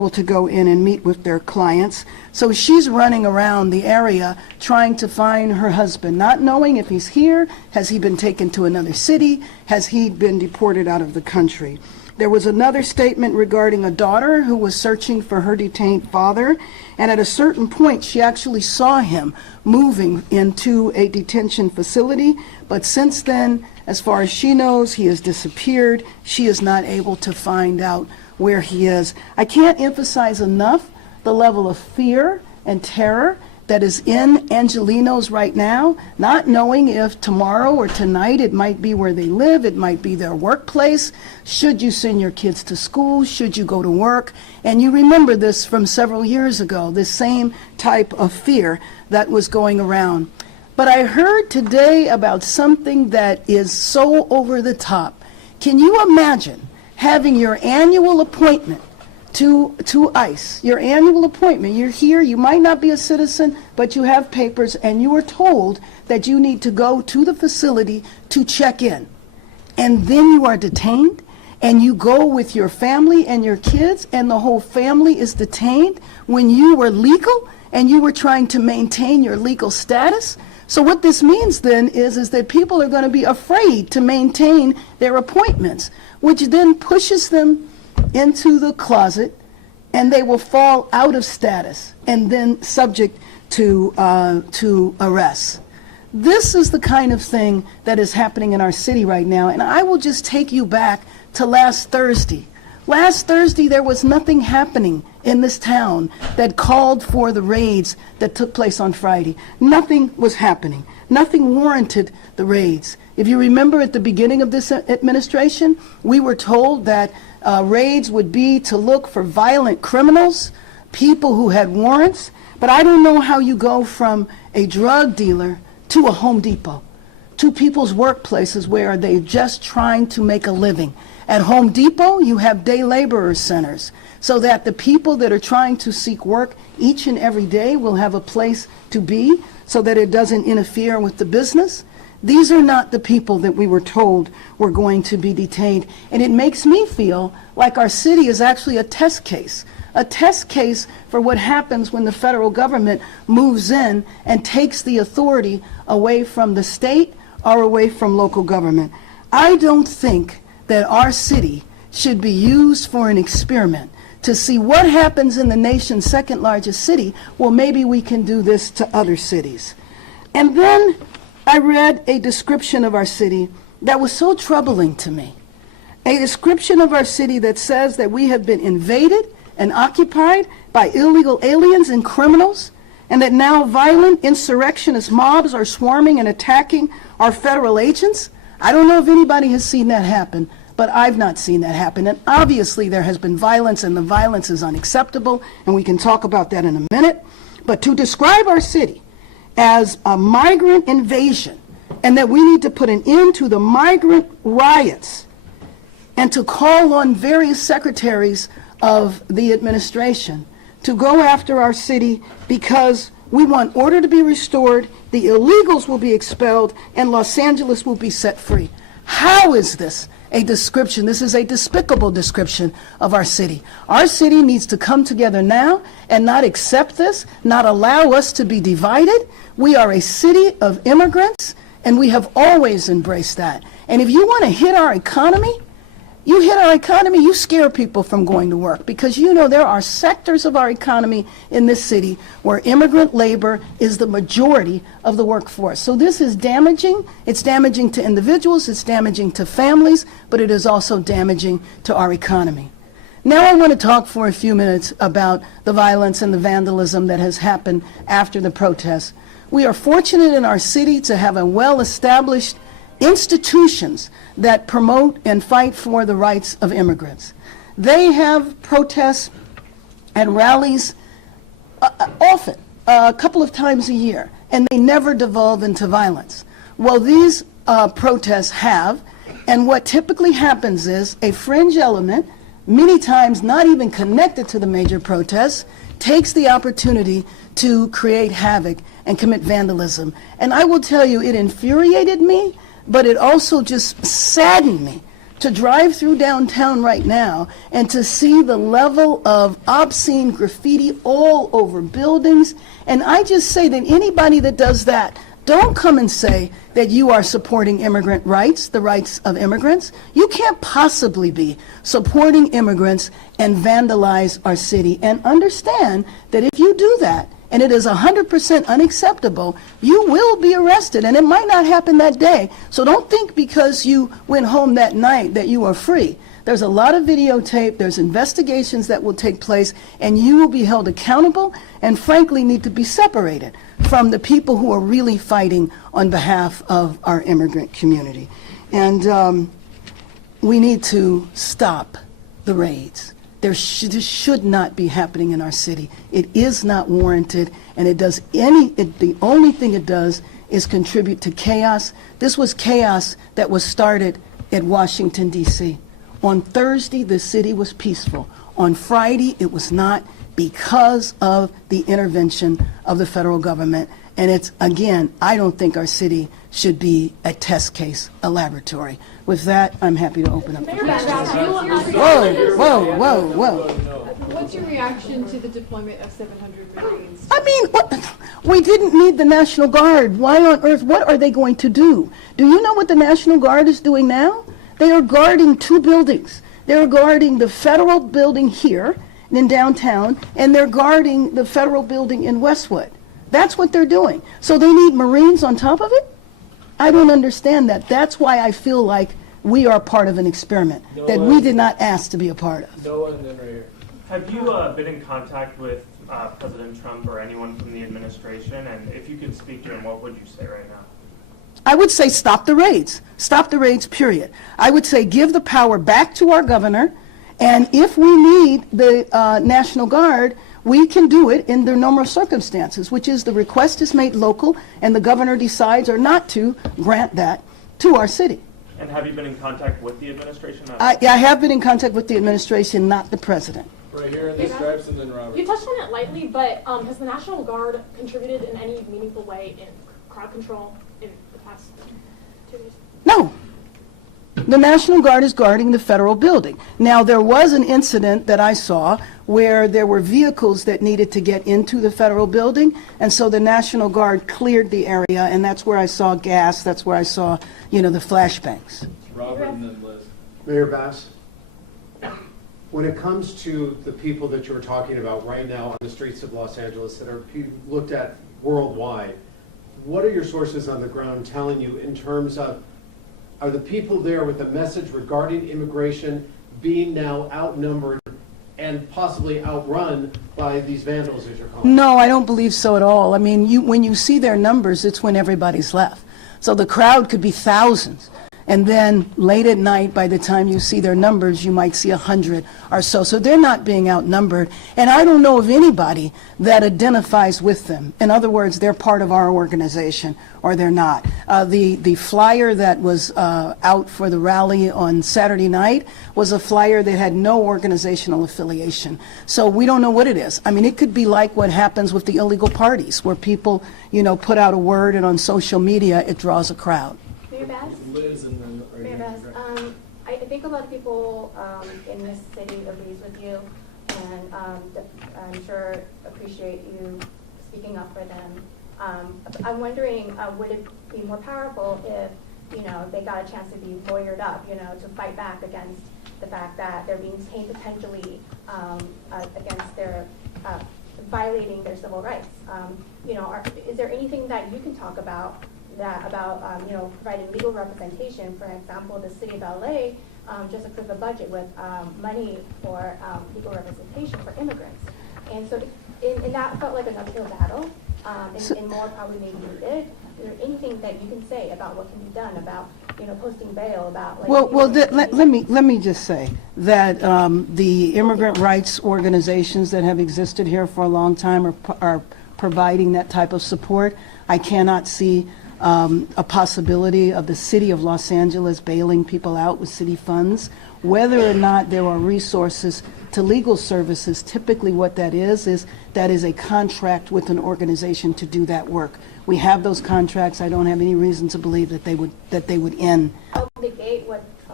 to go in and meet with their clients. So she's running around the area trying to find her husband, not knowing if he's here, has he been taken to another city, has he been deported out of the country. There was another statement regarding a daughter who was searching for her detained father, and at a certain point she actually saw him moving into a detention facility, but since then, as far as she knows, he has disappeared. She is not able to find out where he is. I can't emphasize enough the level of fear and terror that is in Angelenos right now, not knowing if tomorrow or tonight it might be where they live, it might be their workplace. Should you send your kids to school? Should you go to work? And you remember this from several years ago, this same type of fear that was going around. But I heard today about something that is so over the top. Can you imagine having your annual appointment to ICE, your annual appointment? You're here, you might not be a citizen, but you have papers, and you are told that you need to go to the facility to check in. And then you are detained, and you go with your family and your kids, and the whole family is detained when you were legal and you were trying to maintain your legal status. So what this means then is that people are going to be afraid to maintain their appointments, which then pushes them into the closet, and they will fall out of status and then subject to arrests. This is the kind of thing that is happening in our city right now, and I will just take you back to last Thursday. Last Thursday, there was nothing happening in this town that called for the raids that took place on Friday. Nothing was happening. Nothing warranted the raids. If you remember at the beginning of this administration, we were told that raids would be to look for violent criminals, people who had warrants, but I don't know how you go from a drug dealer to a Home Depot, to people's workplaces where they're just trying to make a living. At Home Depot, you have day laborer centers so that the people that are trying to seek work each and every day will have a place to be so that it doesn't interfere with the business. These are not the people that we were told were going to be detained. And it makes me feel like our city is actually a test case for what happens when the federal government moves in and takes the authority away from the state or away from local government. I don't think that our city should be used for an experiment to see what happens in the nation's second largest city. Well, maybe we can do this to other cities. And then I read a description of our city that was so troubling to me. A description of our city that says that we have been invaded and occupied by illegal aliens and criminals, and that now violent insurrectionist mobs are swarming and attacking our federal agents. I don't know if anybody has seen that happen, but I've not seen that happen. And obviously there has been violence, and the violence is unacceptable, and we can talk about that in a minute. But to describe our city as a migrant invasion, and that we need to put an end to the migrant riots, and to call on various secretaries of the administration to go after our city because we want order to be restored, the illegals will be expelled, and Los Angeles will be set free. How is this a description? This is a despicable description of our city. Our city needs to come together now and not accept this, not allow us to be divided. We are a city of immigrants, and we have always embraced that. And if you want to hit our economy, you scare people from going to work, because you know there are sectors of our economy in this city where immigrant labor is the majority of the workforce. So this is damaging. It's damaging to individuals, it's damaging to families, but it is also damaging to our economy. Now I want to talk for a few minutes about the violence and the vandalism that has happened after the protests. We are fortunate in our city to have a well-established institutions that promote and fight for the rights of immigrants. They have protests and rallies often, a couple of times a year, and they never devolve into violence. Well, these protests have, and what typically happens is a fringe element, many times not even connected to the major protests, takes the opportunity to create havoc and commit vandalism. And I will tell you, it infuriated me, but it also just saddened me to drive through downtown right now and to see the level of obscene graffiti all over buildings. And I just say that anybody that does that, don't come and say that you are supporting immigrant rights, the rights of immigrants. You can't possibly be supporting immigrants and vandalize our city. And understand that if you do that, and it is 100% unacceptable, you will be arrested, and it might not happen that day. So don't think because you went home that night that you are free. There's a lot of videotape, there's investigations that will take place, and you will be held accountable and frankly need to be separated from the people who are really fighting on behalf of our immigrant community. And we need to stop the raids. This should not be happening in our city. It is not warranted, and the only thing it does is contribute to chaos. This was chaos that was started at Washington, D.C. On Thursday, the city was peaceful. On Friday, it was not, because of the intervention of the federal government. And it's, again, I don't think our city should be a test case, a laboratory. With that, I'm happy to open up the questions. Whoa. What's your reaction to the deployment of 700 Marines? I mean, we didn't need the National Guard. Why on earth? What are they going to do? Do you know what the National Guard is doing now? They are guarding two buildings. They're guarding the federal building here in downtown, and they're guarding the federal building in Westwood. That's what they're doing. So they need Marines on top of it? I don't understand that. That's why I feel like we are part of an experiment that we did not ask to be a part of. Have you been in contact with President Trump or anyone from the administration? And if you could speak to him, what would you say right now? I would say stop the raids. Stop the raids, period. I would say give the power back to our governor, and if we need the National Guard, we can do it in the normal circumstances, which is the request is made local and the governor decides or not to grant that to our city. And have you been in contact with the administration? I have been in contact with the administration, not the president. Right here in the stripes and then Robert. You touched on it lightly, but has the National Guard contributed in any meaningful way in crowd control in the past 2 years? No. The National Guard is guarding the federal building. Now, there was an incident that I saw where there were vehicles that needed to get into the federal building, and so the National Guard cleared the area, and that's where I saw gas, that's where I saw, the flashbangs. Robert and then Liz. Mayor Bass, when it comes to the people that you're talking about right now on the streets of Los Angeles that are looked at worldwide, what are your sources on the ground telling you in terms of, are the people there with a message regarding immigration being now outnumbered and possibly outrun by these vandals, as you're calling them? No, I don't believe so at all. I mean, when you see their numbers, it's when everybody's left. So the crowd could be thousands. And then late at night, by the time you see their numbers, you might see 100 or so. So they're not being outnumbered. And I don't know of anybody that identifies with them. In other words, they're part of our organization or they're not. The flyer that was out for the rally on Saturday night was a flyer that had no organizational affiliation. So we don't know what it is. I mean, it could be like what happens with the illegal parties, where people, put out a word and on social media it draws a crowd. Mayor Bass? Liz and then Mayor Bass, I think a lot of people in this city agrees with you, and I'm sure appreciate you speaking up for them. I'm wondering, would it be more powerful if, they got a chance to be lawyered up, to fight back against the fact that they're being detained potentially against their violating their civil rights? Is there anything that you can talk about providing legal representation? For example, the city of LA just approved a budget with money for legal representation for immigrants. And so and that felt like an uphill battle, and more probably maybe needed. Is there anything that you can say about what can be done about, posting bail, about let me just say that the immigrant rights organizations that have existed here for a long time are providing that type of support. I cannot see a possibility of the city of Los Angeles bailing people out with city funds. Whether or not there are resources to legal services, typically what that is a contract with an organization to do that work. We have those contracts. I don't have any reason to believe that they would end. Negate what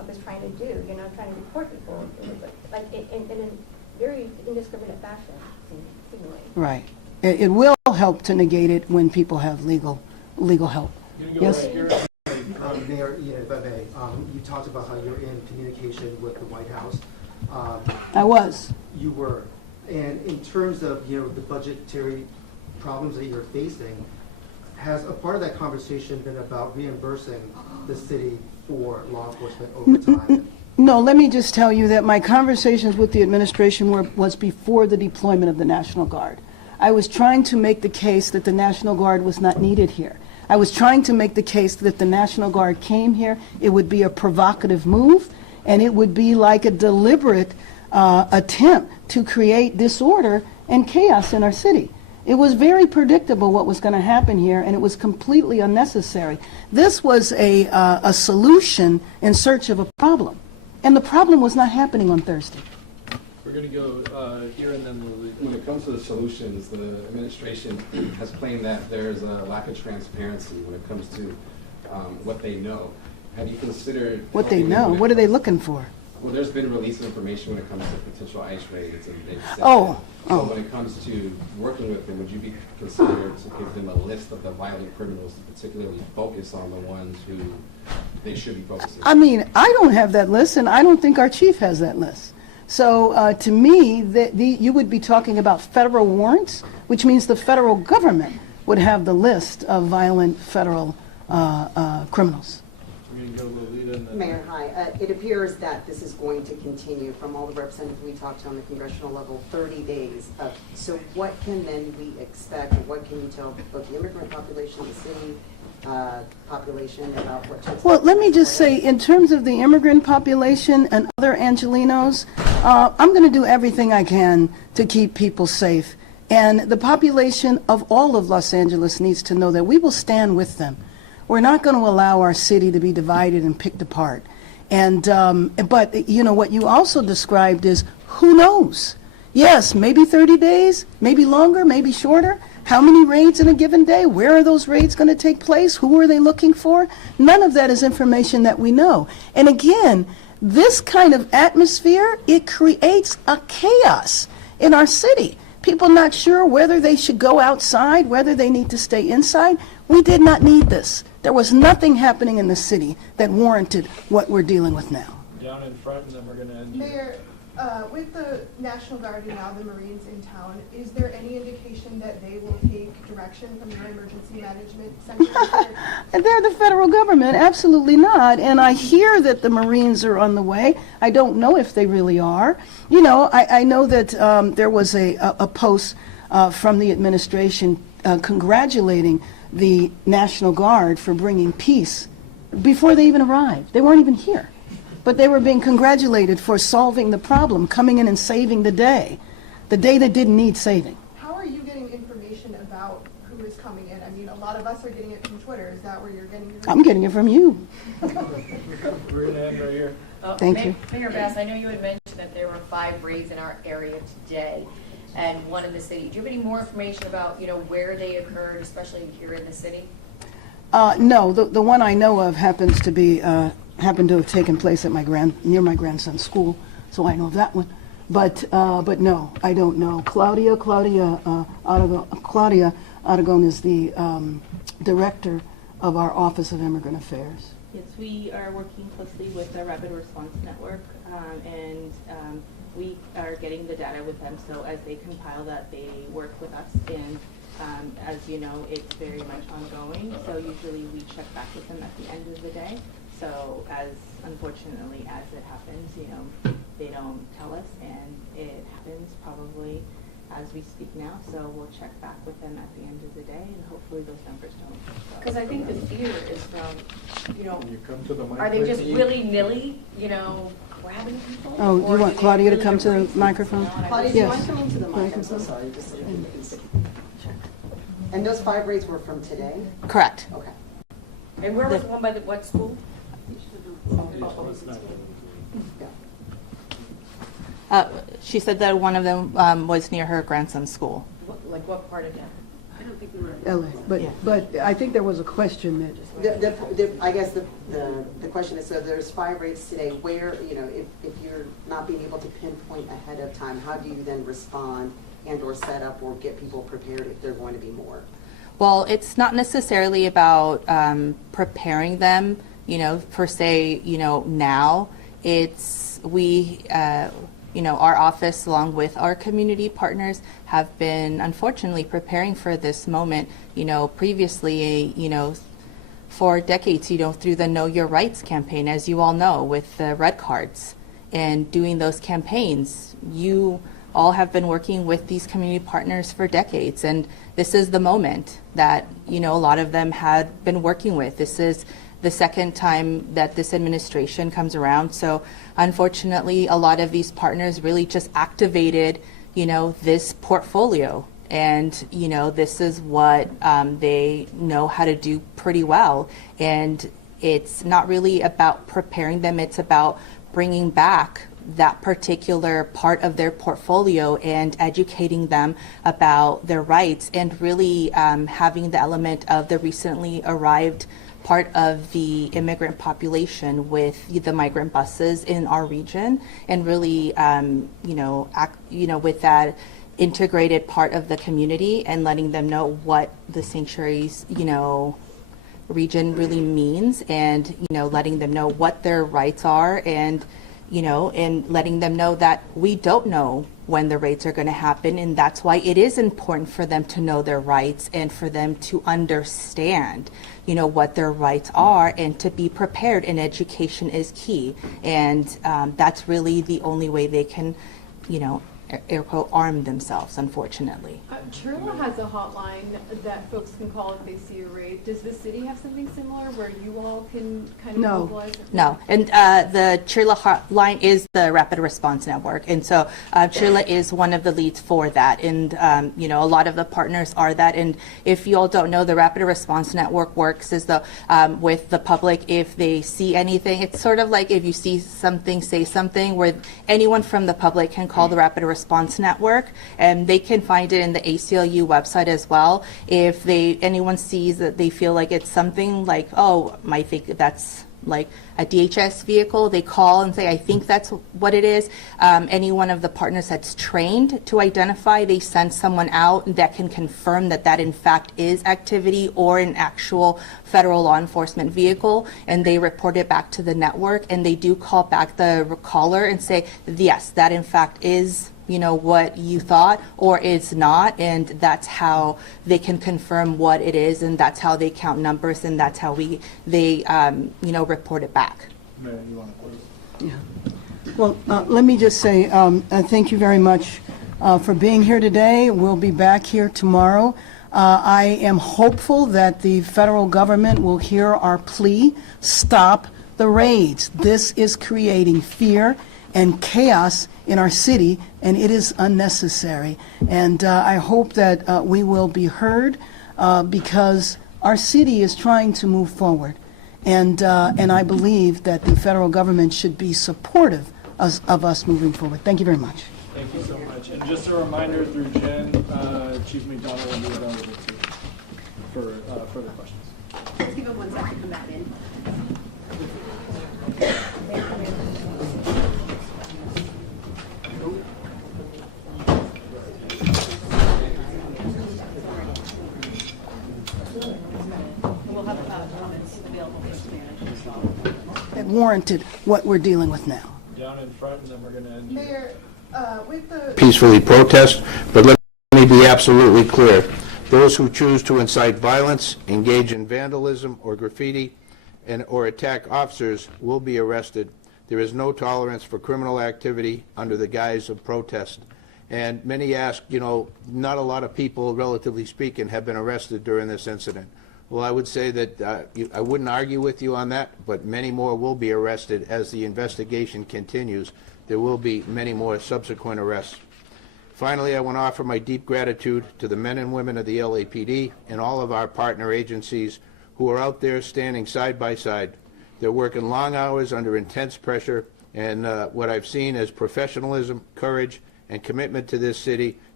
Trump is trying to do, trying to deport people, like in a very indiscriminate fashion, seemingly. Right. It will help to negate it when people have legal help. Yes? Mayor, if I may, you talked about how you're in communication with the White House. I was. You were. And in terms of, the budgetary problems that you're facing, has a part of that conversation been about reimbursing the city for law enforcement overtime? No, let me just tell you that my conversations with the administration was before the deployment of the National Guard. I was trying to make the case that the National Guard was not needed here. I was trying to make the case that if the National Guard came here, it would be a provocative move, and it would be like a deliberate attempt to create disorder and chaos in our city. It was very predictable what was going to happen here, and it was completely unnecessary. This was a solution in search of a problem, and the problem was not happening on Thursday. We're going to go here and then we'll leave. When it comes to the solutions, the administration has claimed that there's a lack of transparency when it comes to what they know. Have you considered What they know, what are they looking for? Well, there's been release of information when it comes to potential ICE raids, and they've said Oh, that. So oh. when it comes to working with them, would you be considered to give them a list of the violent criminals, to particularly focus on the ones who they should be focusing on? I mean, I don't have that list, and I don't think our chief has that list. So to me, you would be talking about federal warrants, which means the federal government would have the list of violent federal criminals. We're going to go Lolita and then. Mayor, hi. It appears that this is going to continue from all the representatives we talked to on the congressional level, 30 days. So what can then we expect, or what can you tell both the immigrant population, the city population about what to expect? Well, let me just say, in terms of the immigrant population and other Angelinos, I'm going to do everything I can to keep people safe. And the population of all of Los Angeles needs to know that we will stand with them. We're not going to allow our city to be divided and picked apart. And but what you also described is, who knows? Yes, maybe 30 days, maybe longer, maybe shorter. How many raids in a given day? Where are those raids going to take place? Who are they looking for? None of that is information that we know. And again, this kind of atmosphere, it creates a chaos in our city. People not sure whether they should go outside, whether they need to stay inside. We did not need this. There was nothing happening in the city that warranted what we're dealing with now. Down in front, and then we're going to end here. Mayor, with the National Guard and now the Marines in town, is there any indication that they will take direction from your emergency management center? They're the federal government, absolutely not. And I hear that the Marines are on the way. I don't know if they really are. I know that there was a post from the administration congratulating the National Guard for bringing peace before they even arrived. They weren't even here. But they were being congratulated for solving the problem, coming in and saving the day that didn't need saving. How are you getting information about who is coming in? I mean, a lot of us are getting it from Twitter. Is that where you're getting your I'm getting it from you. We're going to end right here. Thank you. Mayor Bass, I know you had mentioned that there were 5 raids in our area today and one in the city. Do you have any more information about, where they occurred, especially here in the city? No, the one I know of happened to have taken place at near my grandson's school, so I know of that one. But no, I don't know. Claudia Aragon is the director of our Office of Immigrant Affairs. Yes, we are working closely with the Rapid Response Network, and we are getting the data with them. So as they compile that, they work with us, and as you know, it's very much ongoing. So usually we check back with them at the end of the day. So unfortunately as it happens, they don't tell us, and it happens probably as we speak now. So we'll check back with them at the end of the day, and hopefully those numbers don't. Because I think the fear is from, When you come to the mic. are they just please. willy-nilly, grabbing people? Oh, Or you want do they Claudia to really come to the embrace it? microphone? You know what I Claudia, mean? do you Yes. mind coming to the mic? I'm so sorry. Just so you can see. And those 5 raids were from today? Correct. Okay. And where was the one by what school? She said that one of them was near her grandson's school. What part of town? LA. But I think there was a question that, I guess the question is, so there's 5 raids today, where, if you're not being able to pinpoint ahead of time, how do you then respond and or set up or get people prepared if there are going to be more? Well, it's not necessarily about preparing them, per se, now. It's our office, along with our community partners, have been unfortunately preparing for this moment, previously, for decades, through the Know Your Rights campaign, as you all know, with the red cards and doing those campaigns. You all have been working with these community partners for decades, and this is the moment that, a lot of them had been working with. This is the second time that this administration comes around. So unfortunately, a lot of these partners really just activated, this portfolio. And, this is what they know how to do pretty well. And it's not really about preparing them. It's about bringing back that particular part of their portfolio and educating them about their rights, and really having the element of the recently arrived part of the immigrant population with the migrant buses in our region, and really, with that integrated part of the community, and letting them know what the sanctuaries, region really means, and, letting them know what their rights are, and, and letting them know that we don't know when the raids are going to happen, and that's why it is important for them to know their rights, and for them to understand, what their rights are, and to be prepared. And education is key, and that's really the only way they can, air quote, arm themselves, unfortunately. Chirla has a hotline that folks can call if they see a raid. Does the city have something similar where you all can kind of mobilize? No, and the Chirla hotline is the Rapid Response Network, and so Chirla is one of the leads for that, and a lot of the partners are that. And if you all don't know, the Rapid Response Network works as though with the public, if they see anything, it's sort of like if you see something, say something, where anyone from the public can call the Rapid Response Network, and they can find it in the ACLU website as well. If anyone sees that they feel like it's something like, oh, I think that's like a DHS vehicle, they call and say, I think that's what it is. Any one of the partners that's trained to identify, they send someone out that can confirm that that in fact is activity or an actual federal law enforcement vehicle, and they report it back to the network, and they do call back the caller and say, yes, that in fact is what you thought, or is not, and that's how they can confirm what it is, and that's how they count numbers, and that's how they report it back. Mayor, you want to close? yeah. Well, let me just say thank you very much for being here today. We'll be back here tomorrow. I am hopeful that the federal government will hear our plea, stop the raids. This is creating fear and chaos in our city, and it is unnecessary. And I hope that we will be heard because our city is trying to move forward. And I believe that the federal government should be supportive of us moving forward. Thank you very much. Thank you so much. And just a reminder through Jen, Chief McDonald will be available too for further questions. Let's give him 1 second to come back in. It warranted what we're dealing with now. Down in front, and then we're going to end. Mayor, with the Peacefully protest, but let me be absolutely clear. Those who choose to incite violence, engage in vandalism or graffiti, or attack officers will be arrested. There is no tolerance for criminal activity under the guise of protest. And many ask, not a lot of people, relatively speaking, have been arrested during this incident. Well, I would say that I wouldn't argue with you on that, but many more will be arrested as the investigation continues. There will be many more subsequent arrests. Finally, I want to offer my deep gratitude to the men and women of the LAPD and all of our partner agencies who are out there standing side by side. They're working long hours under intense pressure, and what I've seen is professionalism, courage, and commitment to this city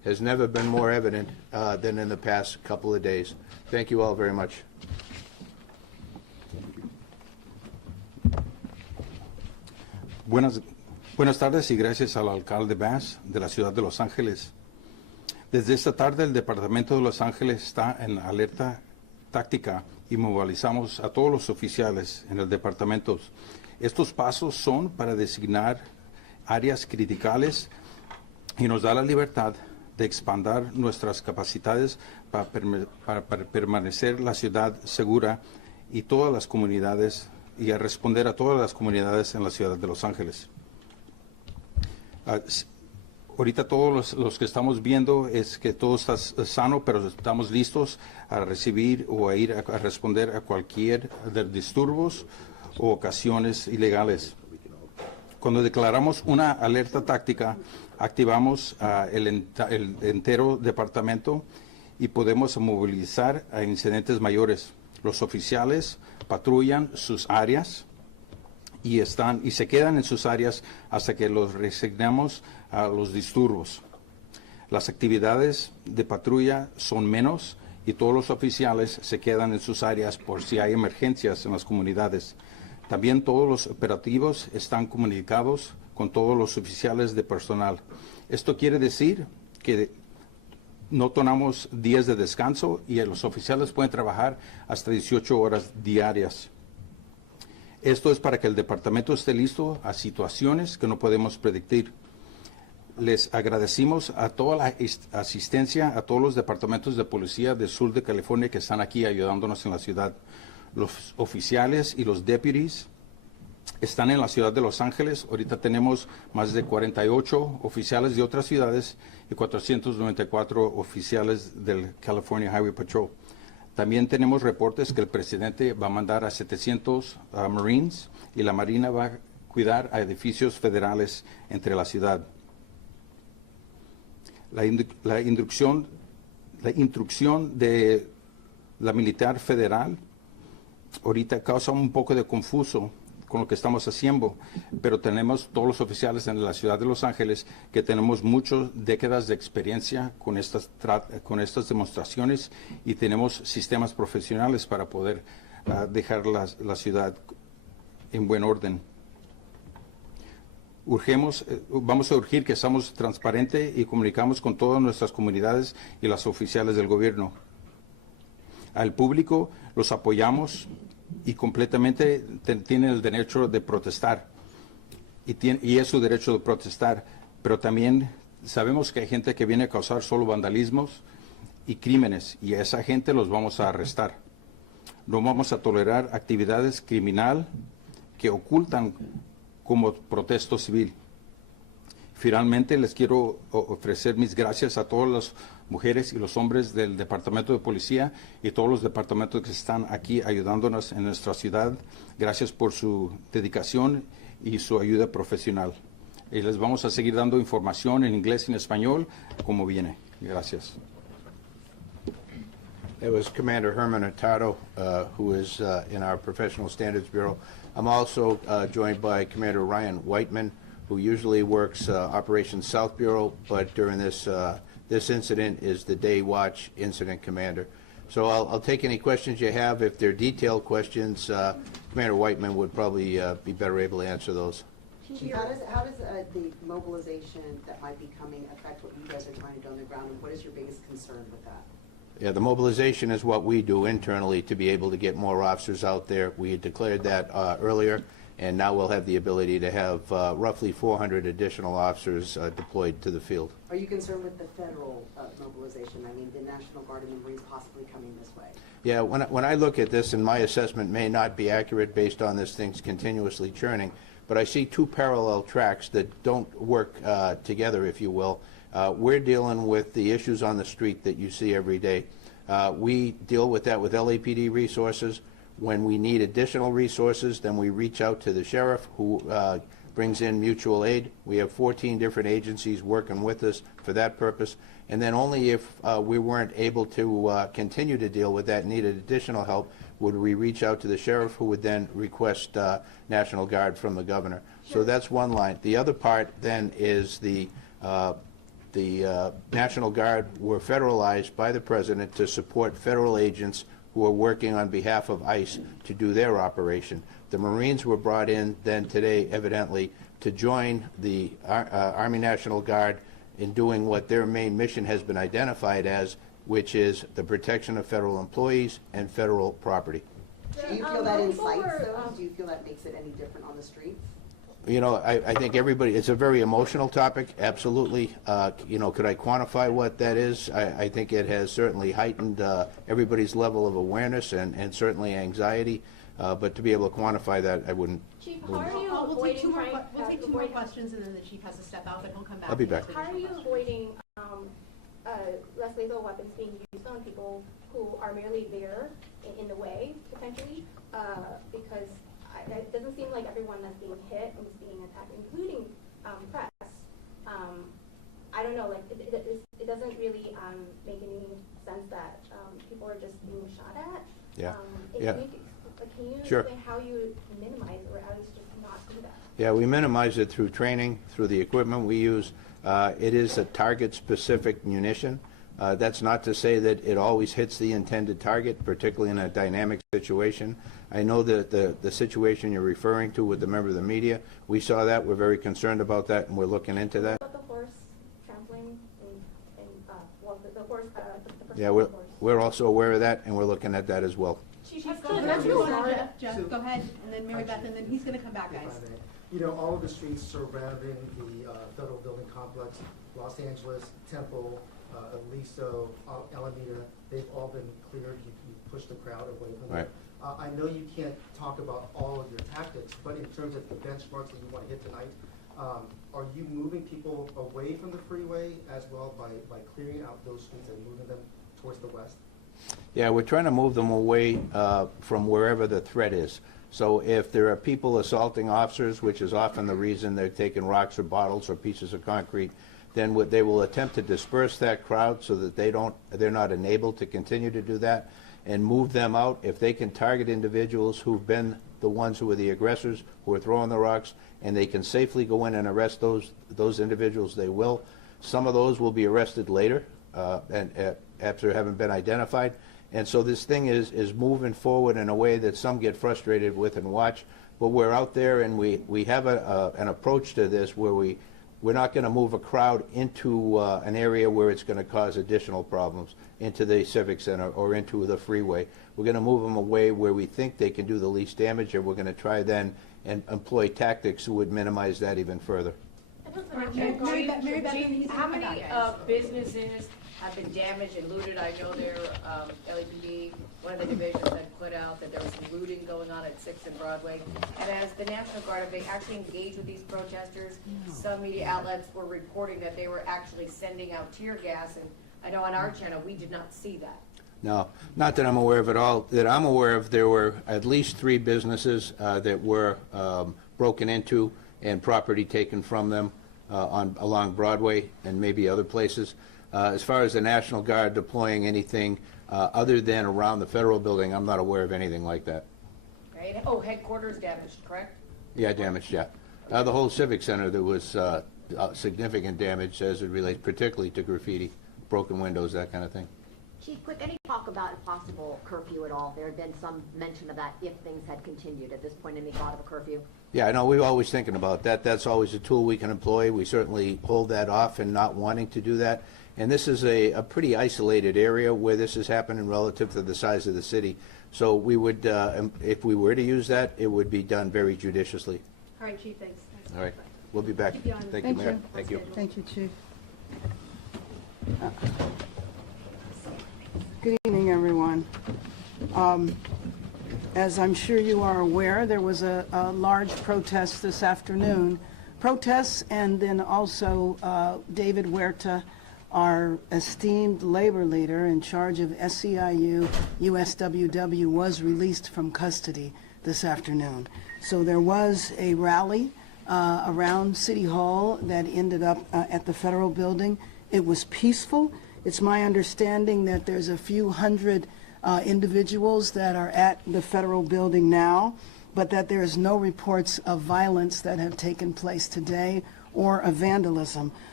has never been more evident than in the past couple of days. Thank you all very much. Buenas tardes y gracias al alcalde Bass de la ciudad de Los Ángeles. Desde esta tarde el Departamento de Los Ángeles está en alerta táctica y movilizamos a todos los oficiales en el departamento. Estos pasos son para designar áreas criticales y nos da la libertad de expandir nuestras capacidades para permanecer la ciudad segura y todas las comunidades y a responder a todas las comunidades en la ciudad de Los Ángeles. Ahorita todos los que estamos viendo es que todo está sano, pero estamos listos a recibir o a ir a responder a cualquier de disturbios o ocasiones ilegales. Cuando declaramos una alerta táctica, activamos el entero departamento y podemos movilizar a incidentes mayores. Los oficiales patrullan sus áreas y se quedan en sus áreas hasta que los resignamos a los disturbios. Las actividades de patrulla son menos y todos los oficiales se quedan en sus áreas por si hay emergencias en las comunidades. También todos los operativos están comunicados con todos los oficiales de personal. Esto quiere decir que no tomamos días de descanso y los oficiales pueden trabajar hasta 18 horas diarias. Esto es para que el departamento esté listo a situaciones que no podemos predecir. Les agradecemos a toda la asistencia a todos los departamentos de policía del sur de California que están aquí ayudándonos en la ciudad. Los oficiales y los deputies están en la ciudad de Los Ángeles. Ahorita tenemos más de 48 oficiales de otras ciudades y 494 oficiales del California Highway Patrol. También tenemos reportes que el presidente va a mandar a 700 Marines y la Marina va a cuidar a edificios federales entre la ciudad. La instrucción de la militar federal ahorita causa un poco de confuso con lo que estamos haciendo, pero tenemos todos los oficiales en la ciudad de Los Ángeles que tenemos muchas décadas de experiencia con estas demostraciones y tenemos sistemas profesionales para poder dejar la ciudad en buen orden. Vamos a urgir que seamos transparentes y comunicamos con todas nuestras comunidades y las oficiales del gobierno. Al público los apoyamos y completamente tienen el derecho de protestar y es su derecho de protestar, pero también sabemos que hay gente que viene a causar solo vandalismos y crímenes y a esa gente los vamos a arrestar. No vamos a tolerar actividades criminales que ocultan como protesto civil. Finalmente les quiero ofrecer mis gracias a todas las mujeres y los hombres del Departamento de Policía y todos los departamentos que están aquí ayudándonos en nuestra ciudad. Gracias por su dedicación y su ayuda profesional. Y les vamos a seguir dando información en inglés y en español como viene. Gracias. It was Commander Herman Hurtado, who is in our Professional Standards Bureau. I'm also joined by Commander Ryan Whiteman, who usually works Operation South Bureau, but during this incident is the Day Watch Incident Commander. So I'll take any questions you have. If they're detailed questions, Commander Whiteman would probably be better able to answer those. Chief, how does the mobilization that might be coming affect what you guys are trying to do on the ground, and what is your biggest concern with that? Yeah, the mobilization is what we do internally to be able to get more officers out there. We had declared that earlier, and now we'll have the ability to have roughly 400 additional officers deployed to the field. Are you concerned with the federal mobilization? I mean, the National Guard and the Marines possibly coming this way? Yeah, when I look at this, and my assessment may not be accurate based on this thing's continuously churning, but I see two parallel tracks that don't work together, if you will. We're dealing with the issues on the street that you see every day. We deal with that with LAPD resources. When we need additional resources, then we reach out to the sheriff, who brings in mutual aid. We have 14 different agencies working with us for that purpose. And then only if we weren't able to continue to deal with that, needed additional help, would we reach out to the sheriff, who would then request National Guard from the governor. So that's one line. The other part then is the the National Guard were federalized by the President to support federal agents who are working on behalf of ICE to do their operation. The Marines were brought in then today, evidently, to join the Army National Guard in doing what their main mission has been identified as, which is the protection of federal employees and federal property. Do you feel that incites those? Do you feel that makes it any different on the streets? You know, I think everybody, it's a very emotional topic, absolutely. You know, could I quantify what that is? I think it has certainly heightened everybody's level of awareness and certainly anxiety, but to be able to quantify that, I wouldn't. Chief, how are you We'll take avoiding two more questions, and then the chief has to step out, but he'll come back. I'll be back. How are you avoiding less lethal weapons being used on people who are merely there in the way, potentially? Because it doesn't seem like everyone that's being hit is being attacked, including press. I don't know, like, it doesn't really make any sense that people are just being shot at. Yeah. Can you Sure. explain how you minimize or at least just not do that? Yeah, we minimize it through training, through the equipment we use. It is a target-specific munition. That's not to say that it always hits the intended target, particularly in a dynamic situation. I know that the situation you're referring to with the member of the media, we saw that, we're very concerned about that, and we're looking into that. What about the horse trampling well, the horse, the person Yeah, on the horse? we're also aware of that, and we're looking at that as well. Chief, go ahead. Jeff, go ahead, and then Mary Beth, and then he's gonna come back, guys. If I may. You know, all of the streets surrounding the federal building complex, Los Angeles, Temple, Aliso, Alameda, they've all been cleared. You pushed the crowd away from them. Right. I know you can't talk about all of your tactics, but in terms of the benchmarks that you want to hit tonight, are you moving people away from the freeway as well by clearing out those streets and moving them towards the west? Yeah, we're trying to move them away from wherever the threat is. So if there are people assaulting officers, which is often the reason they're taking rocks or bottles or pieces of concrete, then they will attempt to disperse that crowd so that they're not enabled to continue to do that, and move them out. If they can target individuals who've been the ones who are the aggressors, who are throwing the rocks, and they can safely go in and arrest those individuals, they will. Some of those will be arrested later, and after having been identified. And so this thing is moving forward in a way that some get frustrated with and watch. But we're out there, and we have an approach to this where we're not going to move a crowd into an area where it's going to cause additional problems, into the Civic Center or into the freeway. We're going to move them away where we think they can do the least damage, and we're going to try then and employ tactics that would minimize that even further. Mary Beth, he's How gonna come many back. businesses have been damaged and looted? I know there, LAPD, one of the divisions had put out that there was some looting going on at 6th and Broadway. And as the National Guard, have they actually engaged with these protesters? Some media outlets were reporting that they were actually sending out tear gas, and I know on our channel, we did not see that. No, not that I'm aware of at all. That I'm aware of, there were at least 3 businesses that were broken into and property taken from them along Broadway and maybe other places. As far as the National Guard deploying anything other than around the federal building, I'm not aware of anything like that. Right? Oh, headquarters damaged, correct? Yeah, damaged, yeah. The whole Civic Center, there was significant damage as it relates particularly to graffiti, broken windows, that kind of thing. Chief, quick, any talk about a possible curfew at all? There had been some mention of that if things had continued. At this point, any thought of a curfew? Yeah, I know, we're always thinking about that. That's always a tool we can employ. We certainly hold that off and not wanting to do that. And this is a pretty isolated area where this is happening relative to the size of the city. So we would, if we were to use that, it would be done very judiciously. All right, Chief, thanks. All right, we'll be back. Keep you on. Thank you, Mayor. Thank you. Thank you, Chief. Good evening, everyone. As I'm sure you are aware, there was a large protest this afternoon. Protests, and then also David Huerta, our esteemed labor leader in charge of SEIU, USWW, was released from custody this afternoon. So there was a rally around City Hall that ended up at the federal building. It was peaceful. It's my understanding that there's a few hundred individuals that are at the federal building now, but that there's no reports of violence that have taken place today or of vandalism.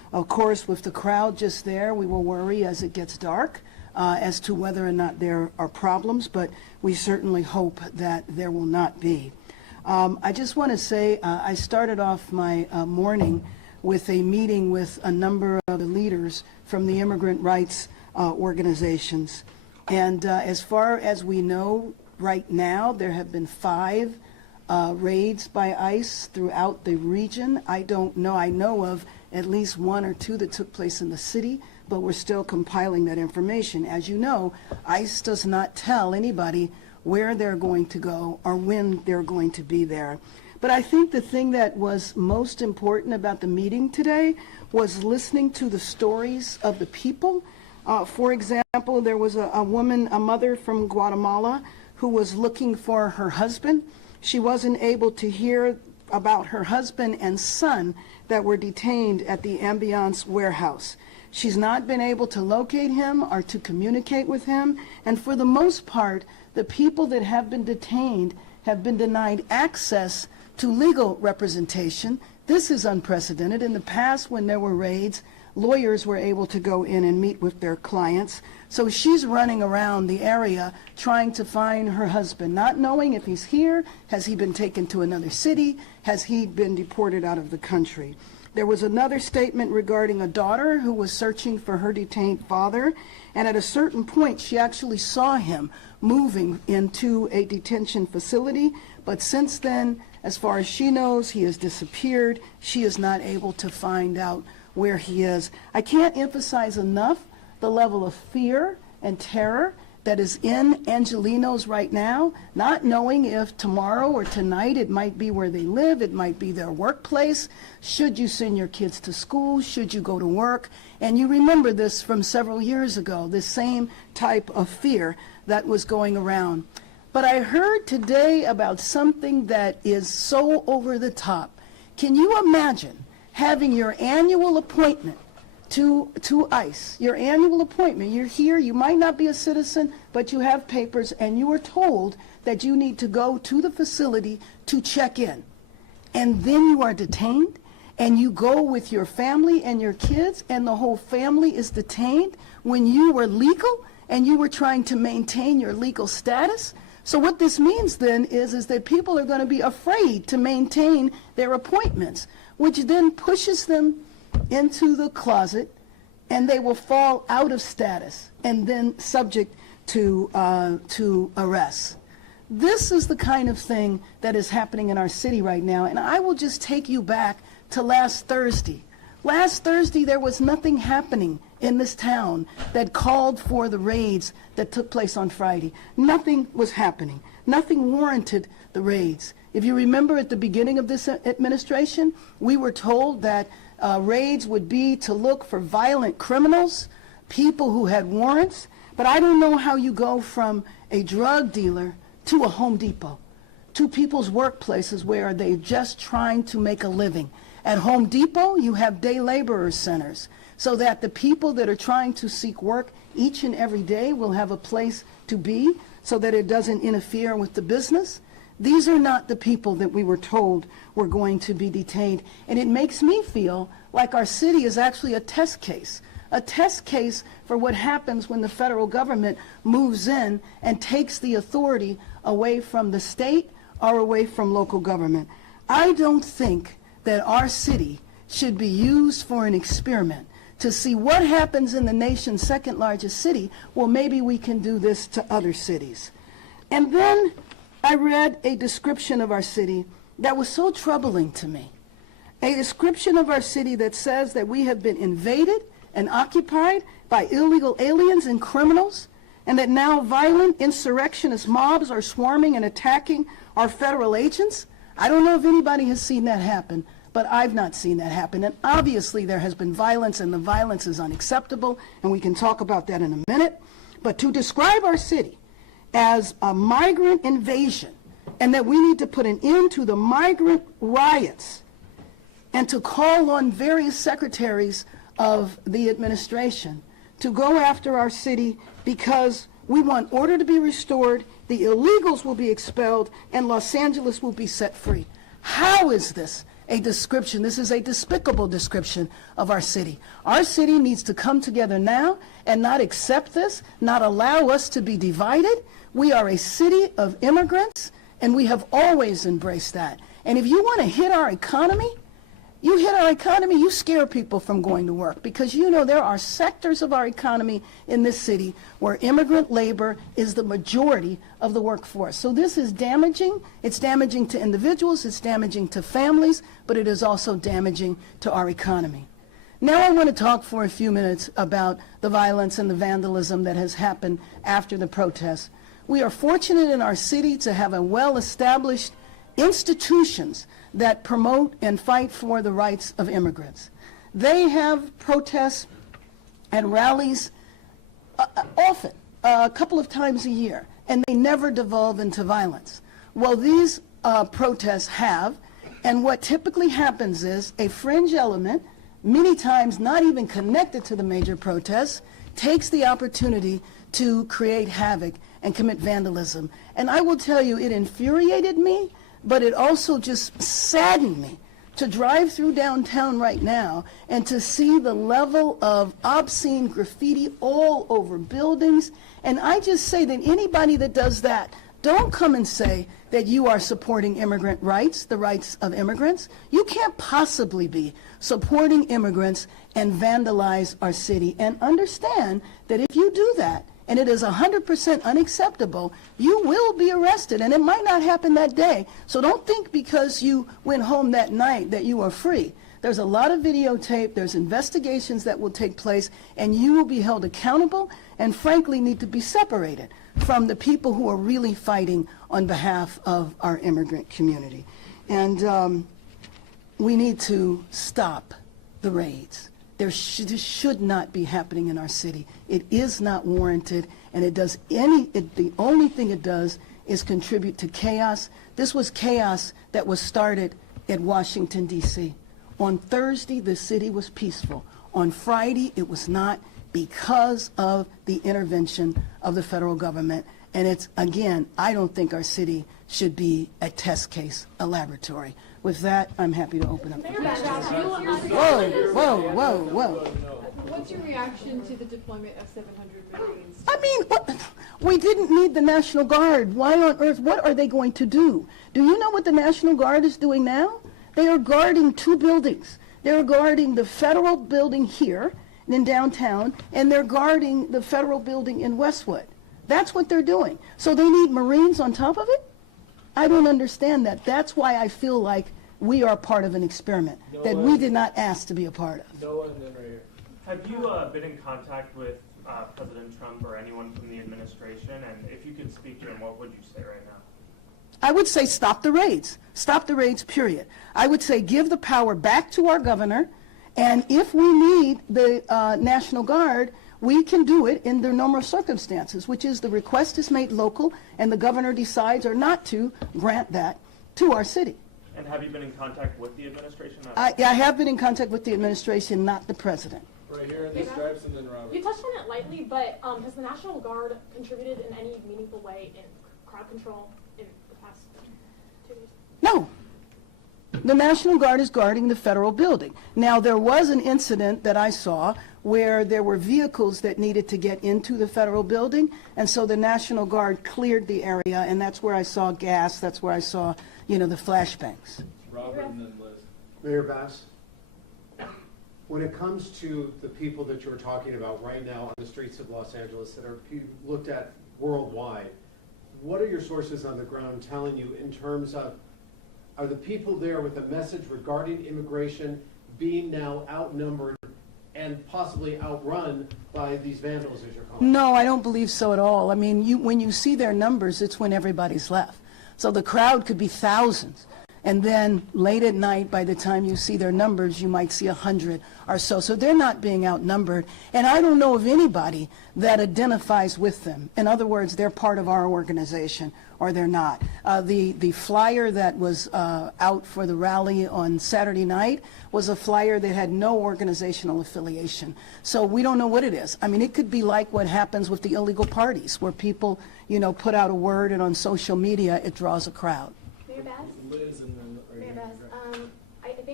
Of course, with the crowd just there, we will worry as it gets dark as to whether or not there are problems, but we certainly hope that there will not be. I just want to say I started off my morning with a meeting with a number of the leaders from the immigrant rights organizations. And as far as we know right now, there have been 5 raids by ICE throughout the region. I don't know. I know of at least 1 or 2 that took place in the city, but we're still compiling that information. As you know, ICE does not tell anybody where they're going to go or when they're going to be there. But I think the thing that was most important about the meeting today was listening to the stories of the people. For example, there was a woman, a mother from Guatemala, who was looking for her husband. She wasn't able to hear about her husband and son that were detained at the Ambiance warehouse. She's not been able to locate him or to communicate with him, and for the most part, the people that have been detained have been denied access to legal representation. This is unprecedented. In the past, when there were raids, lawyers were able to go in and meet with their clients. So she's running around the area trying to find her husband, not knowing if he's here, has he been taken to another city, has he been deported out of the country. There was another statement regarding a daughter who was searching for her detained father, and at a certain point she actually saw him moving into a detention facility, but since then, as far as she knows, he has disappeared. She is not able to find out where he is. I can't emphasize enough the level of fear and terror that is in Angelenos right now, not knowing if tomorrow or tonight it might be where they live, it might be their workplace. Should you send your kids to school? Should you go to work? And you remember this from several years ago, this same type of fear that was going around. But I heard today about something that is so over the top. Can you imagine having your annual appointment to ICE, your annual appointment? You're here, you might not be a citizen, but you have papers, and you are told that you need to go to the facility to check in. And then you are detained, and you go with your family and your kids, and the whole family is detained when you were legal and you were trying to maintain your legal status. So what this means then is that people are going to be afraid to maintain their appointments, which then pushes them into the closet, and they will fall out of status and then subject to arrest. This is the kind of thing that is happening in our city right now, and I will just take you back to last Thursday. Last Thursday, there was nothing happening in this town that called for the raids that took place on Friday. Nothing was happening. Nothing warranted the raids. If you remember at the beginning of this administration, we were told that raids would be to look for violent criminals, people who had warrants, but I don't know how you go from a drug dealer to a Home Depot, to people's workplaces where they're just trying to make a living. At Home Depot, you have day laborer centers, so that the people that are trying to seek work each and every day will have a place to be, so that it doesn't interfere with the business. These are not the people that we were told were going to be detained. And it makes me feel like our city is actually a test case for what happens when the federal government moves in and takes the authority away from the state or away from local government. I don't think that our city should be used for an experiment to see what happens in the nation's second largest city. Well, maybe we can do this to other cities. And then I read a description of our city that was so troubling to me. A description of our city that says that we have been invaded and occupied by illegal aliens and criminals, and that now violent insurrectionist mobs are swarming and attacking our federal agents. I don't know if anybody has seen that happen, but I've not seen that happen. And obviously there has been violence, and the violence is unacceptable, and we can talk about that in a minute. But to describe our city as a migrant invasion, and that we need to put an end to the migrant riots, and to call on various secretaries of the administration to go after our city because we want order to be restored, the illegals will be expelled, and Los Angeles will be set free. How is this a description. This is a despicable description of our city. Our city needs to come together now and not accept this, not allow us to be divided. We are a city of immigrants, and we have always embraced that. And if you want to hit our economy, you scare people from going to work, because you know there are sectors of our economy in this city where immigrant labor is the majority of the workforce. So this is damaging. It's damaging to individuals, it's damaging to families, but it is also damaging to our economy. Now I want to talk for a few minutes about the violence and the vandalism that has happened after the protests. We are fortunate in our city to have a well-established institutions that promote and fight for the rights of immigrants. They have protests and rallies often, a couple of times a year, and they never devolve into violence. Well, these protests have, and what typically happens is a fringe element, many times not even connected to the major protests, takes the opportunity to create havoc and commit vandalism. And I will tell you, it infuriated me, but it also just saddened me to drive through downtown right now and to see the level of obscene graffiti all over buildings. And I just say that anybody that does that, don't come and say that you are supporting immigrant rights, the rights of immigrants. You can't possibly be supporting immigrants and vandalize our city. And understand that if you do that, and it is 100% unacceptable, you will be arrested, and it might not happen that day. So don't think because you went home that night that you are free. There's a lot of videotape, there's investigations that will take place, and you will be held accountable and frankly need to be separated from the people who are really fighting on behalf of our immigrant community. And we need to stop the raids. This should not be happening in our city. It is not warranted, and the only thing it does is contribute to chaos. This was chaos that was started at Washington, D.C. On Thursday, the city was peaceful. On Friday, it was not, because of the intervention of the federal government. And it's, again, I don't think our city should be a test case, a laboratory. With that, I'm happy to open up the questions. Whoa. What's your reaction to the deployment of 700 Marines? I mean, we didn't need the National Guard. Why on earth? What are they going to do? Do you know what the National Guard is doing now? They are guarding two buildings. They're guarding the federal building here in downtown, and they're guarding the federal building in Westwood. That's what they're doing. So they need Marines on top of it? I don't understand that. That's why I feel like we are part of an experiment that we did not ask to be a part of. Noah, and then right here. Have you been in contact with President Trump or anyone from the administration? And if you could speak to him, what would you say right now? I would say stop the raids. Stop the raids, period. I would say give the power back to our governor, and if we need the National Guard, we can do it in the normal circumstances, which is the request is made local and the governor decides or not to grant that to our city. And have you been in contact with the administration? I have been in contact with the administration, not the president. Right here in the stripes, and then Robert. You touched on it lightly, but has the National Guard contributed in any meaningful way in crowd control in the past 2 years? No. The National Guard is guarding the federal building. Now, there was an incident that I saw where there were vehicles that needed to get into the federal building, and so the National Guard cleared the area, and that's where I saw gas, that's where I saw, the flashbangs. Robert and then Liz. Mayor Bass, when it comes to the people that you're talking about right now on the streets of Los Angeles that are looked at worldwide, what are your sources on the ground telling you in terms of, are the people there with a message regarding immigration being now outnumbered and possibly outrun by these vandals, as you're calling them? No, I don't believe so at all. I mean, when you see their numbers, it's when everybody's left. So the crowd could be thousands. And then late at night, by the time you see their numbers, you might see 100 or so. So they're not being outnumbered. And I don't know of anybody that identifies with them. In other words, they're part of our organization or they're not. The flyer that was out for the rally on Saturday night was a flyer that had no organizational affiliation. So we don't know what it is. I mean, it could be like what happens with the illegal parties, where people, put out a word and on social media it draws a crowd. Mayor Bass? Liz and then Mayor Bass, I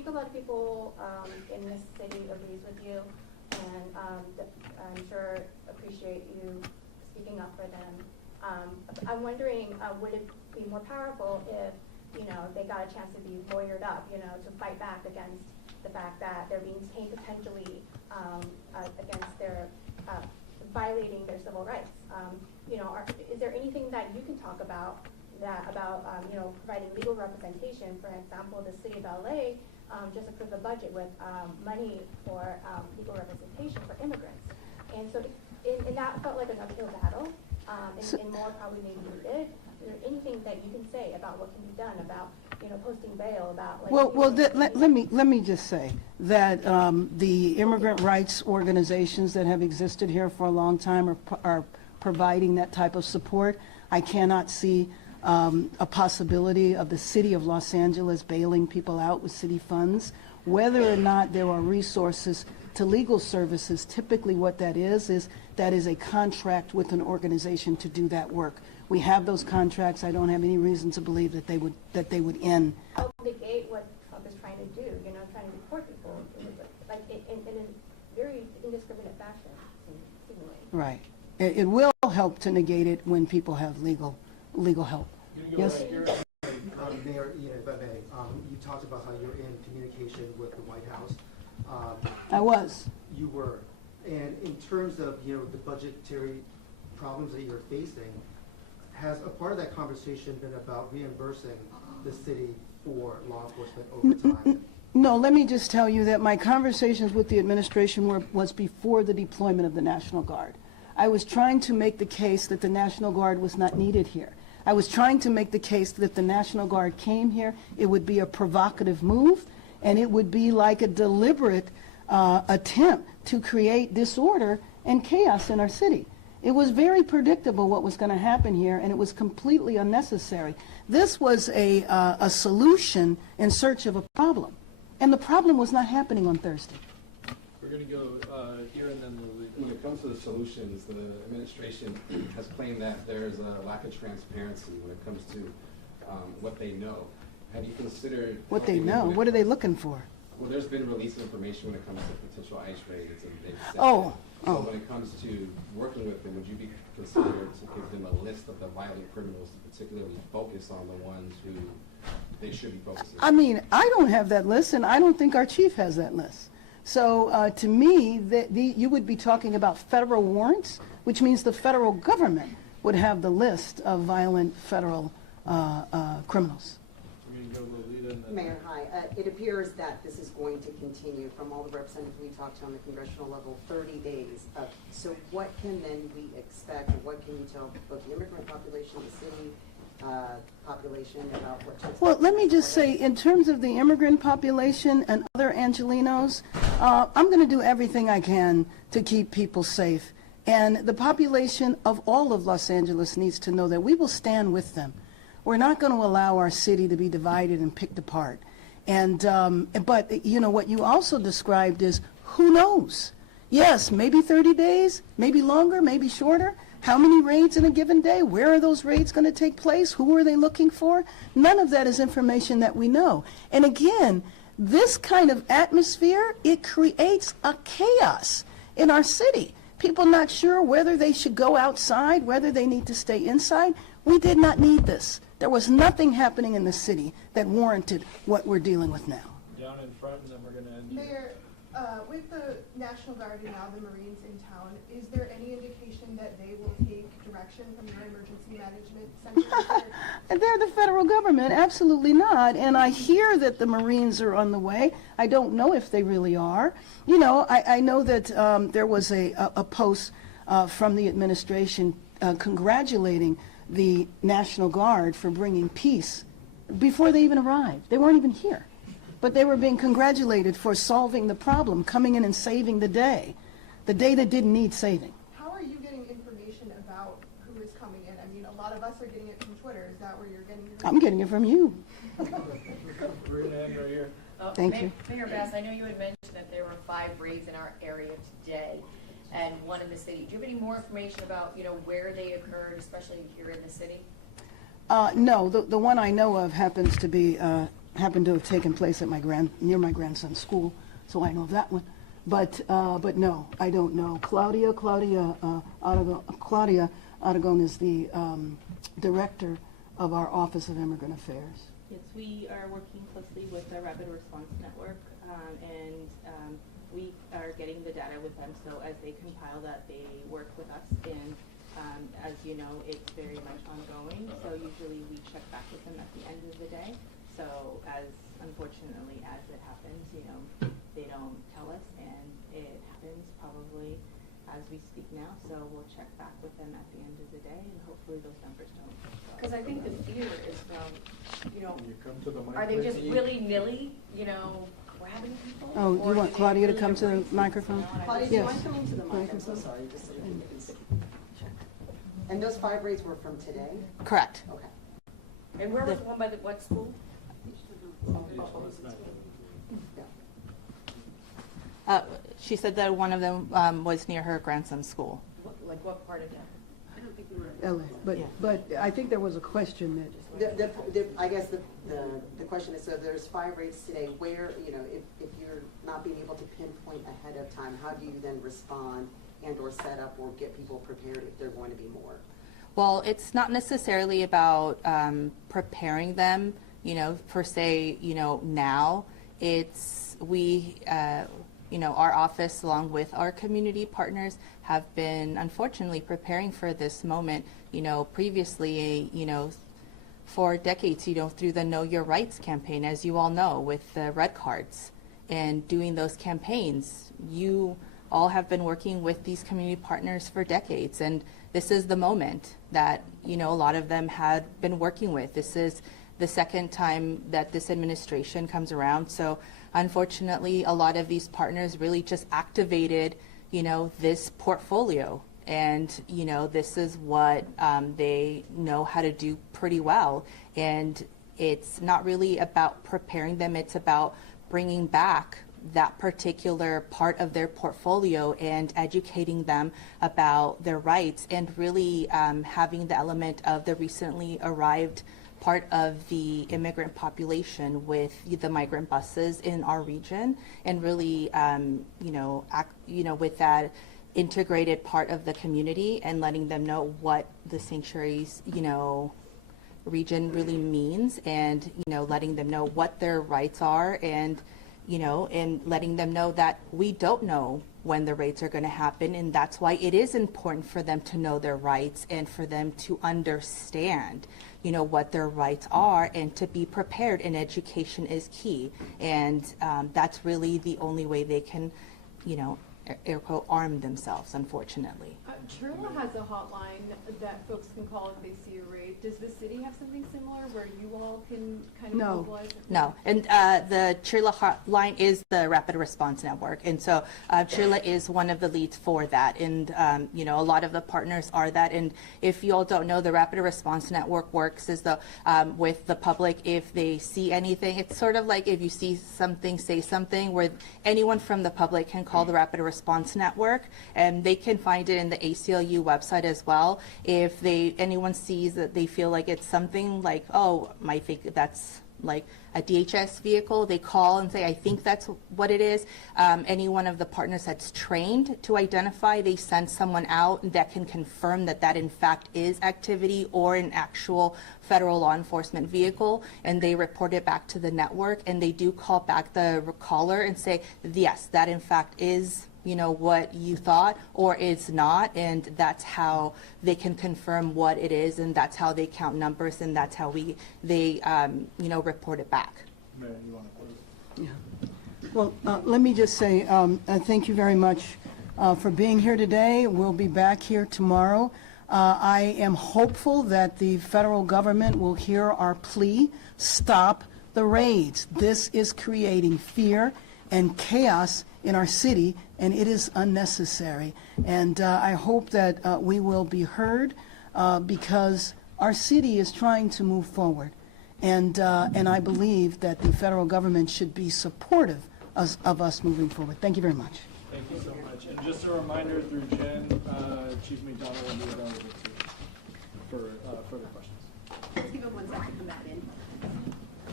think a lot of people in this city agrees with you, and I'm sure appreciate you speaking up for them. I'm wondering, would it be more powerful if, they got a chance to be lawyered up, to fight back against the fact that they're being detained potentially against their violating their civil rights? Is there anything that you can talk about providing legal representation? For example, the city of LA just approved a budget with money for legal representation for immigrants. And so and that felt like an uphill battle, and more probably maybe needed. Is there anything that you can say about what can be done about, posting bail, about like... Let me just say that the immigrant rights organizations that have existed here for a long time are providing that type of support. I cannot see a possibility of the city of Los Angeles bailing people out with city funds. Whether or not there are resources to legal services, typically what that is a contract with an organization to do that work. We have those contracts. I don't have any reason to believe that they would end. Negate what Trump is trying to do, trying to deport people, in a very indiscriminate fashion, seemingly. Right. It will help to negate it when people have legal help. Yes? Mayor, if I may, you talked about how you're in communication with the White House. I was. You were. And in terms of, the budgetary problems that you're facing, has a part of that conversation been about reimbursing the city for law enforcement overtime? No, let me just tell you that my conversations with the administration was before the deployment of the National Guard. I was trying to make the case that the National Guard was not needed here. I was trying to make the case that if the National Guard came here, it would be a provocative move, and it would be like a deliberate attempt to create disorder and chaos in our city. It was very predictable what was going to happen here, and it was completely unnecessary. This was a solution in search of a problem, and the problem was not happening on Thursday. We're going to go here and then we'll leave. When it comes to the solutions, the administration has claimed that there's a lack of transparency when it comes to what they know. Have you considered... What they know? What are they looking for? Well, there's been released information when it comes to potential ICE raids, and they've said So when it comes to working with them, would you be considered to give them a list of the violent criminals to particularly focus on the ones who they should be focusing on? I mean, I don't have that list, and I don't think our chief has that list. So to me, you would be talking about federal warrants, which means the federal government would have the list of violent federal criminals. Mayor, hi. It appears that this is going to continue from all the representatives we talked to on the congressional level, 30 days. So what can then we expect, or what can you tell both the immigrant population, the city population about what to expect? Well, let me just say, in terms of the immigrant population and other Angelenos, I'm going to do everything I can to keep people safe. And the population of all of Los Angeles needs to know that we will stand with them. We're not going to allow our city to be divided and picked apart. And but what you also described is, who knows? Yes, maybe 30 days, maybe longer, maybe shorter. How many raids in a given day? Where are those raids going to take place? Who are they looking for? None of that is information that we know. And again, this kind of atmosphere, it creates a chaos in our city. People not sure whether they should go outside, whether they need to stay inside. We did not need this. There was nothing happening in the city that warranted what we're dealing with now. Down in front, and then we're going to end. Mayor, with the National Guard and now the Marines in town, is there any indication that they will take direction from your emergency management center? They're the federal government, absolutely not. And I hear that the Marines are on the way. I don't know if they really are. I know that there was a post from the administration congratulating the National Guard for bringing peace before they even arrived. They weren't even here. But they were being congratulated for solving the problem, coming in and saving the day that didn't need saving. How are you getting information about who is coming in? I mean, a lot of us are getting it from Twitter. Is that where you're getting your I'm getting it from you. We're going to end right here. Thank you. Mayor Bass, I know you had mentioned that there were 5 raids in our area today and 1 in the city. Do you have any more information about, where they occurred, especially here in the city? No, the one I know of happens to be happened to have taken place at near my grandson's school, so I know of that one. But no, I don't know. Claudia Aragon is the director of our Office of Immigrant Affairs. Yes, we are working closely with the Rapid Response Network, and we are getting the data with them. So as they compile that, they work with us, and as you know, it's very much ongoing. So usually we check back with them at the end of the day. So unfortunately, as it happens, they don't tell us, and it happens probably as we speak now. So we'll check back with them at the end of the day, and hopefully those numbers don't. Because I think the fear is from, You come to the mic, are they just please. willy-nilly, grabbing people? Oh, Or you want do they Claudia to really come to the erase microphone? Claudia, do you Yes. mind coming to the mic? I'm so Microphone. sorry, just so we can see. And those 5 rates were from today? Correct. Okay. And where was the one by what school? She said that one of them was near her grandson's school. Like what part of town? LA. But I think there was a question that, I guess the question is, so there's 5 rates today, where, if you're not being able to pinpoint ahead of time, how do you then respond and or set up or get people prepared if they're going to be more? Well, it's not necessarily about preparing them, per se, now. It's our office, along with our community partners, have been unfortunately preparing for this moment, previously, for decades, through the Know Your Rights campaign, as you all know, with the red cards and doing those campaigns. You all have been working with these community partners for decades, and this is the moment that, a lot of them had been working with. This is the second time that this administration comes around. So unfortunately, a lot of these partners really just activated, this portfolio. And, this is what they know how to do pretty well. And it's not really about preparing them. It's about bringing back that particular part of their portfolio and educating them about their rights, and really having the element of the recently arrived part of the immigrant population with the migrant buses in our region, and really, with that integrated part of the community, and letting them know what the sanctuaries, region really means, and, letting them know what their rights are, and, and letting them know that we don't know when the raids are going to happen, and that's why it is important for them to know their rights, and for them to understand, what their rights are, and to be prepared. And education is key, and that's really the only way they can, air quote, arm themselves, unfortunately. Chirla has a hotline that folks can call if they see a raid. Does the city have something similar where you all can kind of mobilize? No, and the Chirla hotline is the Rapid Response Network, and so Chirla is one of the leads for that, and a lot of the partners are that. And if you all don't know, the Rapid Response Network works as though with the public, if they see anything, it's sort of like if you see something, say something, where anyone from the public can call the Rapid Response Network, and they can find it in the ACLU website as well. If anyone sees that they feel like it's something like, oh, I think that's like a DHS vehicle, they call and say, I think that's what it is. Any one of the partners that's trained to identify, they send someone out that can confirm that that in fact is activity or an actual federal law enforcement vehicle, and they report it back to the network, and they do call back the caller and say, yes, that in fact is what you thought, or is not, and that's how they can confirm what it is, and that's how they count numbers, and that's how they report it back. Mayor, you want to close? Yeah. Well, let me just say thank you very much for being here today. We'll be back here tomorrow. I am hopeful that the federal government will hear our plea, stop the raids. This is creating fear and chaos in our city, and it is unnecessary. And I hope that we will be heard because our city is trying to move forward. And I believe that the federal government should be supportive of us moving forward. Thank you very much. Thank you so much. And just a reminder through Jen, Chief McDonald will be available too for further questions. Let's give him 1 second to come back in.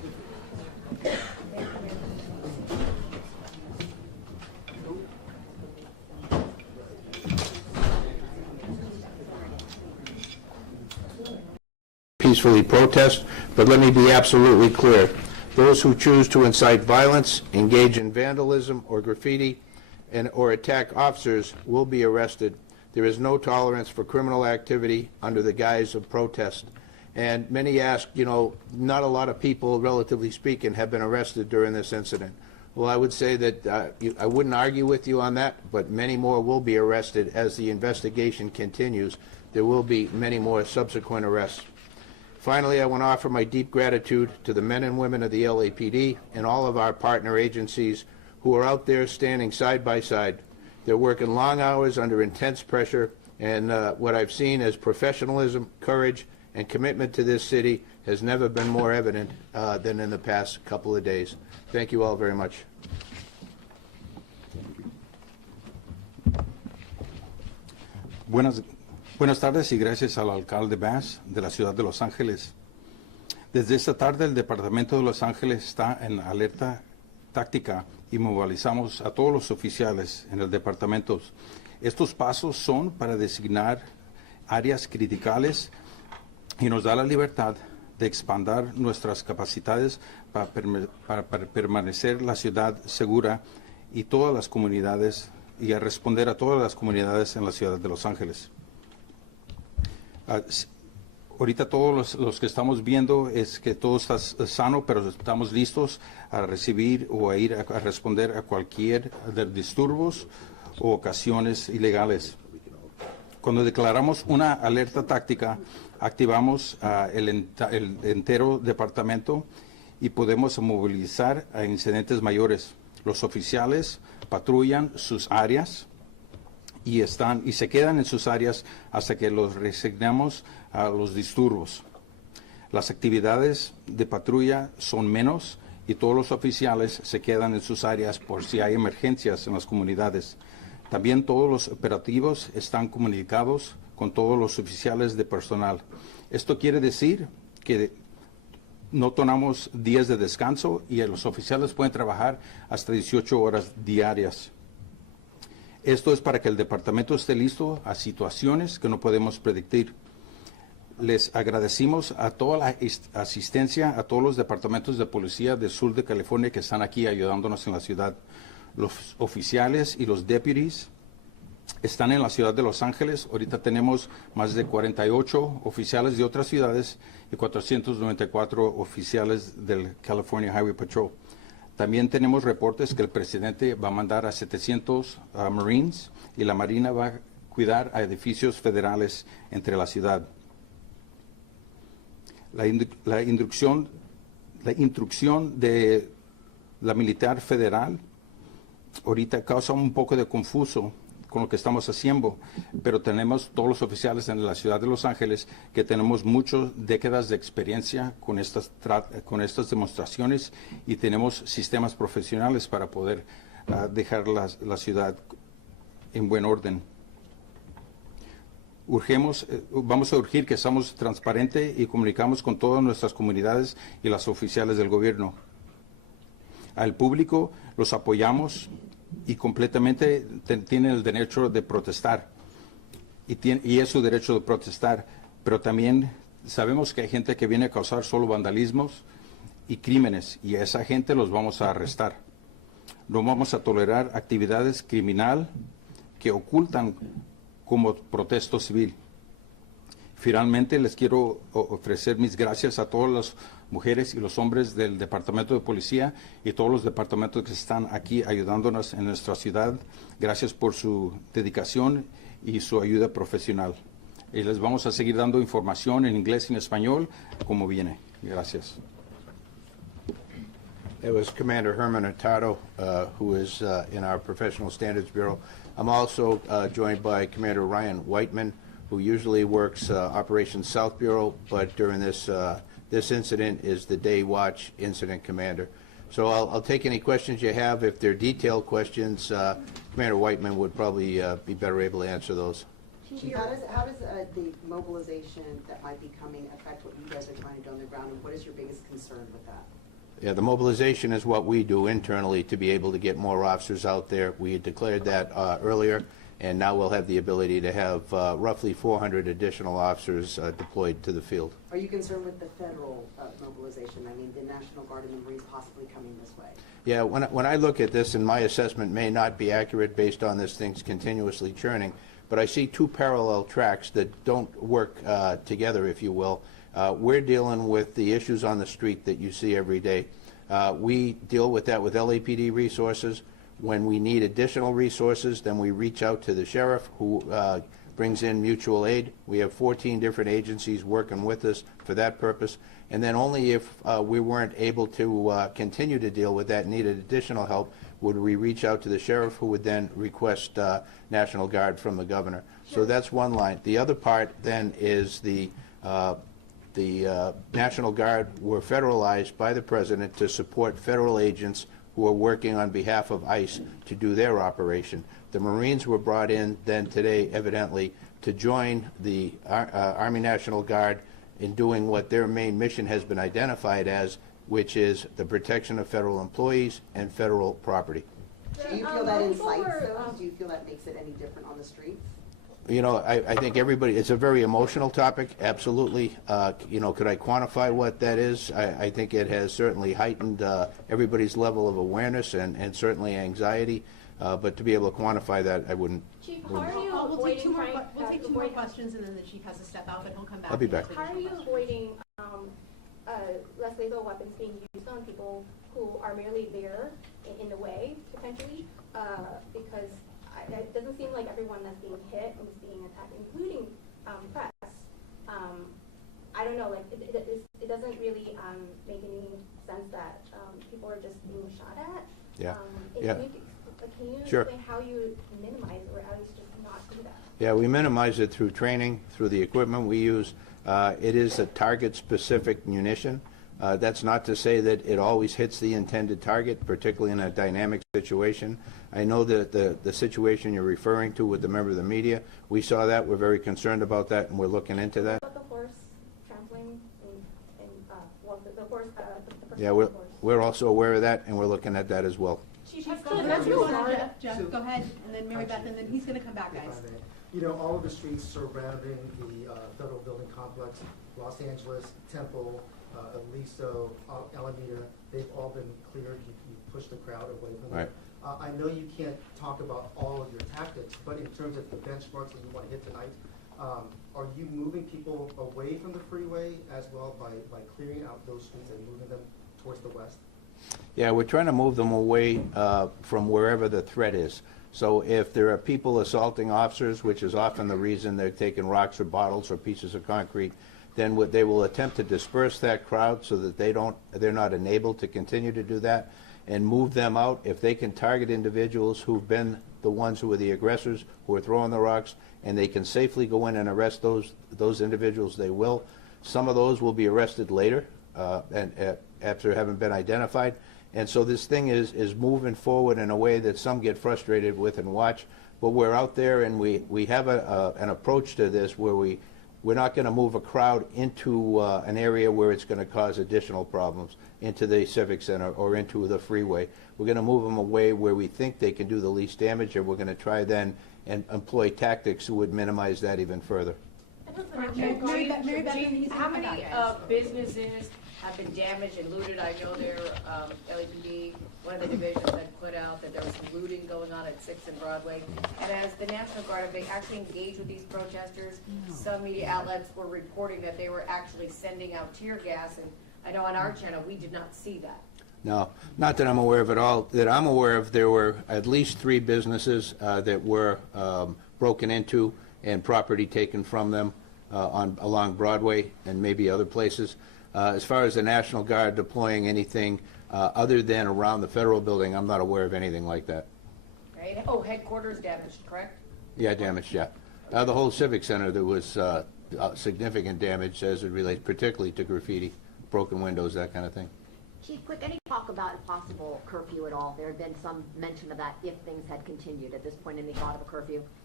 Peacefully protest, but let me be absolutely clear. Those who choose to incite violence, engage in vandalism or graffiti, or attack officers will be arrested. There is no tolerance for criminal activity under the guise of protest. And many ask, not a lot of people, relatively speaking, have been arrested during this incident. Well, I would say that I wouldn't argue with you on that, but many more will be arrested as the investigation continues. There will be many more subsequent arrests. Finally, I want to offer my deep gratitude to the men and women of the LAPD and all of our partner agencies who are out there standing side by side. They're working long hours under intense pressure, and what I've seen as professionalism, courage, and commitment to this city has never been more evident than in the past couple of days. Thank you all very much. Buenas tardes y gracias al alcalde Bass de la ciudad de Los Ángeles. Desde esta tarde el Departamento de Los Ángeles está en alerta táctica y movilizamos a todos los oficiales en el departamento. Estos pasos son para designar áreas criticales y nos da la libertad de expandir nuestras capacidades para permanecer la ciudad segura y todas las comunidades y a responder a todas las comunidades en la ciudad de Los Ángeles. Ahorita todos los que estamos viendo es que todo está sano, pero estamos listos a recibir o a ir a responder a cualquier de disturbios o ocasiones ilegales. Cuando declaramos una alerta táctica, activamos el entero departamento y podemos movilizar a incidentes mayores. Los oficiales patrullan sus áreas y se quedan en sus áreas hasta que los resignamos a los disturbios. Las actividades de patrulla son menos y todos los oficiales se quedan en sus áreas por si hay emergencias en las comunidades. También todos los operativos están comunicados con todos los oficiales de personal. Esto quiere decir que no tomamos días de descanso y los oficiales pueden trabajar hasta 18 horas diarias. Esto es para que el departamento esté listo a situaciones que no podemos predecir. Les agradecemos a toda la asistencia a todos los departamentos de policía del sur de California que están aquí ayudándonos en la ciudad. Los oficiales y los deputies están en la ciudad de Los Ángeles. Ahorita tenemos más de 48 oficiales de otras ciudades y 494 oficiales del California Highway Patrol. También tenemos reportes que el presidente va a mandar a 700 Marines y la Marina va a cuidar a edificios federales entre la ciudad. La instrucción de la militar federal ahorita causa un poco de confuso con lo que estamos haciendo, pero tenemos todos los oficiales en la ciudad de Los Ángeles que tenemos muchas décadas de experiencia con estas demostraciones y tenemos sistemas profesionales para poder dejar la ciudad en buen orden. Vamos a urgir que seamos transparentes y comunicamos con todas nuestras comunidades y las oficiales del gobierno. Al público los apoyamos y completamente tienen el derecho de protestar y es su derecho de protestar, pero también sabemos que hay gente que viene a causar solo vandalismos y crímenes y a esa gente los vamos a arrestar. No vamos a tolerar actividades criminales que ocultan como protesto civil. Finalmente les quiero ofrecer mis gracias a todas las mujeres y los hombres del Departamento de Policía y todos los departamentos que están aquí ayudándonos en nuestra ciudad. Gracias por su dedicación y su ayuda profesional. Y les vamos a seguir dando información en inglés y en español como viene. Gracias. It was Commander Herman Hurtado, who is in our Professional Standards Bureau. I'm also joined by Commander Ryan Whiteman, who usually works Operations South Bureau, but during this incident is the Day Watch Incident Commander. So I'll take any questions you have. If they're detailed questions, Commander Whiteman would probably be better able to answer those. Chief, how does the mobilization that might be coming affect what you guys are trying to do on the ground, and what is your biggest concern with that? Yeah, the mobilization is what we do internally to be able to get more officers out there. We had declared that earlier, and now we'll have the ability to have roughly 400 additional officers deployed to the field. Are you concerned with the federal mobilization? I mean, the National Guard and the Marines possibly coming this way? Yeah, when I look at this, and my assessment may not be accurate based on this thing's continuously churning, but I see two parallel tracks that don't work together, if you will. We're dealing with the issues on the street that you see every day. We deal with that with LAPD resources. When we need additional resources, then we reach out to the sheriff, who brings in mutual aid. We have 14 different agencies working with us for that purpose. And then only if we weren't able to continue to deal with that, needed additional help, would we reach out to the sheriff, who would then request National Guard from the governor. So that's one line. The other part then is the National Guard were federalized by the president to support federal agents who are working on behalf of ICE to do their operation. The Marines were brought in then today, evidently, to join the Army National Guard in doing what their main mission has been identified as, which is the protection of federal employees and federal property. Do you feel that incites those? Do you feel that makes it any different on the streets? You know, I think everybody, it's a very emotional topic, absolutely. You know, could I quantify what that is? I think it has certainly heightened everybody's level of awareness and certainly anxiety, but to be able to quantify that, I wouldn't. Chief, how are you We'll take avoiding two more questions, and then the chief has to step out, but he'll come back. I'll be back. How are you avoiding less lethal weapons being used on people who are merely there in the way, potentially? Because it doesn't seem like everyone that's being hit is being attacked, including press. I don't know, like, it doesn't really make any sense that people are just being shot at. Yeah. Can you Sure. explain how you minimize or at least just not do that? Yeah, we minimize it through training, through the equipment we use. It is a target-specific munition. That's not to say that it always hits the intended target, particularly in a dynamic situation. I know that the situation you're referring to with the member of the media, we saw that, we're very concerned about that, and we're looking into that. What about the horse trampling and well, the horse, the Yeah, we're also aware of that, and we're looking at that as well. Chief, go ahead. Jeff, go ahead, and then Mary Beth, and then he's gonna come back, guys. If I may. You know, all of the streets surrounding the federal building complex, Los Angeles, Temple, Aliso, Alameda, they've all been cleared. You pushed the crowd away from them. Right. I know you can't talk about all of your tactics, but in terms of the benchmarks that you want to hit tonight, are you moving people away from the freeway as well by clearing out those streets and moving them towards the west? Yeah, we're trying to move them away from wherever the threat is. So if there are people assaulting officers, which is often the reason they're taking rocks or bottles or pieces of concrete, then they will attempt to disperse that crowd so that they're not enabled to continue to do that, and move them out. If they can target individuals who've been the ones who are the aggressors, who are throwing the rocks, and they can safely go in and arrest those individuals, they will. Some of those will be arrested later, and after having been identified. And so this thing is moving forward in a way that some get frustrated with and watch. But we're out there, and we have an approach to this where we're not going to move a crowd into an area where it's going to cause additional problems, into the Civic Center or into the freeway. We're going to move them away where we think they can do the least damage, and we're going to try then and employ tactics that would minimize that even further. Mary Beth, How many businesses have been damaged and looted? I know there, LAPD, one of the divisions had put out that there was some looting going on at 6th and Broadway. And as the National Guard, have they actually engaged with these protesters? Some media outlets were reporting that they were actually sending out tear gas, and I know on our channel, we did not see that. No, not that I'm aware of at all. That I'm aware of, there were at least 3 businesses that were broken into and property taken from them along Broadway and maybe other places. As far as the National Guard deploying anything other than around the federal building, I'm not aware of anything like that. Right? Oh, headquarters damaged, correct? Yeah, damaged, yeah. The whole Civic Center, there was significant damage as it relates particularly to graffiti, broken windows, that kind of thing. Chief, quick, any talk about a possible curfew at all? There had been some mention of that if things had continued. At this point, any thought of a curfew?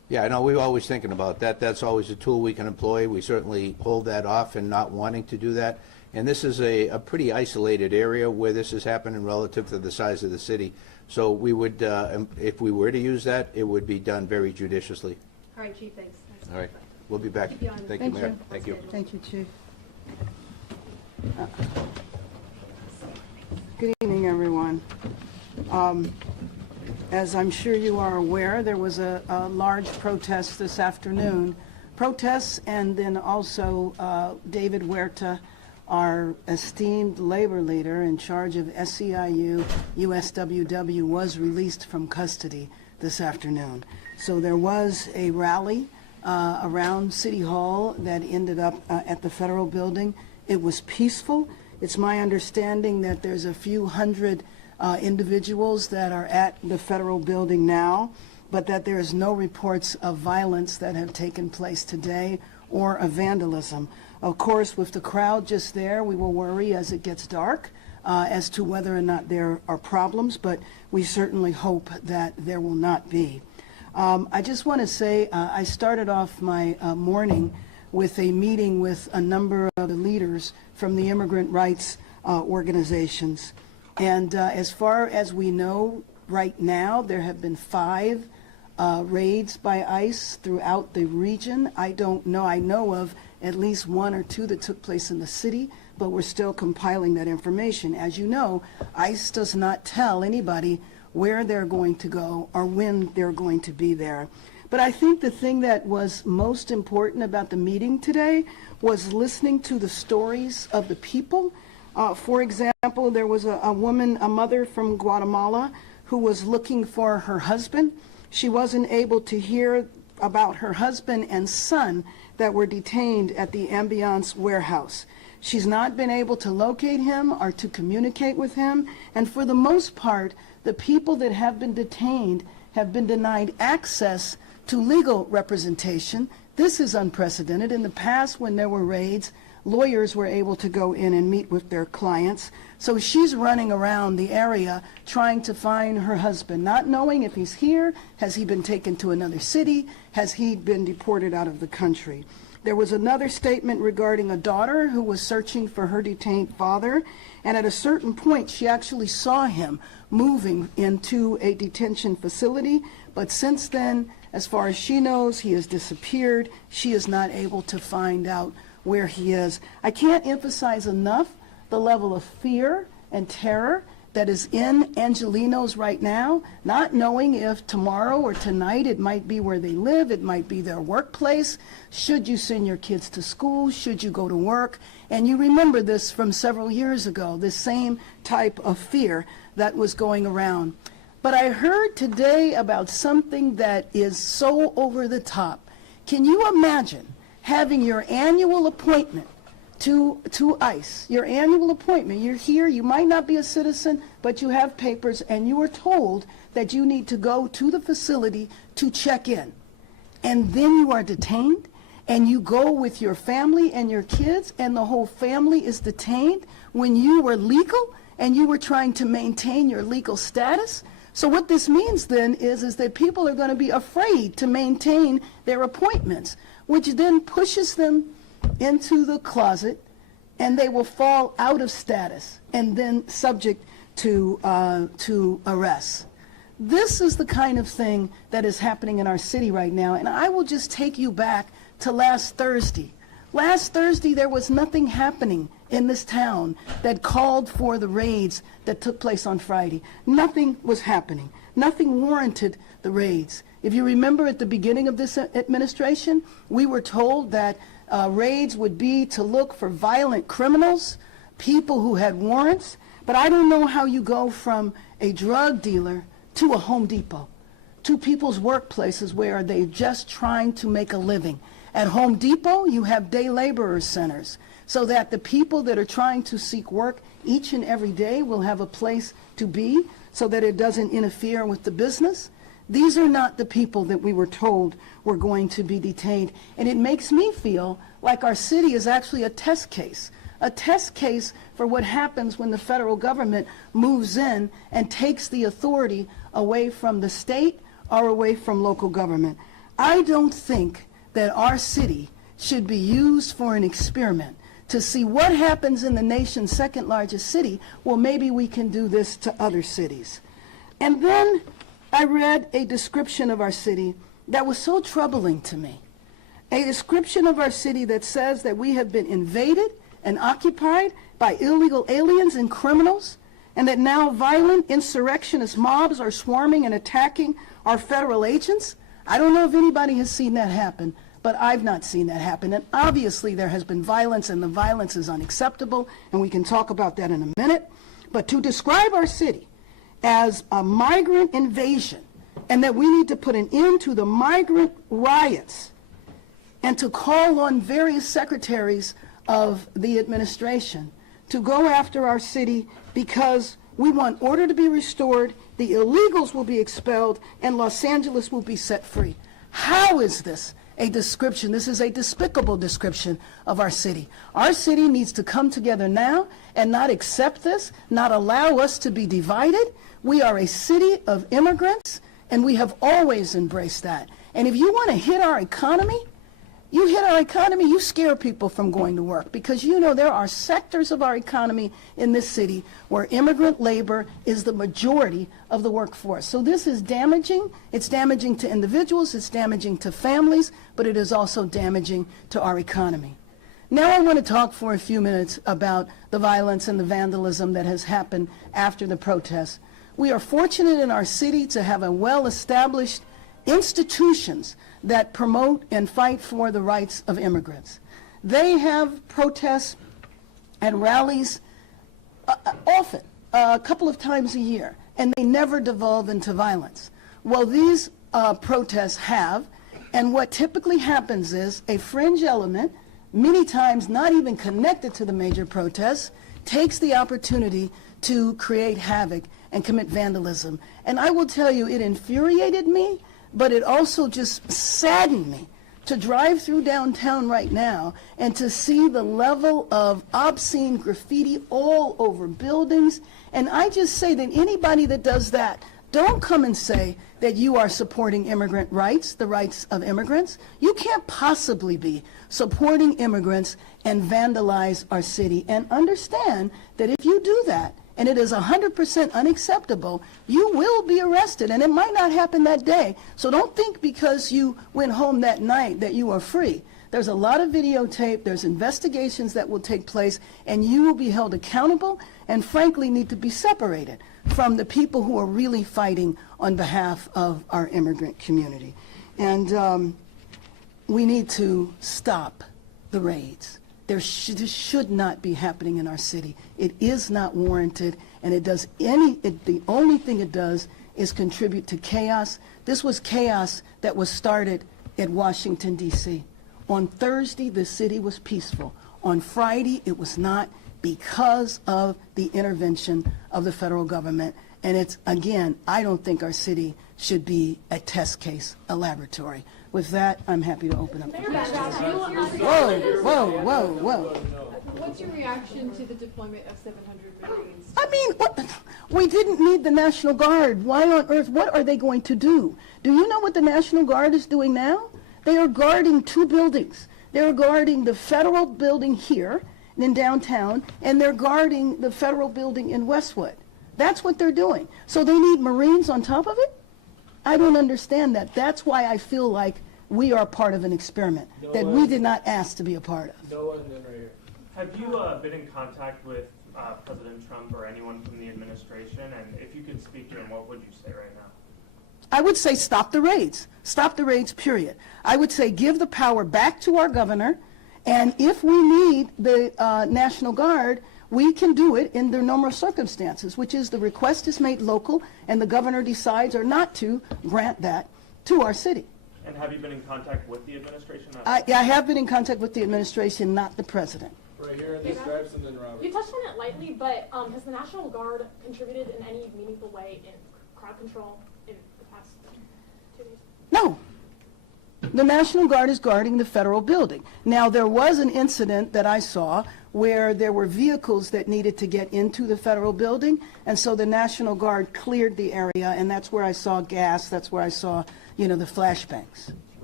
Yeah, I know, we're always thinking about that. That's always a tool we can employ. We certainly hold that off and not wanting to do that. And this is a pretty isolated area where this is happening relative to the size of the city. So we would, if we were to use that, it would be done very judiciously. All right, Chief, thanks. All right, we'll be back. Keep you on. Thank you, Mayor. Thank Thank you. Thank you, Chief. Good evening, everyone. As I'm sure you are aware, there was a large protest this afternoon. Protests, and then also David Huerta, our esteemed labor leader in charge of SEIU, USWW, was released from custody this afternoon. So there was a rally around City Hall that ended up at the Federal Building. It was peaceful. It's my understanding that there's a few hundred individuals that are at the Federal Building now, but that there is no reports of violence that have taken place today or of vandalism. Of course, with the crowd just there, we will worry as it gets dark as to whether or not there are problems, but we certainly hope that there will not be. I just want to say I started off my morning with a meeting with a number of the leaders from the immigrant rights organizations. And as far as we know right now, there have been 5 raids by ICE throughout the region. I don't know. I know of at least 1 or 2 that took place in the city, but we're still compiling that information. As you know, ICE does not tell anybody where they're going to go or when they're going to be there. But I think the thing that was most important about the meeting today was listening to the stories of the people. For example, there was a woman, a mother from Guatemala, who was looking for her husband. She wasn't able to hear about her husband and son that were detained at the Ambiance warehouse. She's not been able to locate him or to communicate with him, and for the most part, the people that have been detained have been denied access to legal representation. This is unprecedented. In the past, when there were raids, lawyers were able to go in and meet with their clients. So she's running around the area trying to find her husband, not knowing if he's here, has he been taken to another city, has he been deported out of the country. There was another statement regarding a daughter who was searching for her detained father, and at a certain point she actually saw him moving into a detention facility, but since then, as far as she knows, he has disappeared. She is not able to find out where he is. I can't emphasize enough the level of fear and terror that is in Angelenos right now, not knowing if tomorrow or tonight it might be where they live, it might be their workplace. Should you send your kids to school? Should you go to work? And you remember this from several years ago, this same type of fear that was going around. But I heard today about something that is so over the top. Can you imagine having your annual appointment to ICE, your annual appointment? You're here, you might not be a citizen, but you have papers, and you are told that you need to go to the facility to check in. And then you are detained, and you go with your family and your kids, and the whole family is detained when you were legal and you were trying to maintain your legal status. So what this means then is that people are going to be afraid to maintain their appointments, which then pushes them into the closet, and they will fall out of status and then subject to arrest. This is the kind of thing that is happening in our city right now, and I will just take you back to last Thursday. Last Thursday, there was nothing happening in this town that called for the raids that took place on Friday. Nothing was happening. Nothing warranted the raids. If you remember at the beginning of this administration, we were told that raids would be to look for violent criminals, people who had warrants, but I don't know how you go from a drug dealer to a Home Depot, to people's workplaces where they're just trying to make a living. At Home Depot, you have day laborer centers so that the people that are trying to seek work each and every day will have a place to be so that it doesn't interfere with the business. These are not the people that we were told were going to be detained. And it makes me feel like our city is actually a test case for what happens when the federal government moves in and takes the authority away from the state or away from local government. I don't think that our city should be used for an experiment to see what happens in the nation's second largest city. Well, maybe we can do this to other cities. And then I read a description of our city that was so troubling to me. A description of our city that says that we have been invaded and occupied by illegal aliens and criminals, and that now violent insurrectionist mobs are swarming and attacking our federal agents. I don't know if anybody has seen that happen, but I've not seen that happen. And obviously there has been violence, and the violence is unacceptable, and we can talk about that in a minute. But to describe our city as a migrant invasion, and that we need to put an end to the migrant riots, and to call on various secretaries of the administration to go after our city because we want order to be restored, the illegals will be expelled, and Los Angeles will be set free. How is this a description? This is a despicable description of our city. Our city needs to come together now and not accept this, not allow us to be divided. We are a city of immigrants, and we have always embraced that. And if you want to hit our economy, you scare people from going to work, because you know there are sectors of our economy in this city where immigrant labor is the majority of the workforce. So this is damaging. It's damaging to individuals, it's damaging to families, but it is also damaging to our economy. Now I want to talk for a few minutes about the violence and the vandalism that has happened after the protests. We are fortunate in our city to have a well-established institutions that promote and fight for the rights of immigrants. They have protests and rallies often, a couple of times a year, and they never devolve into violence. Well, these protests have, and what typically happens is a fringe element, many times not even connected to the major protests, takes the opportunity to create havoc and commit vandalism. And I will tell you, it infuriated me, but it also just saddened me to drive through downtown right now and to see the level of obscene graffiti all over buildings. And I just say that anybody that does that, don't come and say that you are supporting immigrant rights, the rights of immigrants. You can't possibly be supporting immigrants and vandalize our city. And understand that if you do that, and it is 100% unacceptable, you will be arrested, and it might not happen that day. So don't think because you went home that night that you are free. There's a lot of videotape, there's investigations that will take place, and you will be held accountable and frankly need to be separated from the people who are really fighting on behalf of our immigrant community. And we need to stop the raids. This should not be happening in our city. It is not warranted, and the only thing it does is contribute to chaos. This was chaos that was started at Washington, D.C. On Thursday, the city was peaceful. On Friday, it was not, because of the intervention of the federal government. And it's, again, I don't think our city should be a test case, a laboratory. With that, I'm happy to open up the questions. Whoa. What's your reaction to the deployment of 700 Marines? I mean, we didn't need the National Guard. Why on earth? What are they going to do? Do you know what the National Guard is doing now? They are guarding two buildings. They're guarding the federal building here in downtown, and they're guarding the federal building in Westwood. That's what they're doing. So they need Marines on top of it? I don't understand that. That's why I feel like we are part of an experiment that we did not ask to be a part of. Noah, and then right here. Have you been in contact with President Trump or anyone from the administration? And if you could speak to him, what would you say right now? I would say stop the raids. Stop the raids, period. I would say give the power back to our governor, and if we need the National Guard, we can do it in the normal circumstances, which is the request is made local and the governor decides or not to grant that to our city. And have you been in contact with the administration? I have been in contact with the administration, not the president. Right here in the stripes, and then Robert. You touched on it lightly, but has the National Guard contributed in any meaningful way in crowd control in the past 2 days? No. The National Guard is guarding the federal building. Now, there was an incident that I saw where there were vehicles that needed to get into the federal building, and so the National Guard cleared the area, and that's where I saw gas, that's where I saw, the flashbangs.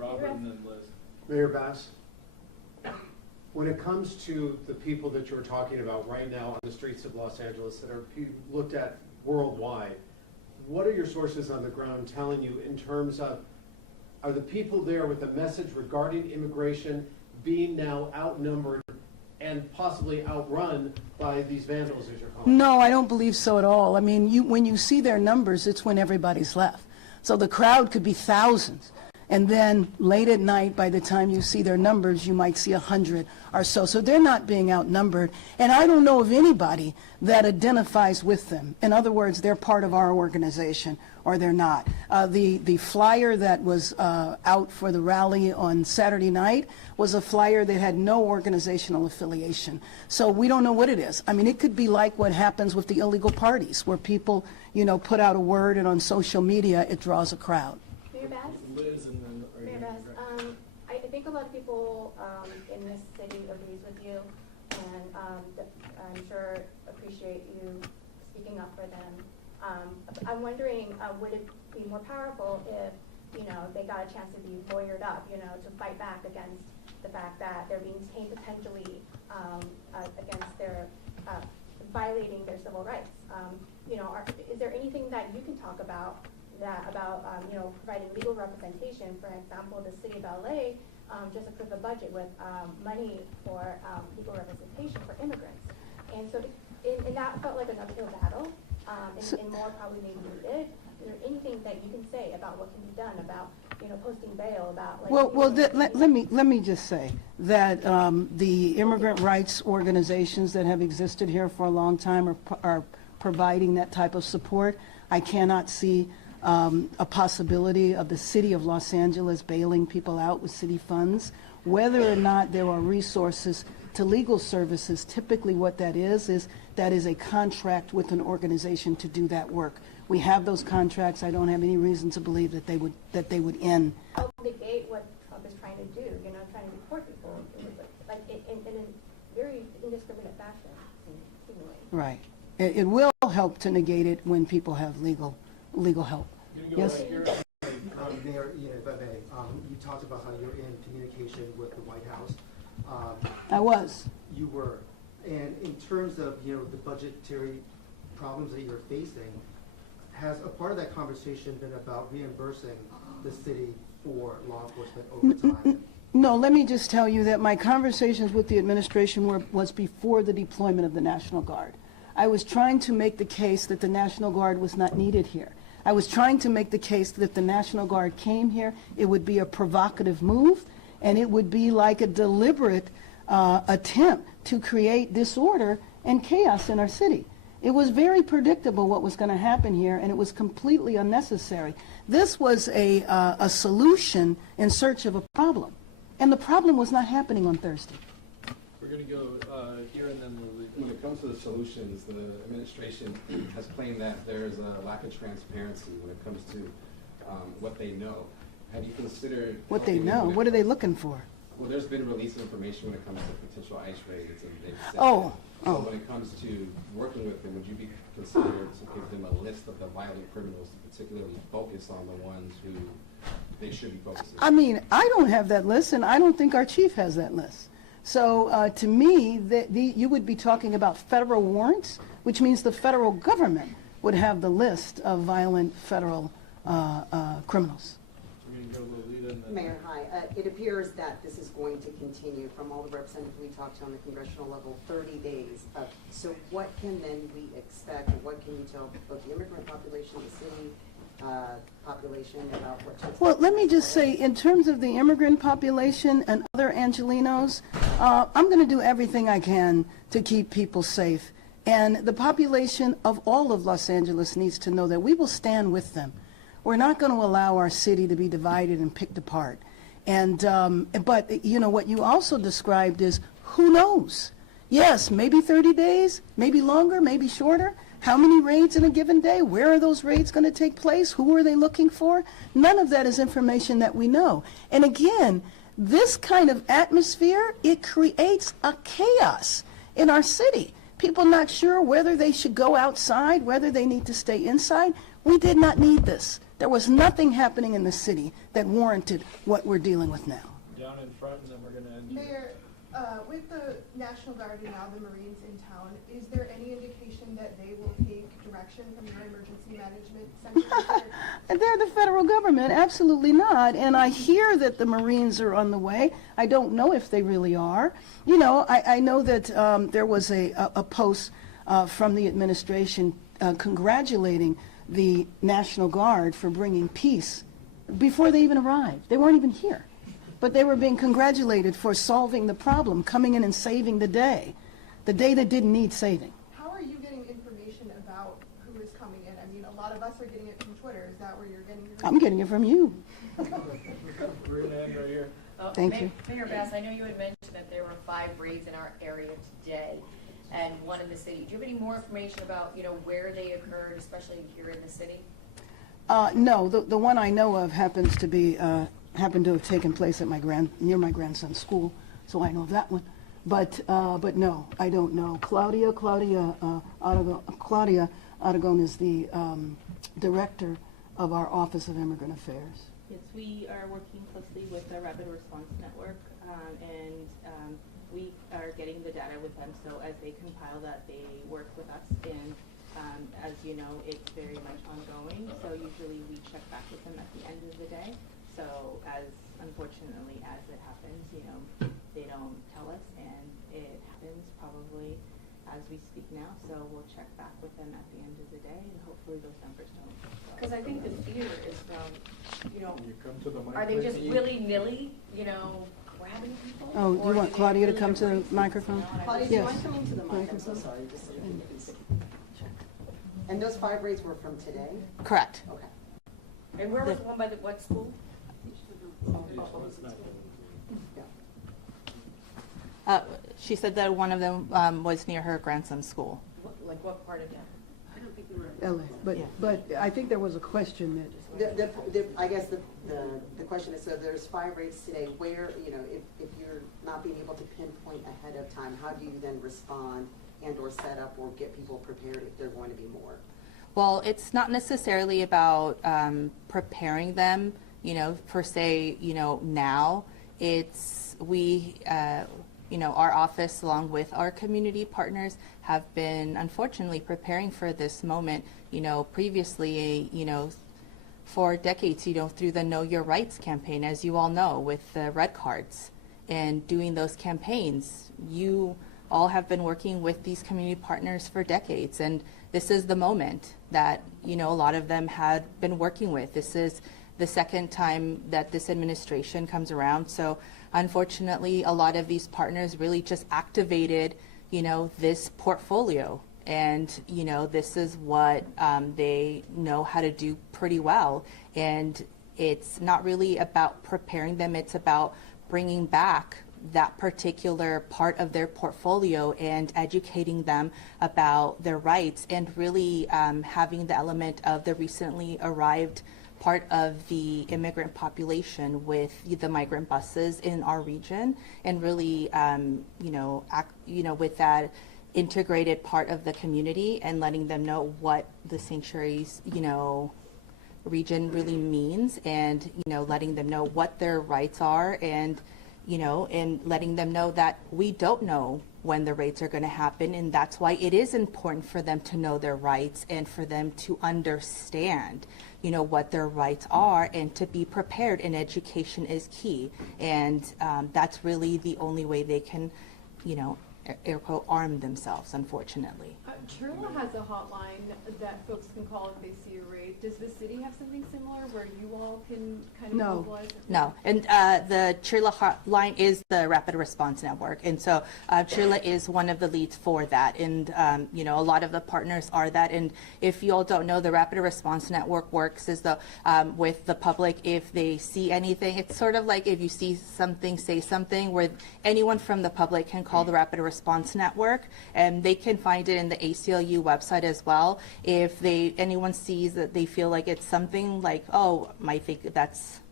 Robert and then Liz. Mayor Bass, when it comes to the people that you're talking about right now on the streets of Los Angeles that are looked at worldwide, what are your sources on the ground telling you in terms of, are the people there with a message regarding immigration being now outnumbered and possibly outrun by these vandals, as you're calling them? No, I don't believe so at all. I mean, when you see their numbers, it's when everybody's left. So the crowd could be thousands. And then late at night, by the time you see their numbers, you might see 100 or so. So they're not being outnumbered. And I don't know of anybody that identifies with them. In other words, they're part of our organization or they're not. The flyer that was out for the rally on Saturday night was a flyer that had no organizational affiliation. So we don't know what it is. I mean, it could be like what happens with the illegal parties, where people, you know, put out a word and on social media it draws a crowd. Mayor Bass? Liz and then. Mayor Bass, I think a lot of people in this city agrees with you, and I'm sure appreciate you speaking up for them. I'm wondering, would it be more powerful if, you know, they got a chance to be lawyered up, you know, to fight back against the fact that they're being detained potentially against their violating their civil rights? You know, is there anything that you can talk about you know, providing legal representation? For example, the city of LA just approved a budget with money for legal representation for immigrants. And so and that felt like an uphill battle, and more probably maybe needed. Is there anything that you can say about what can be done about, you know, posting bail, about like... Let me just say that the immigrant rights organizations that have existed here for a long time are providing that type of support. I cannot see a possibility of the city of Los Angeles bailing people out with city funds. Whether or not there are resources to legal services, typically what that is a contract with an organization to do that work. We have those contracts. I don't have any reason to believe that they would end. Help negate what Trump is trying to do, you know, trying to deport people, like in a very indiscriminate fashion, seemingly. Right. It will help to negate it when people have legal help. Yes? Mayor, if I may, you talked about how you're in communication with the White House. I was. You were. And in terms of, you know, the budgetary problems that you're facing, has a part of that conversation been about reimbursing the city for law enforcement overtime? No, let me just tell you that my conversations with the administration was before the deployment of the National Guard. I was trying to make the case that the National Guard was not needed here. I was trying to make the case that if the National Guard came here, it would be a provocative move, and it would be like a deliberate attempt to create disorder and chaos in our city. It was very predictable what was going to happen here, and it was completely unnecessary. This was a solution in search of a problem, and the problem was not happening on Thursday. We're going to go here and then we'll leave. When it comes to the solutions, the administration has claimed that there's a lack of transparency when it comes to what they know. Have you considered... What they know? What are they looking for? Well, there's been released information when it comes to potential ICE raids, and they've said So when it comes to working with them, would you be considered to give them a list of the violent criminals to particularly focus on the ones who they should be focusing on? I mean, I don't have that list, and I don't think our chief has that list. So to me, you would be talking about federal warrants, which means the federal government would have the list of violent federal criminals. Mayor, hi. It appears that this is going to continue from all the representatives we talked to on the congressional level, 30 days. So what can then we expect, or what can you tell both the immigrant population, the city population about what to expect? Well, let me just say, in terms of the immigrant population and other Angelinos, I'm going to do everything I can to keep people safe. And the population of all of Los Angeles needs to know that we will stand with them. We're not going to allow our city to be divided and picked apart. And but you know what you also described is, who knows? Yes, maybe 30 days, maybe longer, maybe shorter. How many raids in a given day? Where are those raids going to take place? Who are they looking for? None of that is information that we know. And again, this kind of atmosphere, it creates a chaos in our city. People not sure whether they should go outside, whether they need to stay inside. We did not need this. There was nothing happening in the city that warranted what we're dealing with now. Down in front, and then we're gonna end. Mayor, with the National Guard and now the Marines in town, is there any indication that they will take direction from your emergency management center? And they're the federal government, absolutely not. And I hear that the Marines are on the way. I don't know if they really are. You know, I know that there was a post from the administration congratulating the National Guard for bringing peace before they even arrived. They weren't even here. But they were being congratulated for solving the problem, coming in and saving the day that didn't need saving. How are you getting information about who is coming in? I mean, a lot of us are getting it from Twitter. Is that where you're getting your I'm getting it from you. We're gonna end right here. Thank you. Mayor Bass, I know you had mentioned that there were 5 raids in our area today and 1 in the city. Do you have any more information about, where they occurred, especially here in the city? No, the one I know of happens to be happened to have taken place at near my grandson's school, so I know that one. But no, I don't know. Claudia Aragon is the director of our Office of Immigrant Affairs. Yes, we are working closely with the Rapid Response Network, and we are getting the data with them. So as they compile that, they work with us, and as you know, it's very much ongoing. So usually we check back with them at the end of the day. So unfortunately as it happens, they don't tell us, and it happens probably as we speak now. So we'll check back with them at the end of the day, and hopefully those numbers don't go. Because I think the fear is from, You come to the mic. are they just willy-nilly, grabbing people? Oh, you Or want do they Claudia to really come to the embrace microphone? Claudia, do you Yes. mind coming to the mic? I'm so sorry, just so you can see. And those 5 raids were from today? Correct. Okay. And where was the one by what school? She said that one of them was near her grandson's school. What part of that? LA. But I think there was a question that I guess the question is, so there's 5 raids today, where, if you're not being able to pinpoint ahead of time, how do you then respond and or set up or get people prepared if there are going to be more? Well, it's not necessarily about preparing them, per se, now. It's our office, along with our community partners, have been unfortunately preparing for this moment, previously, for decades, through the Know Your Rights campaign, as you all know, with the red cards and doing those campaigns. You all have been working with these community partners for decades, and this is the moment that, a lot of them had been working with. This is the second time that this administration comes around. So unfortunately, a lot of these partners really just activated, this portfolio. And, this is what they know how to do pretty well. And it's not really about preparing them. It's about bringing back that particular part of their portfolio and educating them about their rights, and really having the element of the recently arrived part of the immigrant population with the migrant buses in our region, and really, with that integrated part of the community, and letting them know what the sanctuaries, region really means, and, letting them know what their rights are, and letting them know that we don't know when the raids are going to happen, and that's why it is important for them to know their rights, and for them to understand, what their rights are, and to be prepared. And education is key, and that's really the only way they can, air quote, arm themselves, unfortunately. Chirla has a hotline that folks can call if they see a raid. Does the city have something similar where you all can kind of mobilize? No, and the Chirla hotline is the Rapid Response Network, and so Chirla is one of the leads for that, and a lot of the partners are that. And if you all don't know, the Rapid Response Network works as though with the public, if they see anything, it's sort of like if you see something, say something, where anyone from the public can call the Rapid Response Network, and they can find it in the ACLU website as well. If anyone sees that they feel like it's something like, oh, I think that's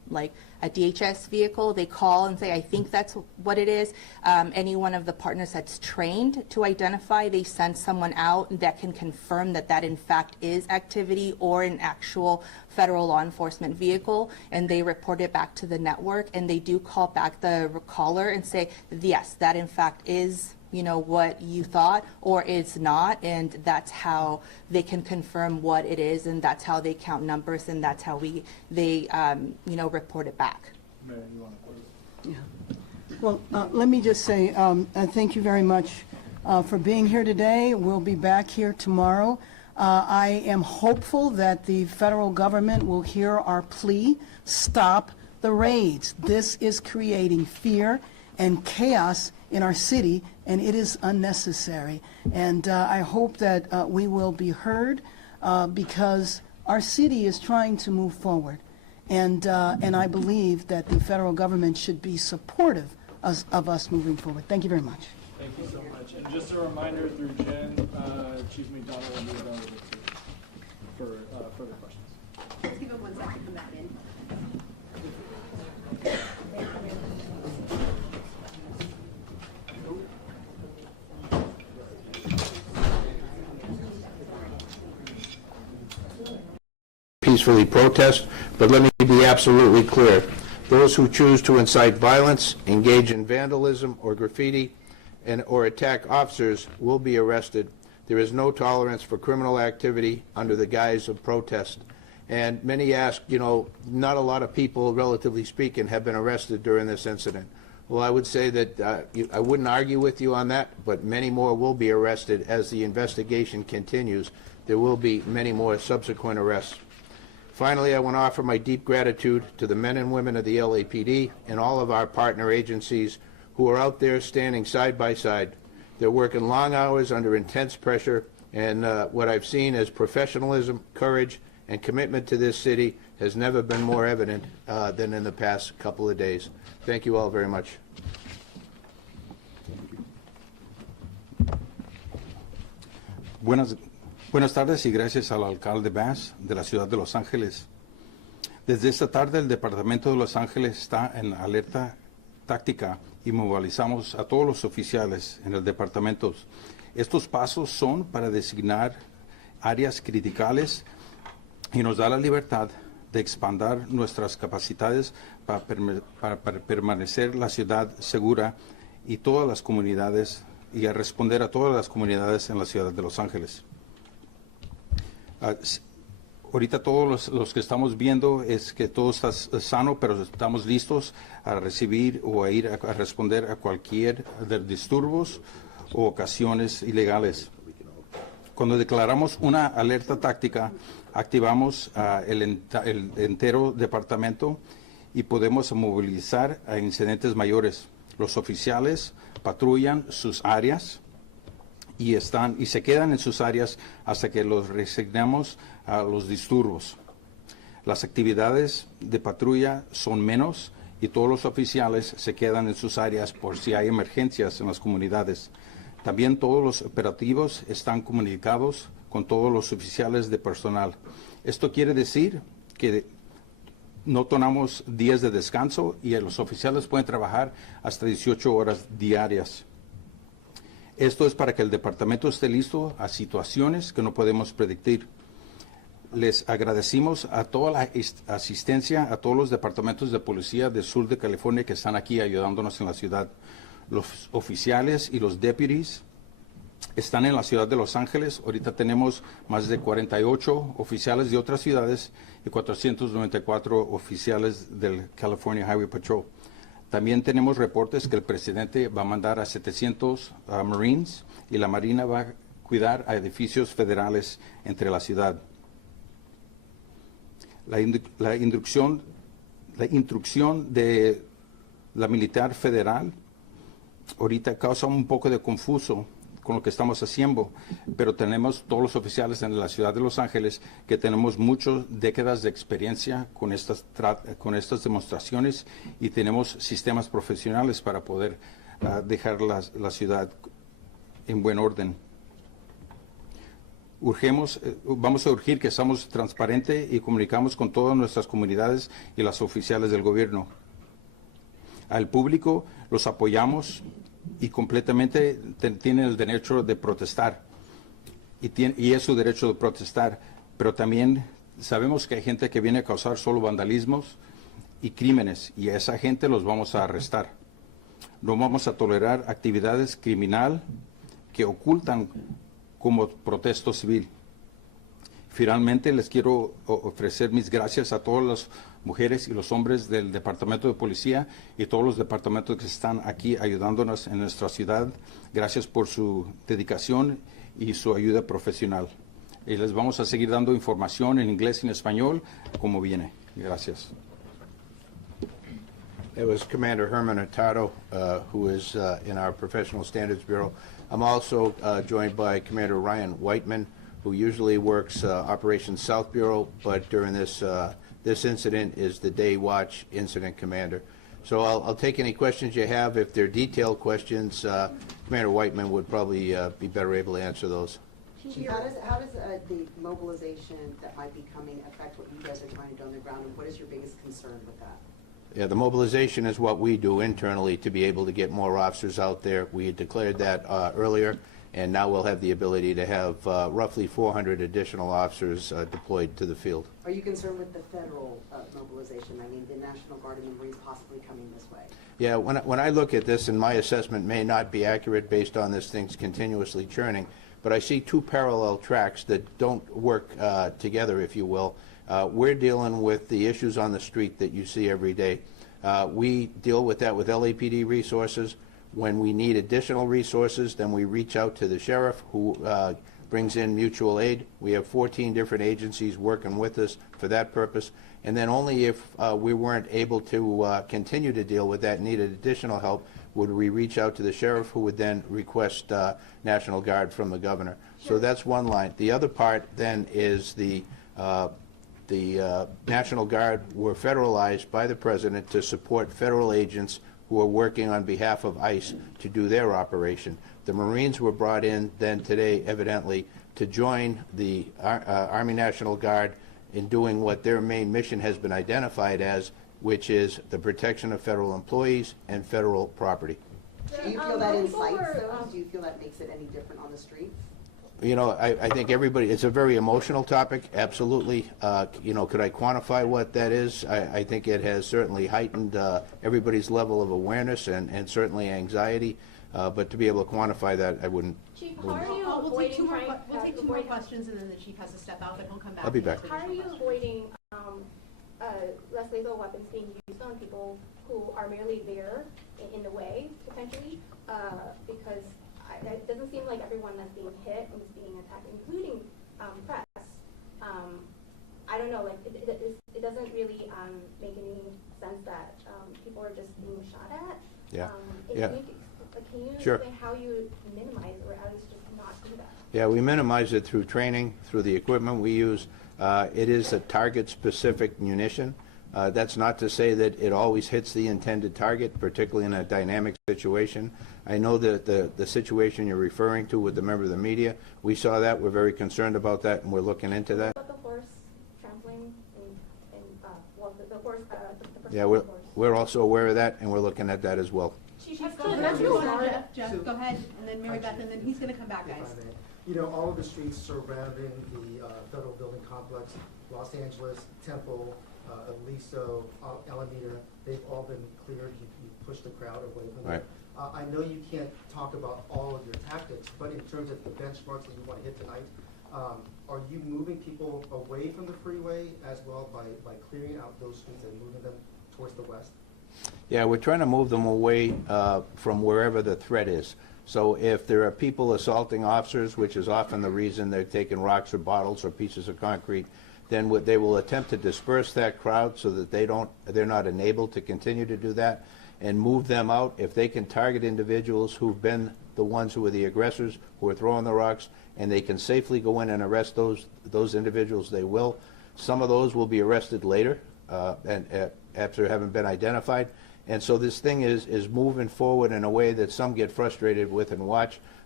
like a DHS vehicle, they call and say, I think that's what it is. Any one of the partners that's trained to identify, they send someone out that can confirm that that in fact is activity or an actual federal law enforcement vehicle, and they report it back to the network, and they do call back the caller and say, yes, that in fact is, you know, what you thought, or it's not, and that's how they can confirm what it is, and that's how they count numbers, and that's how they you know, report it back. Mayor, you want to close? Yeah. Well, let me just say thank you very much for being here today. We'll be back here tomorrow. I am hopeful that the federal government will hear our plea. Stop the raids. This is creating fear and chaos in our city, and it is unnecessary. And I hope that we will be heard because our city is trying to move forward. And I believe that the federal government should be supportive of us moving forward. Thank you very much. Thank you so much. And just a reminder through Jen, Chief McDonald will be available too for further questions. Let's give him 1 second to come back in. Peacefully protest, but let me be absolutely clear. Those who choose to incite violence, engage in vandalism or graffiti, or attack officers will be arrested. There is no tolerance for criminal activity under the guise of protest. And many ask, you know, not a lot of people, relatively speaking, have been arrested during this incident. Well, I would say that I wouldn't argue with you on that, but many more will be arrested as the investigation continues. There will be many more subsequent arrests. Finally, I want to offer my deep gratitude to the men and women of the LAPD and all of our partner agencies who are out there standing side by side. They're working long hours under intense pressure, and what I've seen as professionalism, courage, and commitment to this city has never been more evident than in the past couple of days. Thank you all very much. Buenas tardes y gracias al alcalde Bass de la ciudad de Los Ángeles. Desde esta tarde el Departamento de Los Ángeles está en alerta táctica y movilizamos a todos los oficiales en el departamento. Estos pasos son para designar áreas criticales y nos da la libertad de expandir nuestras capacidades para permanecer la ciudad segura y todas las comunidades y a responder a todas las comunidades en la ciudad de Los Ángeles. Ahorita todos los que estamos viendo es que todo está sano, pero estamos listos a recibir o a ir a responder a cualquier de disturbios o ocasiones ilegales. Cuando declaramos una alerta táctica, activamos el entero departamento y podemos movilizar a incidentes mayores. Los oficiales patrullan sus áreas y se quedan en sus áreas hasta que los resignamos a los disturbios. Las actividades de patrulla son menos y todos los oficiales se quedan en sus áreas por si hay emergencias en las comunidades. También todos los operativos están comunicados con todos los oficiales de personal. Esto quiere decir que no tomamos días de descanso y los oficiales pueden trabajar hasta 18 horas diarias. Esto es para que el departamento esté listo a situaciones que no podemos predecir. Les agradecemos a toda la asistencia, a todos los departamentos de policía del sur de California que están aquí ayudándonos en la ciudad. Los oficiales y los deputies están en la ciudad de Los Ángeles. Ahorita tenemos más de 48 oficiales de otras ciudades y 494 oficiales del California Highway Patrol. También tenemos reportes que el presidente va a mandar a 700 Marines y la Marina va a cuidar a edificios federales entre la ciudad. La instrucción de la militar federal ahorita causa un poco de confuso con lo que estamos haciendo, pero tenemos todos los oficiales en la ciudad de Los Ángeles que tenemos muchas décadas de experiencia con estas demostraciones y tenemos sistemas profesionales para poder dejar la ciudad en buen orden. Vamos a urgir que seamos transparentes y comunicamos con todas nuestras comunidades y las oficiales del gobierno. Al público los apoyamos y completamente tienen el derecho de protestar. Y es su derecho de protestar, pero también sabemos que hay gente que viene a causar solo vandalismos y crímenes, y a esa gente los vamos a arrestar. No vamos a tolerar actividades criminales que ocultan como protesto civil. Finalmente, les quiero ofrecer mis gracias a todas las mujeres y los hombres del Departamento de Policía y todos los departamentos que están aquí ayudándonos en nuestra ciudad. Gracias por su dedicación y su ayuda profesional. Y les vamos a seguir dando información en inglés y en español como viene. Gracias. It was Commander Herman Hurtado, who is in our Professional Standards Bureau. I'm also joined by Commander Ryan Whiteman, who usually works Operations South Bureau, but during this incident is the Day Watch Incident Commander. So I'll take any questions you have. If they're detailed questions, Commander Whiteman would probably be better able to answer those. Chief, how does the mobilization that might be coming affect what you guys are trying to do on the ground, and what is your biggest concern with that? Yeah, the mobilization is what we do internally to be able to get more officers out there. We had declared that earlier, and now we'll have the ability to have roughly 400 additional officers deployed to the field. Are you concerned with the federal mobilization? I mean, the National Guard and the Marines possibly coming this way? Yeah, when I look at this, and my assessment may not be accurate based on this thing's continuously churning, but I see two parallel tracks that don't work together, if you will. We're dealing with the issues on the street that you see every day. We deal with that with LAPD resources. When we need additional resources, then we reach out to the sheriff, who brings in mutual aid. We have 14 different agencies working with us for that purpose. And then only if we weren't able to continue to deal with that and needed additional help would we reach out to the sheriff, who would then request National Guard from the governor. So that's one line. The other part then is the National Guard were federalized by the president to support federal agents who are working on behalf of ICE to do their operation. The Marines were brought in then today, evidently, to join the Army National Guard in doing what their main mission has been identified as, which is the protection of federal employees and federal property. Do you feel that incites those? Do you feel that makes it any different on the streets? You know, I think everybody, it's a very emotional topic, absolutely. You know, could I quantify what that is? I think it has certainly heightened everybody's level of awareness and certainly anxiety, but to be able to quantify that, I wouldn't. Chief, how are you We'll take two avoiding more questions, and then the chief has to step out, but he'll come back. I'll be back. How are you avoiding less lethal weapons being used on people who are merely there in the way, potentially? Because it doesn't seem like everyone that's being hit is being attacked, including press. I don't know, like, it doesn't really make any sense that people are just being shot at. Yeah. Can you Sure. explain how you minimize or at least just not do that? Yeah, we minimize it through training, through the equipment we use. It is a target-specific munition. That's not to say that it always hits the intended target, particularly in a dynamic situation. I know that the situation you're referring to with the member of the media, we saw that. We're very concerned about that, and we're looking into that. What about the horse trampling and well, the horse, the Yeah, we're also aware of that, and we're looking at that as well. Jeff, go ahead, and then Mary Beth, and then he's gonna come back, guys. You know, all of the streets surrounding the federal building complex, Los Angeles, Temple, Aliso, Alameda, they've all been cleared. You pushed the crowd away from them. Right. I know you can't talk about all of your tactics, but in terms of the benchmarks that you want to hit tonight, are you moving people away from the freeway as well by clearing out those streets and moving them towards the west? Yeah, we're trying to move them away from wherever the threat is. So if there are people assaulting officers, which is often the reason they're taking rocks or bottles or pieces of concrete, then they will attempt to disperse that crowd so that they're not enabled to continue to do that, and move them out. If they can target individuals who've been the ones who are the aggressors, who are throwing the rocks, and they can safely go in and arrest those individuals, they will. Some of those will be arrested later, and after having been identified. And so this thing is moving forward in a way that some get frustrated with and watch.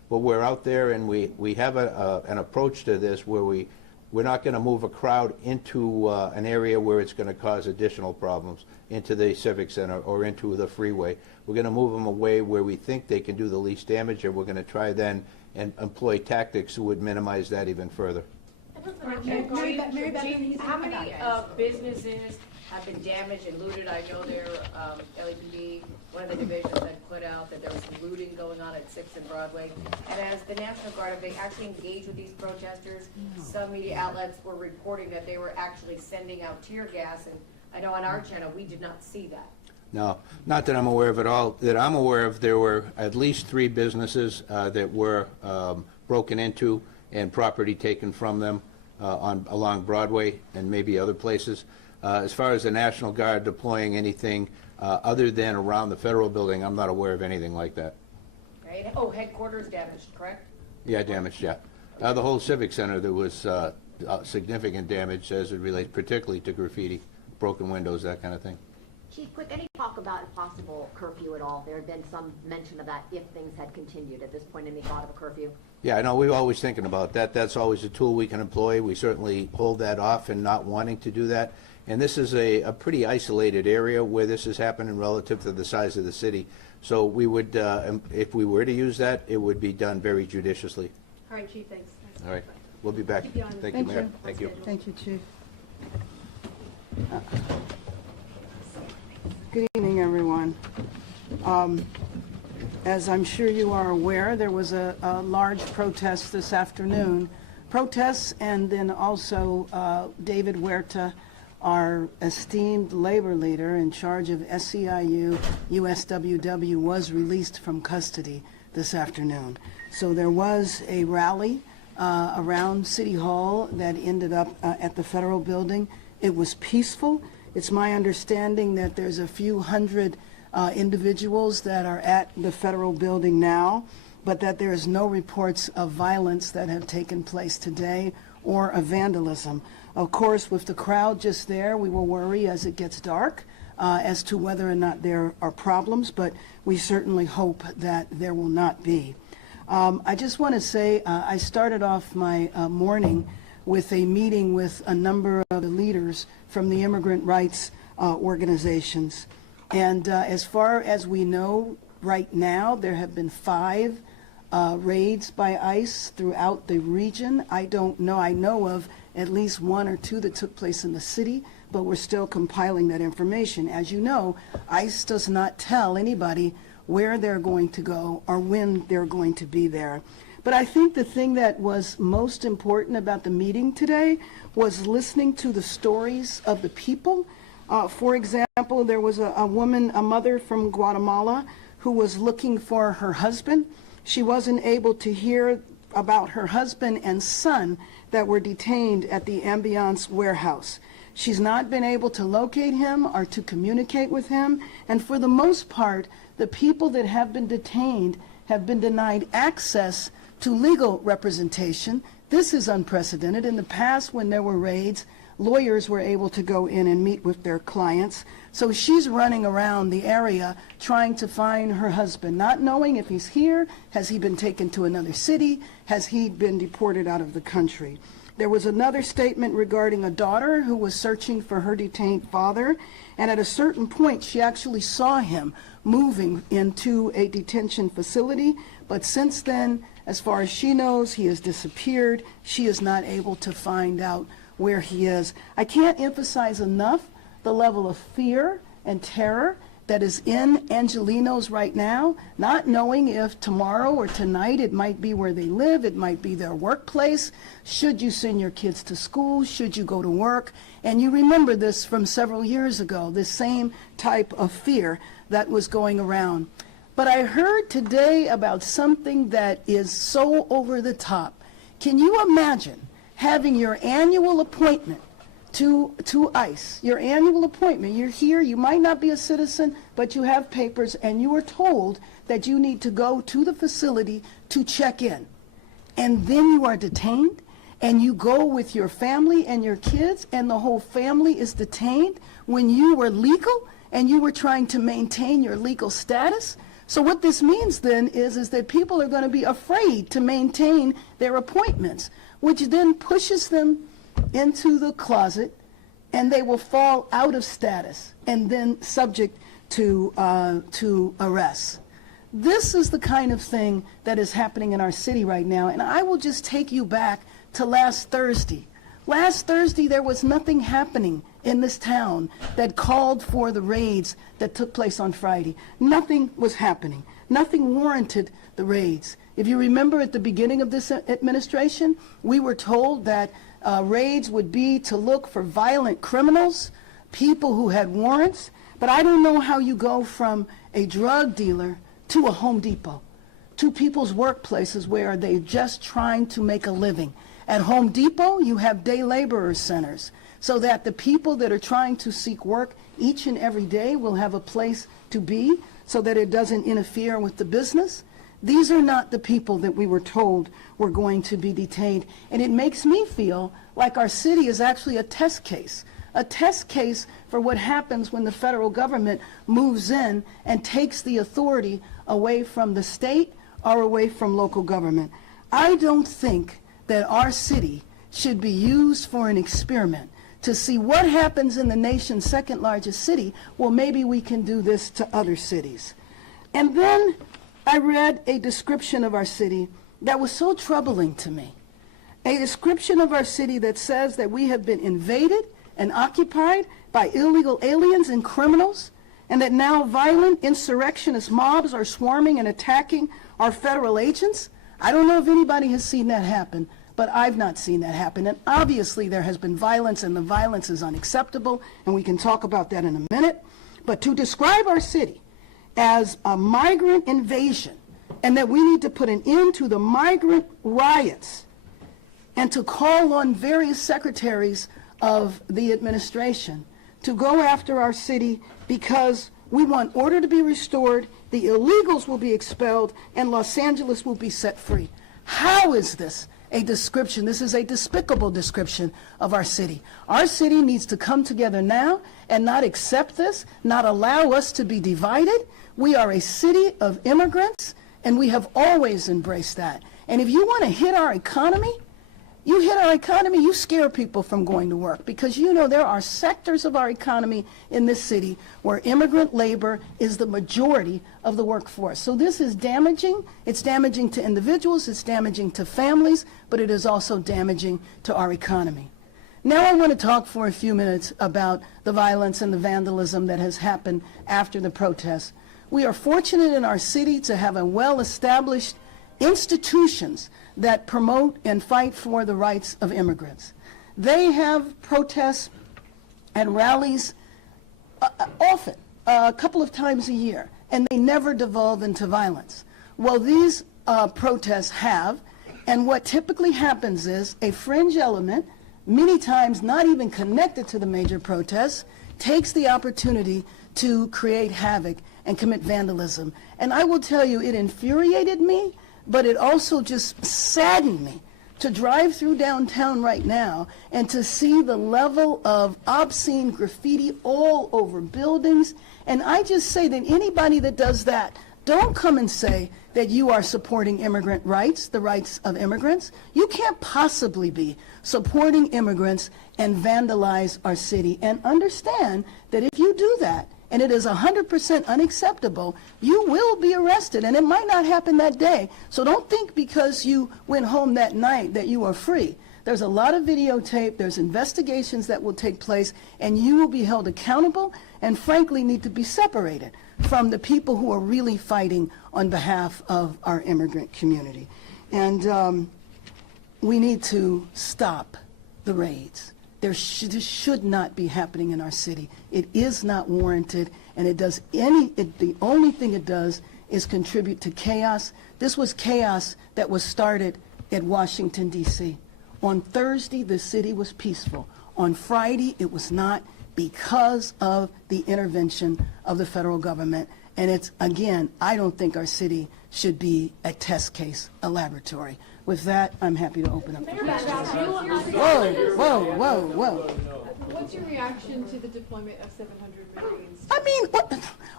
but we're out there and we have an approach to this where we're not going to move a crowd into an area where it's going to cause additional problems, into the Civic Center or into the freeway. We're going to move them away where we think they can do the least damage, and we're going to try then and employ tactics that would minimize that even further. Mary Beth, Chief, how many businesses have been damaged and looted? I know there, LAPD, one of the divisions had put out that there was some looting going on at 6th and Broadway. And as the National Guard, have they actually engaged with these protesters? Some media outlets were reporting that they were actually sending out tear gas, and I know on our channel, we did not see that. No, not that I'm aware of at all. That I'm aware of, there were at least 3 businesses that were broken into and property taken from them along Broadway and maybe other places. As far as the National Guard deploying anything other than around the federal building, I'm not aware of anything like that. Right? Oh, headquarters damaged, correct? Yeah, damaged, yeah. The whole Civic Center, there was significant damage as it relates particularly to graffiti, broken windows, that kind of thing. Chief, quick, any talk about a possible curfew at all? There had been some mention of that if things had continued. At this point, any thought of a curfew? Yeah, I know, we're always thinking about that. That's always a tool we can employ. We certainly hold that off and not wanting to do that. And this is a pretty isolated area where this is happening relative to the size of the city. So we would, if we were to use that, it would be done very judiciously. All right, Chief, thanks. All right, we'll be back. Keep you on. Thank you, Mayor. Thank you. Thank you, Chief. Good evening, everyone. As I'm sure you are aware, there was a large protest this afternoon. Protests, and then also David Huerta, our esteemed labor leader in charge of SEIU, USWW, was released from custody this afternoon. So there was a rally around City Hall that ended up at the Federal Building. It was peaceful. It's my understanding that there's a few hundred individuals that are at the Federal Building now, but that there is no reports of violence that have taken place today or of vandalism. Of course, with the crowd just there, we will worry as it gets dark as to whether or not there are problems, but we certainly hope that there will not be. I just want to say I started off my morning with a meeting with a number of the leaders from the immigrant rights organizations. And as far as we know right now, there have been 5 raids by ICE throughout the region. I don't know. I know of at least 1 or 2 that took place in the city, but we're still compiling that information. As you know, ICE does not tell anybody where they're going to go or when they're going to be there. But I think the thing that was most important about the meeting today was listening to the stories of the people. For example, there was a woman, a mother from Guatemala, who was looking for her husband. She wasn't able to hear about her husband and son that were detained at the Ambiance warehouse. She's not been able to locate him or to communicate with him, and for the most part, the people that have been detained have been denied access to legal representation. This is unprecedented. In the past, when there were raids, lawyers were able to go in and meet with their clients. So she's running around the area trying to find her husband, not knowing if he's here, has he been taken to another city, has he been deported out of the country. There was another statement regarding a daughter who was searching for her detained father, and at a certain point she actually saw him moving into a detention facility, but since then, as far as she knows, he has disappeared. She is not able to find out where he is. I can't emphasize enough the level of fear and terror that is in Angelenos right now, not knowing if tomorrow or tonight it might be where they live, it might be their workplace. Should you send your kids to school? Should you go to work? And you remember this from several years ago, this same type of fear that was going around. But I heard today about something that is so over the top. Can you imagine having your annual appointment to ICE, your annual appointment? You're here, you might not be a citizen, but you have papers, and you are told that you need to go to the facility to check in. And then you are detained, and you go with your family and your kids, and the whole family is detained when you were legal and you were trying to maintain your legal status. So what this means then is that people are going to be afraid to maintain their appointments, which then pushes them into the closet, and they will fall out of status and then subject to arrests. This is the kind of thing that is happening in our city right now, and I will just take you back to last Thursday. Last Thursday, there was nothing happening in this town that called for the raids that took place on Friday. Nothing was happening. Nothing warranted the raids. If you remember at the beginning of this administration, we were told that raids would be to look for violent criminals, people who had warrants, but I don't know how you go from a drug dealer to a Home Depot, to people's workplaces where they're just trying to make a living. At Home Depot, you have day laborer centers so that the people that are trying to seek work each and every day will have a place to be so that it doesn't interfere with the business. These are not the people that we were told were going to be detained. And it makes me feel like our city is actually a test case for what happens when the federal government moves in and takes the authority away from the state or away from local government. I don't think that our city should be used for an experiment to see what happens in the nation's second largest city. Well, maybe we can do this to other cities. And then I read a description of our city that was so troubling to me. A description of our city that says that we have been invaded and occupied by illegal aliens and criminals, and that now violent insurrectionist mobs are swarming and attacking our federal agents. I don't know if anybody has seen that happen, but I've not seen that happen. And obviously there has been violence, and the violence is unacceptable, and we can talk about that in a minute. But to describe our city as a migrant invasion, and that we need to put an end to the migrant riots, and to call on various secretaries of the administration to go after our city because we want order to be restored, the illegals will be expelled, and Los Angeles will be set free. How is this a description? This is a despicable description of our city. Our city needs to come together now and not accept this, not allow us to be divided. We are a city of immigrants, and we have always embraced that. And if you want to hit our economy, you scare people from going to work, because you know there are sectors of our economy in this city where immigrant labor is the majority of the workforce. So this is damaging. It's damaging to individuals, it's damaging to families, but it is also damaging to our economy. Now I want to talk for a few minutes about the violence and the vandalism that has happened after the protests. We are fortunate in our city to have a well-established institutions that promote and fight for the rights of immigrants. They have protests and rallies often, a couple of times a year, and they never devolve into violence. Well, these protests have, and what typically happens is a fringe element, many times not even connected to the major protests, takes the opportunity to create havoc and commit vandalism. And I will tell you, it infuriated me, but it also just saddened me to drive through downtown right now and to see the level of obscene graffiti all over buildings. And I just say that anybody that does that, don't come and say that you are supporting immigrant rights, the rights of immigrants. You can't possibly be supporting immigrants and vandalize our city. And understand that if you do that, and it is 100% unacceptable, you will be arrested, and it might not happen that day. So don't think because you went home that night that you are free. There's a lot of videotape, there's investigations that will take place, and you will be held accountable and frankly need to be separated from the people who are really fighting on behalf of our immigrant community. And we need to stop the raids. This should not be happening in our city. It is not warranted, and the only thing it does is contribute to chaos. This was chaos that was started at Washington, D.C. On Thursday, the city was peaceful. On Friday, it was not, because of the intervention of the federal government. And it's, again, I don't think our city should be a test case, a laboratory. With that, I'm happy to open up. Whoa. What's your reaction to the deployment of 700 Marines? I mean,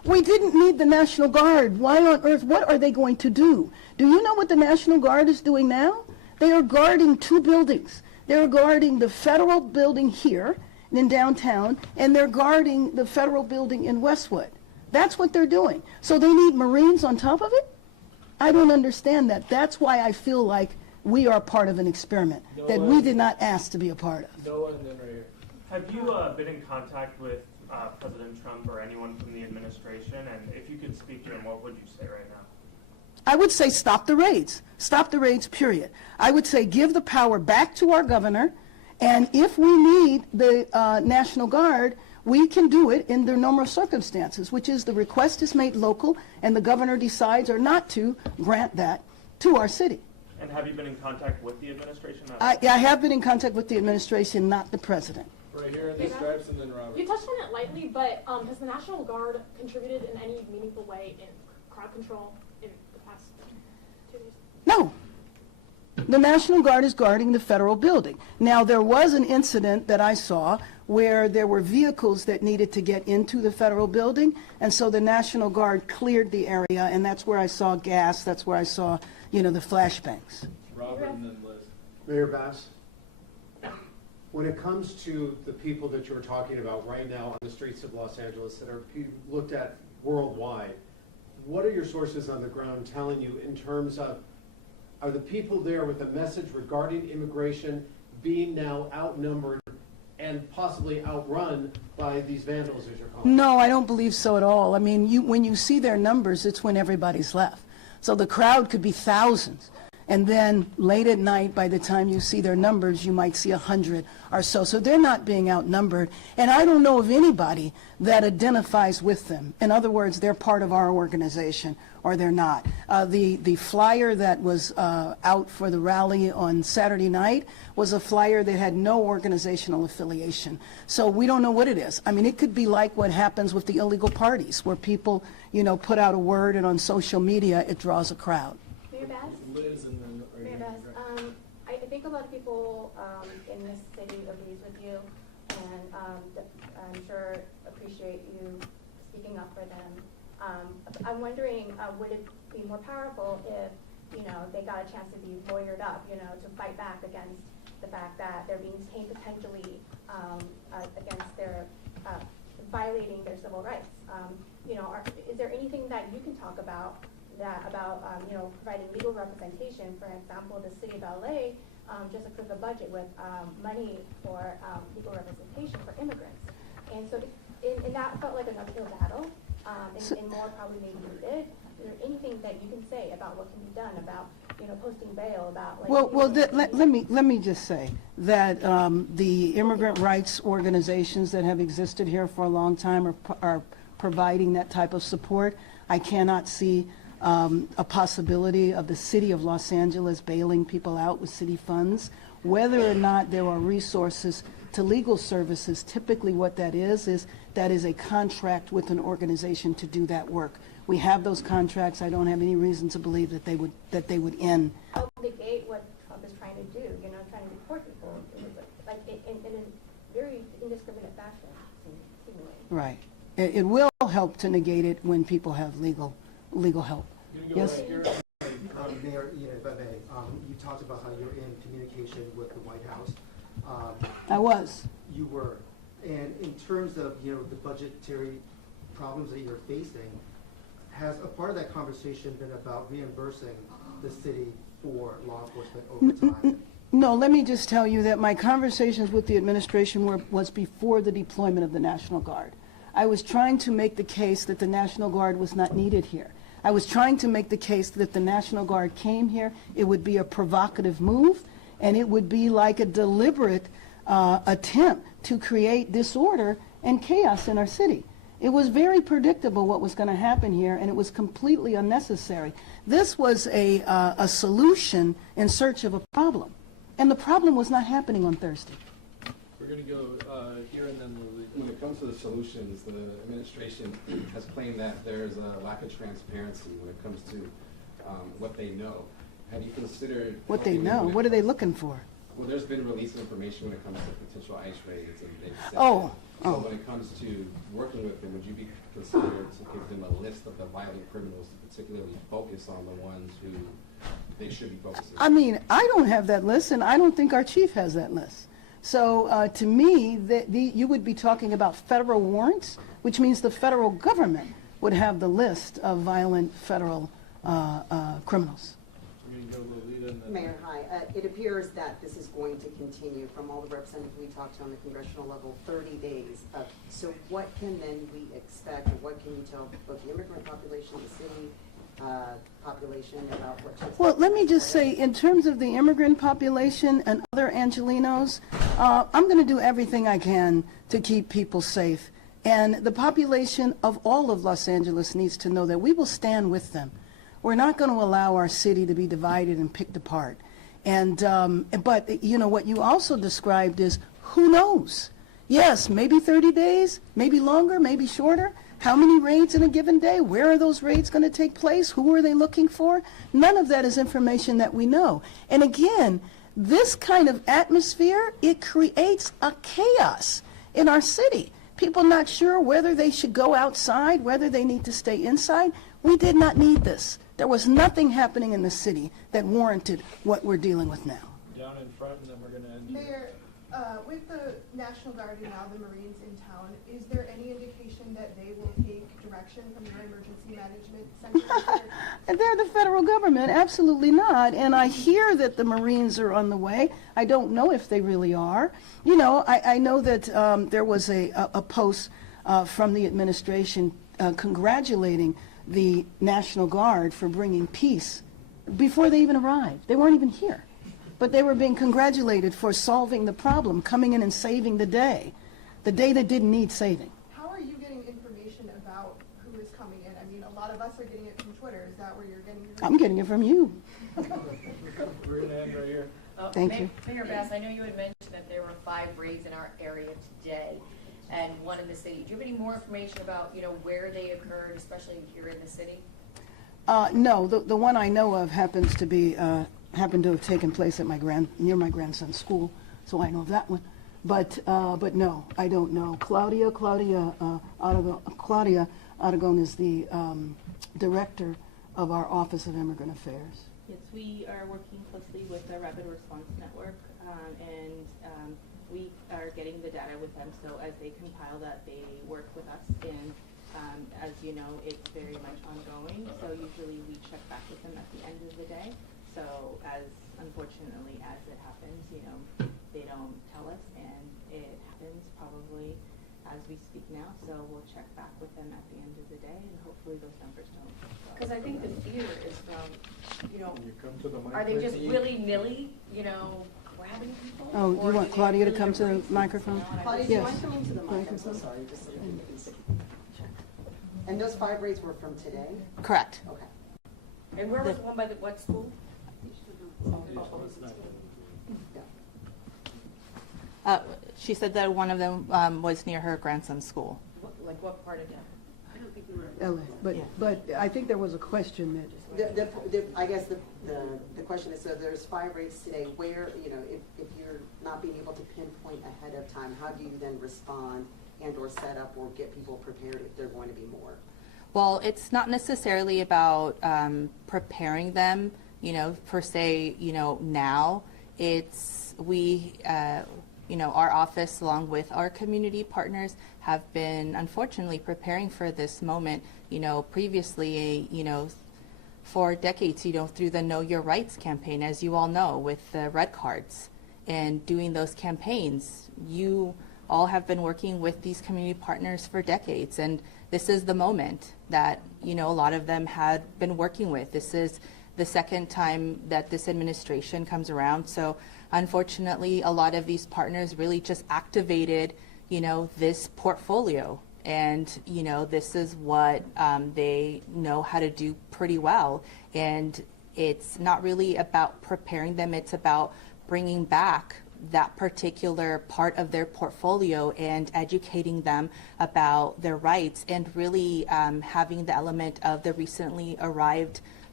We didn't need the National Guard. Why on earth? What are they going to do? Do you know what the National Guard is doing now? They are guarding two buildings. They're guarding the federal building here in downtown, and they're guarding the federal building in Westwood. That's what they're doing. So they need Marines on top of it? I don't understand that. That's why I feel like we are part of an experiment that we did not ask to be a part of. Noah, and then right here. Have you been in contact with President Trump or anyone from the administration? And if you could speak to him, what would you say right now? I would say stop the raids. Stop the raids, period. I would say give the power back to our governor, and if we need the National Guard, we can do it in the normal circumstances, which is the request is made local, and the governor decides or not to grant that to our city. And have you been in contact with the administration? I have been in contact with the administration, not the president. Right here in the stripes, and then Robert. You touched on it lightly, but has the National Guard contributed in any meaningful way in crowd control in the past 2 years? No. The National Guard is guarding the federal building. Now, there was an incident that I saw where there were vehicles that needed to get into the federal building, and so the National Guard cleared the area, and that's where I saw gas, that's where I saw, the flashbangs. Robert, and then Liz. Mayor Bass, when it comes to the people that you're talking about right now on the streets of Los Angeles that are looked at worldwide, what are your sources on the ground telling you in terms of, are the people there with a message regarding immigration being now outnumbered and possibly outrun by these vandals, as you're calling them? No, I don't believe so at all. I mean, when you see their numbers, it's when everybody's left. So the crowd could be thousands. And then late at night, by the time you see their numbers, you might see 100 or so. So they're not being outnumbered. And I don't know of anybody that identifies with them. In other words, they're part of our organization or they're not. The flyer that was out for the rally on Saturday night was a flyer that had no organizational affiliation. So we don't know what it is. I mean, it could be like what happens with the illegal parties, where people, put out a word and on social media it draws a crowd. Mayor Bass? Liz, and then Mayor Bass, I think a lot of people in this city agrees with you, and I'm sure appreciate you speaking up for them. I'm wondering, would it be more powerful if, they got a chance to be lawyered up, to fight back against the fact that they're being detained potentially against their violating their civil rights? Is there anything that you can talk about providing legal representation? For example, the city of LA just approved a budget with money for legal representation for immigrants. And so and that felt like an uphill battle, and more probably maybe needed. Is there anything that you can say about what can be done about, posting bail, about like... Let me just say that the immigrant rights organizations that have existed here for a long time are providing that type of support. I cannot see a possibility of the city of Los Angeles bailing people out with city funds. Whether or not there are resources to legal services, typically what that is a contract with an organization to do that work. We have those contracts. I don't have any reason to believe that they would end. Help negate what Trump is trying to do, trying to deport people, like in a very indiscriminate fashion, seemingly. Right. It will help to negate it when people have legal help. Yes? Mayor, if I may, you talked about how you're in communication with the White House. I was. You were. And in terms of, the budgetary problems that you're facing, has a part of that conversation been about reimbursing the city for law enforcement over time? No, let me just tell you that my conversations with the administration was before the deployment of the National Guard. I was trying to make the case that the National Guard was not needed here. I was trying to make the case that if the National Guard came here, it would be a provocative move, and it would be like a deliberate attempt to create disorder and chaos in our city. It was very predictable what was going to happen here, and it was completely unnecessary. This was a solution in search of a problem, and the problem was not happening on Thursday. We're going to go here and then Lily. When it comes to the solutions, the administration has claimed that there's a lack of transparency when it comes to what they know. Have you considered... What they know? What are they looking for? Well, there's been released information when it comes to potential ICE raids, and they've said Oh, that. So oh. when it comes to working with them, would you be considered to give them a list of the violent criminals to particularly focus on the ones who they should be focusing on? I mean, I don't have that list, and I don't think our chief has that list. So to me, you would be talking about federal warrants, which means the federal government would have the list of violent federal criminals. Mayor, hi. It appears that this is going to continue from all the representatives we talked to on the congressional level, 30 days. So what can then we expect, or what can you tell both the immigrant population, the city population about what to expect? Well, let me just say, in terms of the immigrant population and other Angelinos, I'm going to do everything I can to keep people safe. And the population of all of Los Angeles needs to know that we will stand with them. We're not going to allow our city to be divided and picked apart. And, but, you know, what you also described is, who knows? Yes, maybe 30 days, maybe longer, maybe shorter. How many raids in a given day? Where are those raids going to take place? Who are they looking for? None of that is information that we know. And again, this kind of atmosphere, it creates a chaos in our city. People not sure whether they should go outside, whether they need to stay inside. We did not need this. There was nothing happening in the city that warranted what we're dealing with now. Down in front, and then we're going to end. Mayor, with the National Guard and now the Marines in town, is there any indication that they will take direction from your emergency management center? And they're the federal government, absolutely not. And I hear that the Marines are on the way. I don't know if they really are. You know, I know that there was a post from the administration congratulating the National Guard for bringing peace before they even arrived. They weren't even here. But they were being congratulated for solving the problem, coming in and saving the day that didn't need saving. How are you getting information about who is coming in? I mean, a lot of us are getting it from Twitter. Is that where you're getting your I'm getting it from you. We're going to end right here. Thank you. Mayor Bass, I know you had mentioned that there were 5 raids in our area today and 1 in the city. Do you have any more information about, you know, where they occurred, especially here in the city? No, the one I know of happens to be happened to have taken place at near my grandson's school, so I know that one. But no, I don't know. Claudia Aragon is the director of our Office of Immigrant Affairs. Yes, we are working closely with the Rapid Response Network, and we are getting the data with them, so as they compile that, they work with us, and as you know, it's very much ongoing, so usually we check back with them at the end of the day. So unfortunately, as it happens, you know, they don't tell us, and it happens probably as we speak now, so we'll check back with them at the end of the day, and hopefully those numbers don't go up. Because I think the fear is from, you know, You come to the mic, are they just please. willy-nilly, you know, grabbing people? Oh, Or you want do they Claudia to really come to the embrace it? microphone? Claudia, do you Yes. mind coming to the mic? I'm so sorry, just so that we can see. And those 5 raids were from today? Correct. Okay. And where was the one by what school? She said that one of them was near her grandson's school. Like what part of town? LA. But I think there was a question that, I guess the question is, so there's 5 raids today, where, you know, if you're not being able to pinpoint ahead of time, how do you then respond and or set up or get people prepared if they're going to be more? Well, it's not necessarily about preparing them, you know, per se, you know, now. It's you know, our office, along with our community partners, have been unfortunately preparing for this moment, you know, previously, you know, for decades, you know, through the Know Your Rights campaign, as you all know, with the red cards and doing those campaigns. You all have been working with these community partners for decades, and this is the moment that, you know, a lot of them had been working with. This is the second time that this administration comes around. So unfortunately, a lot of these partners really just activated, you know, this portfolio. And, you know, this is what they know how to do pretty well. And it's not really about preparing them. It's about bringing back that particular part of their portfolio and educating them about their rights, and really having the element of the recently arrived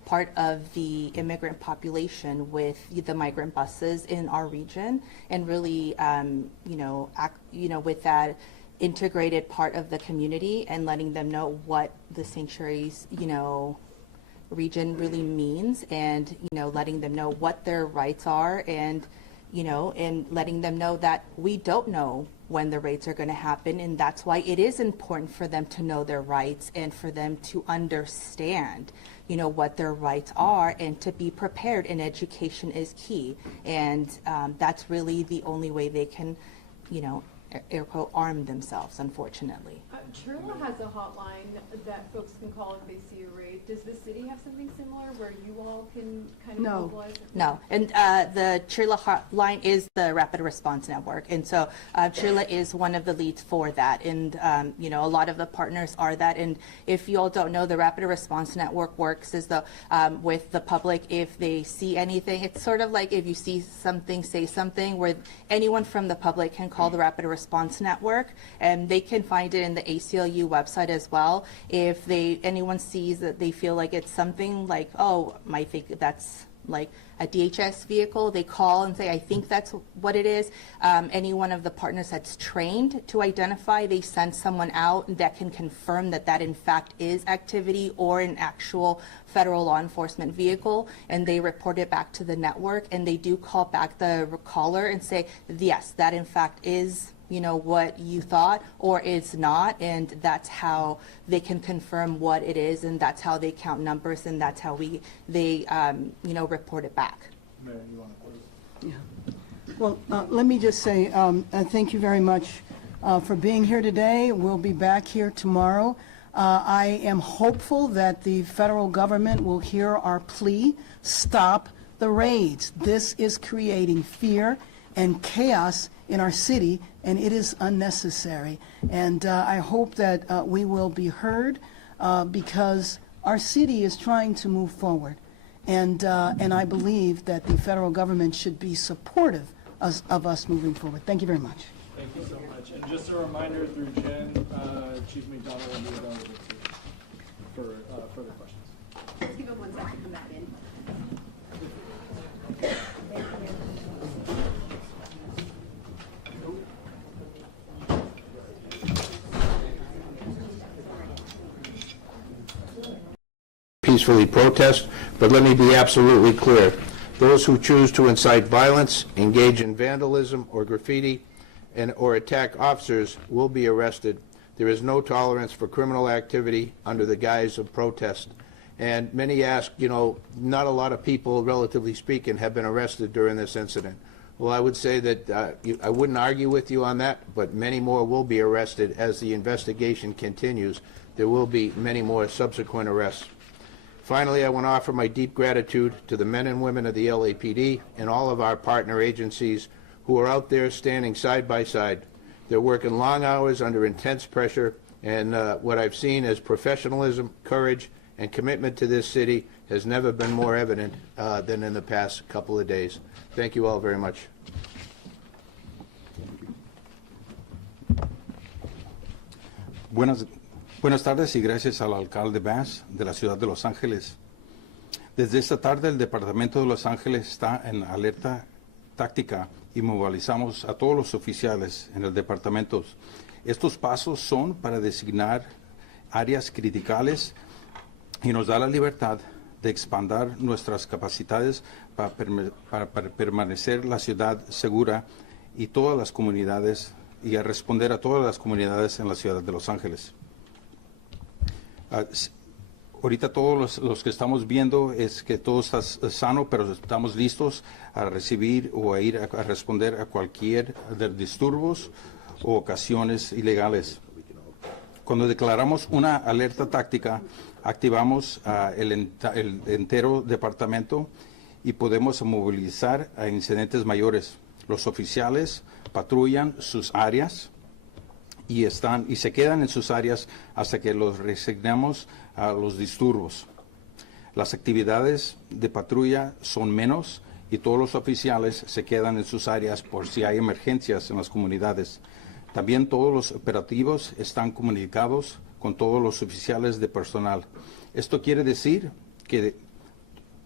part of the immigrant population with the migrant buses in our region, and really, with that integrated part of the community and letting them know what the sanctuaries, region really means, and, letting them know what their rights are, and, and letting them know that we don't know when the raids are going to happen, and that's why it is important for them to know their rights and for them to understand, what their rights are, and to be prepared, and education is key. And that's really the only way they can, air quote, arm themselves, unfortunately. Trilla has a hotline that folks can call if they see a raid. Does the city have something similar where you all can kind of mobilize? No, and the Trilla hotline is the Rapid Response Network, and so Trilla is one of the leads for that, and a lot of the partners are that. And if you all don't know, the Rapid Response Network works as the with the public. If they see anything, it's sort of like if you see something, say something, where anyone from the public can call the Rapid Response Network, and they can find it in the ACLU website as well. If anyone sees that they feel like it's something like, oh, I think that's like a DHS vehicle, they call and say, I think that's what it is. Any one of the partners that's trained to identify, they send someone out that can confirm that that in fact is activity or an actual federal law enforcement vehicle, and they report it back to the network, and they do call back the caller and say, yes, that in fact is what you thought, or it's not, and that's how they can confirm what it is, and that's how they count numbers, and that's how they report it back. Mayor, you want to close? Yeah. Well, let me just say thank you very much for being here today. We'll be back here tomorrow. I am hopeful that the federal government will hear our plea. Stop the raids. This is creating fear and chaos in our city, and it is unnecessary. And I hope that we will be heard because our city is trying to move forward. And I believe that the federal government should be supportive of us moving forward. Thank you very much. Thank you so much. And just a reminder through Jen, Chief McDonald will be available for further questions. Let's give him 1 second to come back in. Peacefully protest, but let me be absolutely clear. Those who choose to incite violence, engage in vandalism or graffiti, or attack officers will be arrested. There is no tolerance for criminal activity under the guise of protest. And many ask, not a lot of people, relatively speaking, have been arrested during this incident. Well, I would say that I wouldn't argue with you on that, but many more will be arrested as the investigation continues. There will be many more subsequent arrests. Finally, I want to offer my deep gratitude to the men and women of the LAPD and all of our partner agencies who are out there standing side by side. They're working long hours under intense pressure, and what I've seen as professionalism, courage, and commitment to this city has never been more evident than in the past couple of days. Thank you all very much. Buenas tardes y gracias al alcalde Bass de la ciudad de Los Ángeles. Desde esta tarde el Departamento de Los Ángeles está en alerta táctica y movilizamos a todos los oficiales en el departamento. Estos pasos son para designar áreas criticales y nos da la libertad de expandir nuestras capacidades para permanecer la ciudad segura y todas las comunidades y a responder a todas las comunidades en la ciudad de Los Ángeles. Ahorita todos los que estamos viendo es que todo está sano, pero estamos listos a recibir o a ir a responder a cualquier de disturbios o ocasiones ilegales. Cuando declaramos una alerta táctica, activamos el entero departamento y podemos movilizar a incidentes mayores. Los oficiales patrullan sus áreas y se quedan en sus áreas hasta que los resignamos a los disturbios. Las actividades de patrulla son menos y todos los oficiales se quedan en sus áreas por si hay emergencias en las comunidades. También todos los operativos están comunicados con todos los oficiales de personal. Esto quiere decir que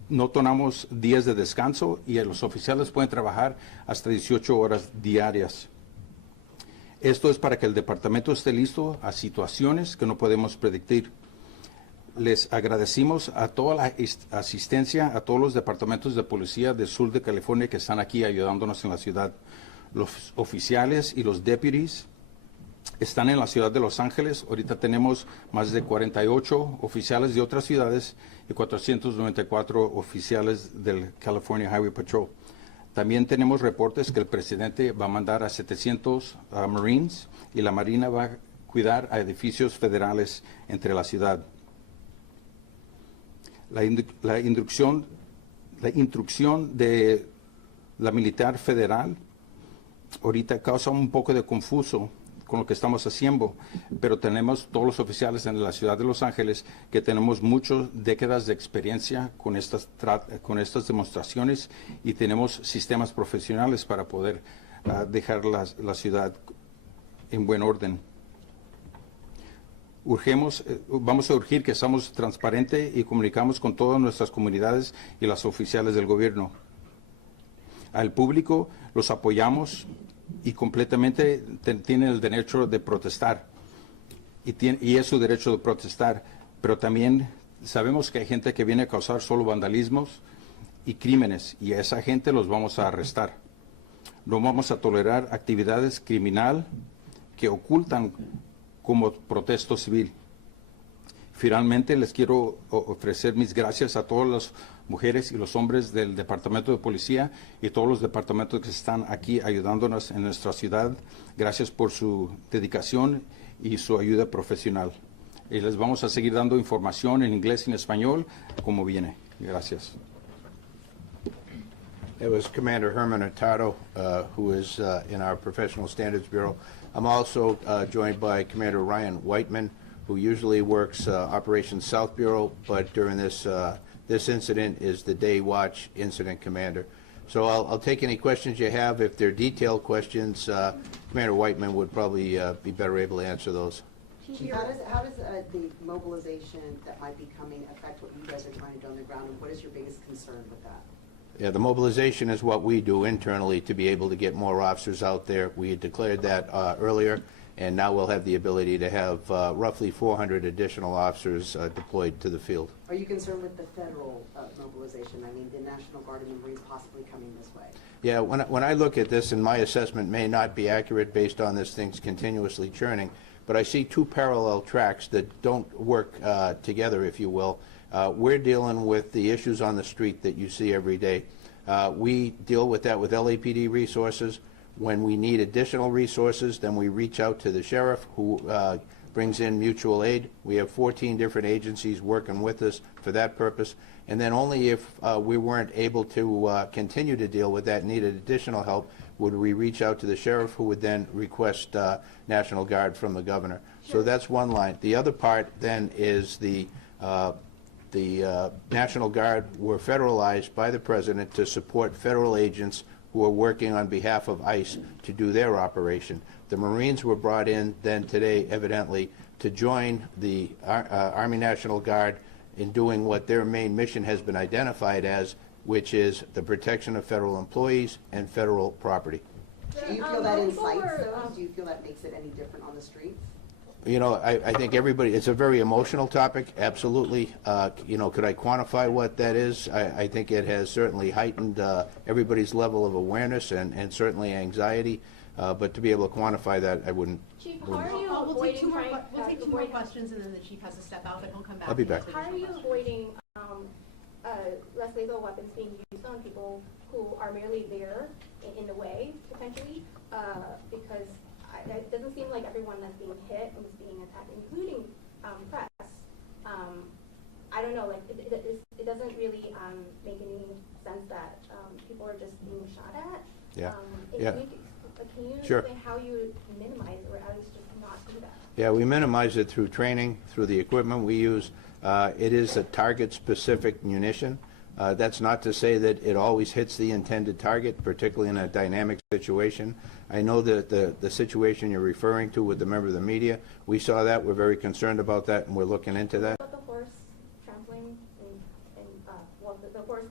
no tomamos días de descanso y los oficiales pueden trabajar hasta 18 horas diarias. Esto es para que el departamento esté listo a situaciones que no podemos predecir. Les agradecemos a toda la asistencia, a todos los departamentos de policía del sur de California que están aquí ayudándonos en la ciudad. Los oficiales y los deputies están en la ciudad de Los Ángeles. Ahorita tenemos más de 48 oficiales de otras ciudades y 494 oficiales del California Highway Patrol. También tenemos reportes que el presidente va a mandar a 700 Marines y la Marina va a cuidar a edificios federales entre la ciudad. La instrucción de la militar federal ahorita causa un poco de confuso con lo que estamos haciendo, pero tenemos todos los oficiales en la ciudad de Los Ángeles que tenemos muchas décadas de experiencia con estas demostraciones y tenemos sistemas profesionales para poder dejar la ciudad en buen orden. Vamos a urgir que seamos transparentes y comunicamos con todas nuestras comunidades y las oficiales del gobierno. Al público los apoyamos y completamente tienen el derecho de protestar y es su derecho de protestar, pero también sabemos que hay gente que viene a causar solo vandalismos y crímenes y a esa gente los vamos a arrestar. No vamos a tolerar actividades criminales que ocultan como protesto civil. Finalmente les quiero ofrecer mis gracias a todas las mujeres y los hombres del Departamento de Policía y todos los departamentos que están aquí ayudándonos en nuestra ciudad. Gracias por su dedicación y su ayuda profesional. Y les vamos a seguir dando información en inglés y en español como viene. Gracias. It was Commander Herman Hurtado, who is in our Professional Standards Bureau. I'm also joined by Commander Ryan Whiteman, who usually works Operations South Bureau, but during this incident is the day watch incident commander. So I'll take any questions you have. If they're detailed questions, Commander Whiteman would probably be better able to answer those. Chief, how does the mobilization that might be coming affect what you guys are trying to do on the ground, and what is your biggest concern with that? Yeah, the mobilization is what we do internally to be able to get more officers out there. We had declared that earlier, and now we'll have the ability to have roughly 400 additional officers deployed to the field. Are you concerned with the federal mobilization? I mean, the National Guard and the Marines possibly coming this way? Yeah, when I look at this, and my assessment may not be accurate based on this thing's continuously churning, but I see two parallel tracks that don't work together, if you will. We're dealing with the issues on the street that you see every day. We deal with that with LAPD resources. When we need additional resources, then we reach out to the sheriff, who brings in mutual aid. We have 14 different agencies working with us for that purpose. And then only if we weren't able to continue to deal with that and needed additional help would we reach out to the sheriff, who would then request National Guard from the governor. So that's one line. The other part then is the National Guard were federalized by the president to support federal agents who are working on behalf of ICE to do their operation. The Marines were brought in then today, evidently, to join the Army National Guard in doing what their main mission has been identified as, which is the protection of federal employees and federal property. Do you feel that incites those? Do you feel that makes it any different on the streets? You know, I think everybody, it's a very emotional topic, absolutely. You know, could I quantify what that is? I think it has certainly heightened everybody's level of awareness and certainly anxiety, but to be able to quantify that, I wouldn't. Chief, how are you We'll take two avoiding more questions, and then the chief has to step out, but he'll come back. I'll be back. How are you avoiding less lethal weapons being used on people who are merely there in the way, potentially? Because it doesn't seem like everyone that's being hit was being attacked, including press. I don't know, like, it doesn't really make any sense that people are just being shot at. Yeah. Can you Sure. explain how you minimize or at least just not do that? Yeah, we minimize it through training, through the equipment we use. It is a target-specific munition. That's not to say that it always hits the intended target, particularly in a dynamic situation. I know that the situation you're referring to with the member of the media, we saw that, we're very concerned about that, and we're looking into that. What about the horse trampling and well, the horse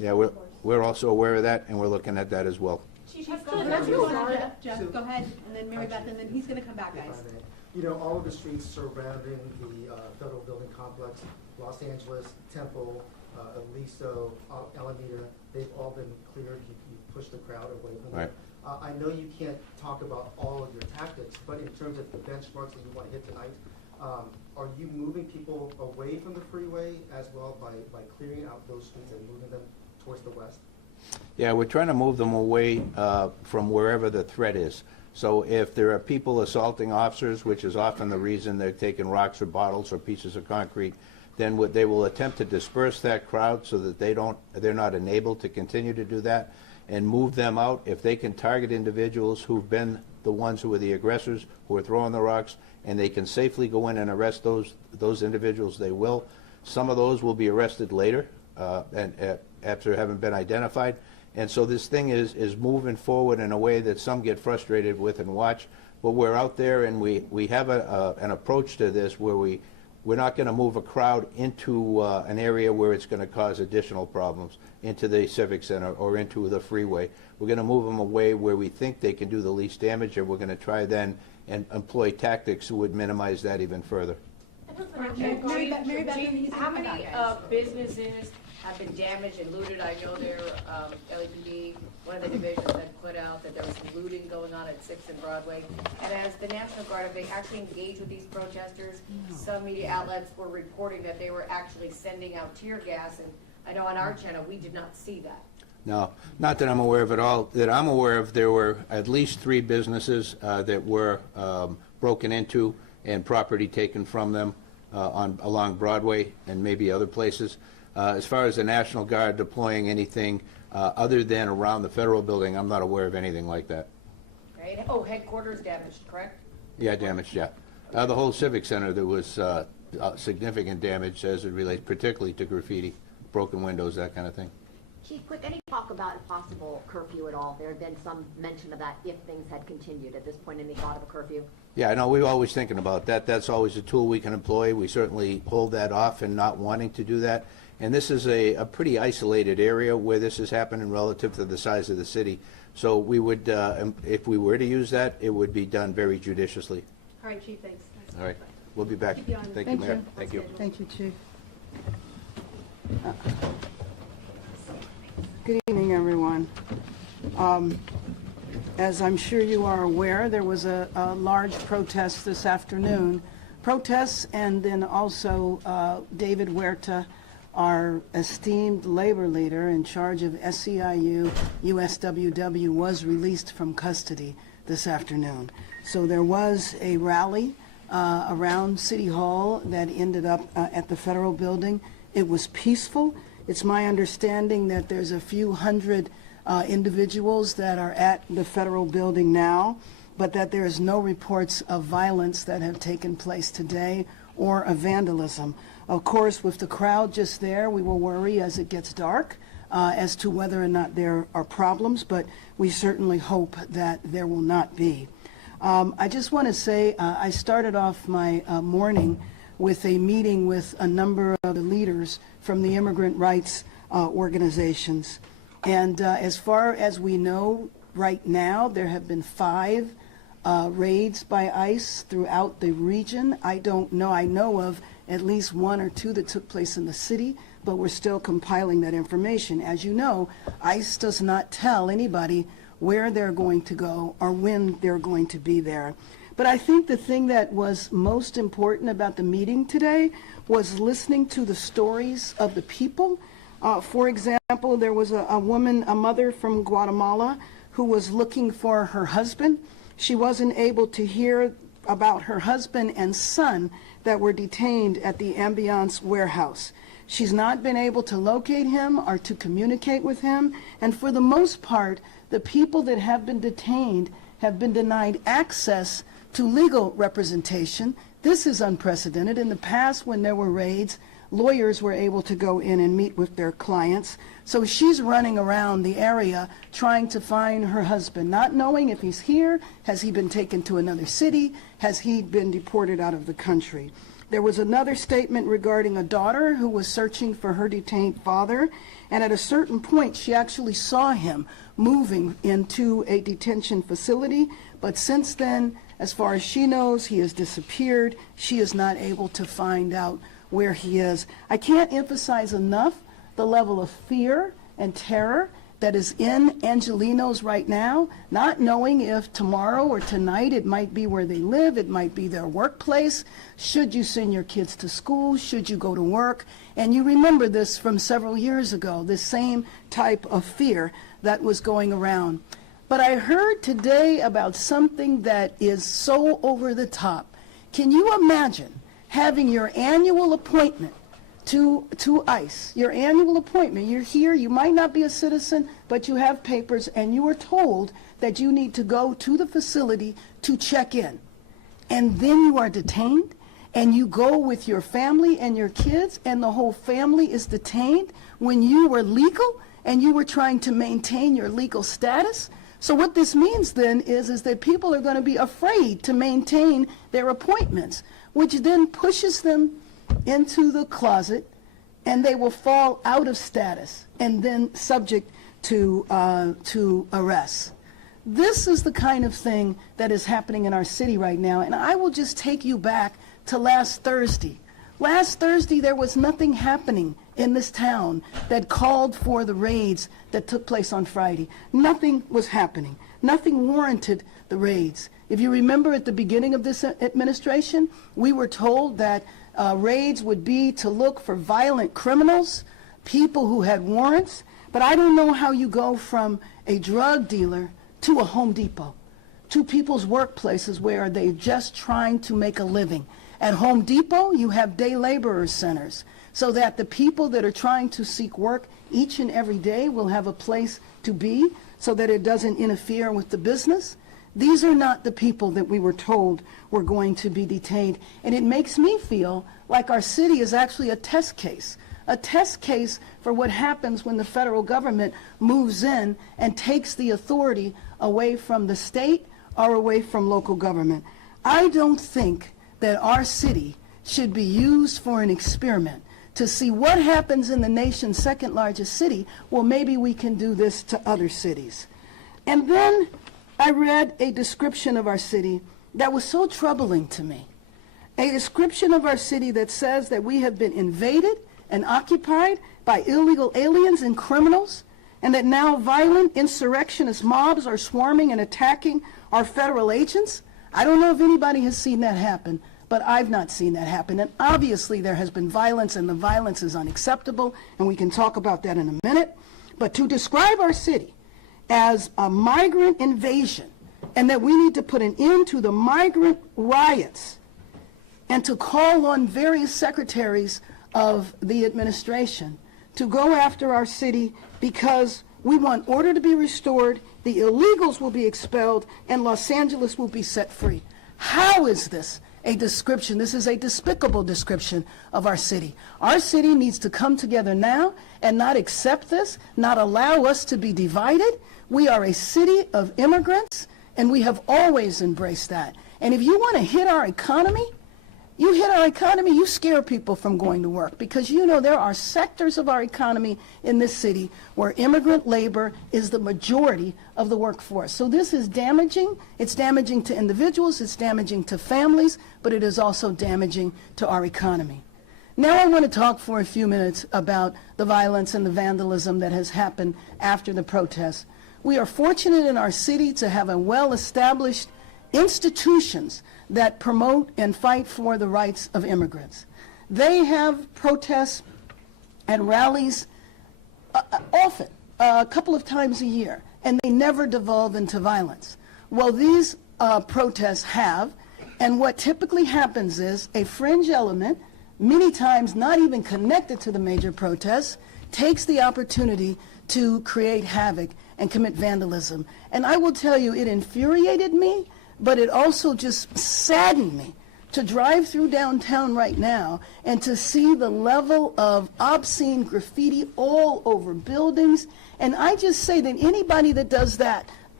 Yeah, we're also aware of that, and we're looking at that as well. Chief, That's go good. ahead. That's good. Jeff, go ahead, and then Mary Beth, and then he's gonna come back, guys. You know, all of the streets surrounding the federal building complex, Los Angeles, Temple, Aliso, Alameda, they've all been cleared. You pushed the crowd away from them. Right. I know you can't talk about all of your tactics, but in terms of the benchmarks that you want to hit tonight, are you moving people away from the freeway as well by clearing out those streets and moving them towards the west? Yeah, we're trying to move them away from wherever the threat is. So if there are people assaulting officers, which is often the reason they're taking rocks or bottles or pieces of concrete, then they will attempt to disperse that crowd so that they're not enabled to continue to do that, and move them out. If they can target individuals who've been the ones who are the aggressors, who are throwing the rocks, and they can safely go in and arrest those individuals, they will. Some of those will be arrested later, and after having been identified. And so this thing is moving forward in a way that some get frustrated with and watch. But we're out there, and we have an approach to this where we're not going to move a crowd into an area where it's going to cause additional problems, into the Civic Center or into the freeway. We're going to move them away where we think they can do the least damage, and we're going to try then and employ tactics that would minimize that even further. Mary Beth, and he's How gonna come many back, guys. businesses have been damaged and looted? I know there, LAPD, one of the divisions had put out that there was some looting going on at 6th and Broadway. And as the National Guard, have they actually engaged with these protesters? Some media outlets were reporting that they were actually sending out tear gas, and I know on our channel, we did not see that. No, not that I'm aware of at all. That I'm aware of, there were at least 3 businesses that were broken into and property taken from them along Broadway and maybe other places. As far as the National Guard deploying anything other than around the federal building, I'm not aware of anything like that. Okay. Oh, headquarters damaged, correct? Yeah, damaged, yeah. The whole Civic Center, there was significant damage as it relates particularly to graffiti, broken windows, that kind of thing. Chief, quick, any talk about a possible curfew at all? There had been some mention of that if things had continued. At this point, any thought of a curfew? Yeah, I know, we're always thinking about that. That's always a tool we can employ. We certainly hold that off and not wanting to do that. And this is a pretty isolated area where this is happening relative to the size of the city. So we would, if we were to use that, it would be done very judiciously. All right, Chief, thanks. All right, we'll be back. Keep you on. Thank you, Mayor. Thank you. Thank you, Chief. Good evening, everyone. As I'm sure you are aware, there was a large protest this afternoon. Protests, and then also David Huerta, our esteemed labor leader in charge of SEIU, USWW, was released from custody this afternoon. So there was a rally around City Hall that ended up at the federal building. It was peaceful. It's my understanding that there's a few hundred individuals that are at the federal building now, but that there is no reports of violence that have taken place today or of vandalism. Of course, with the crowd just there, we will worry as it gets dark as to whether or not there are problems, but we certainly hope that there will not be. I just want to say I started off my morning with a meeting with a number of the leaders from the immigrant rights organizations. And as far as we know right now, there have been 5 raids by ICE throughout the region. I don't know. I know of at least 1 or 2 that took place in the city, but we're still compiling that information. As you know, ICE does not tell anybody where they're going to go or when they're going to be there. But I think the thing that was most important about the meeting today was listening to the stories of the people. For example, there was a woman, a mother from Guatemala, who was looking for her husband. She wasn't able to hear about her husband and son that were detained at the Ambiance warehouse. She's not been able to locate him or to communicate with him. And for the most part, the people that have been detained have been denied access to legal representation. This is unprecedented. In the past, when there were raids, lawyers were able to go in and meet with their clients. So she's running around the area trying to find her husband, not knowing if he's here, has he been taken to another city, has he been deported out of the country. There was another statement regarding a daughter who was searching for her detained father, and at a certain point she actually saw him moving into a detention facility, but since then, as far as she knows, he has disappeared. She is not able to find out where he is. I can't emphasize enough the level of fear and terror that is in Angelenos right now, not knowing if tomorrow or tonight it might be where they live, it might be their workplace. Should you send your kids to school? Should you go to work? And you remember this from several years ago, this same type of fear that was going around. But I heard today about something that is so over the top. Can you imagine having your annual appointment to ICE, your annual appointment? You're here, you might not be a citizen, but you have papers, and you are told that you need to go to the facility to check in. And then you are detained, and you go with your family and your kids, and the whole family is detained when you were legal and you were trying to maintain your legal status. So what this means then is that people are going to be afraid to maintain their appointments, which then pushes them into the closet, and they will fall out of status and then subject to arrest. This is the kind of thing that is happening in our city right now, and I will just take you back to last Thursday. Last Thursday, there was nothing happening in this town that called for the raids that took place on Friday. Nothing was happening. Nothing warranted the raids. If you remember at the beginning of this administration, we were told that raids would be to look for violent criminals, people who had warrants, but I don't know how you go from a drug dealer to a Home Depot, to people's workplaces where they're just trying to make a living. At Home Depot, you have day laborer centers, so that the people that are trying to seek work each and every day will have a place to be, so that it doesn't interfere with the business. These are not the people that we were told were going to be detained. And it makes me feel like our city is actually a test case for what happens when the federal government moves in and takes the authority away from the state or away from local government. I don't think that our city should be used for an experiment to see what happens in the nation's second largest city. Well, maybe we can do this to other cities. And then I read a description of our city that was so troubling to me. A description of our city that says that we have been invaded and occupied by illegal aliens and criminals, and that now violent insurrectionist mobs are swarming and attacking our federal agents. I don't know if anybody has seen that happen, but I've not seen that happen. And obviously there has been violence, and the violence is unacceptable, and we can talk about that in a minute. But to describe our city as a migrant invasion, and that we need to put an end to the migrant riots, and to call on various secretaries of the administration to go after our city because we want order to be restored, the illegals will be expelled, and Los Angeles will be set free. How is this a description? This is a despicable description of our city. Our city needs to come together now and not accept this, not allow us to be divided. We are a city of immigrants, and we have always embraced that. And if you want to hit our economy, you scare people from going to work, because you know there are sectors of our economy in this city where immigrant labor is the majority of the workforce. So this is damaging. It's damaging to individuals, it's damaging to families, but it is also damaging to our economy. Now I want to talk for a few minutes about the violence and the vandalism that has happened after the protests. We are fortunate in our city to have a well-established institutions that promote and fight for the rights of immigrants. They have protests and rallies often, a couple of times a year, and they never devolve into violence. Well, these protests have, and what typically happens is a fringe element, many times not even connected to the major protests, takes the opportunity to create havoc and commit vandalism. And I will tell you, it infuriated me, but it also just saddened me to drive through downtown right now and to see the level of obscene graffiti all over buildings. And I just say that anybody that does that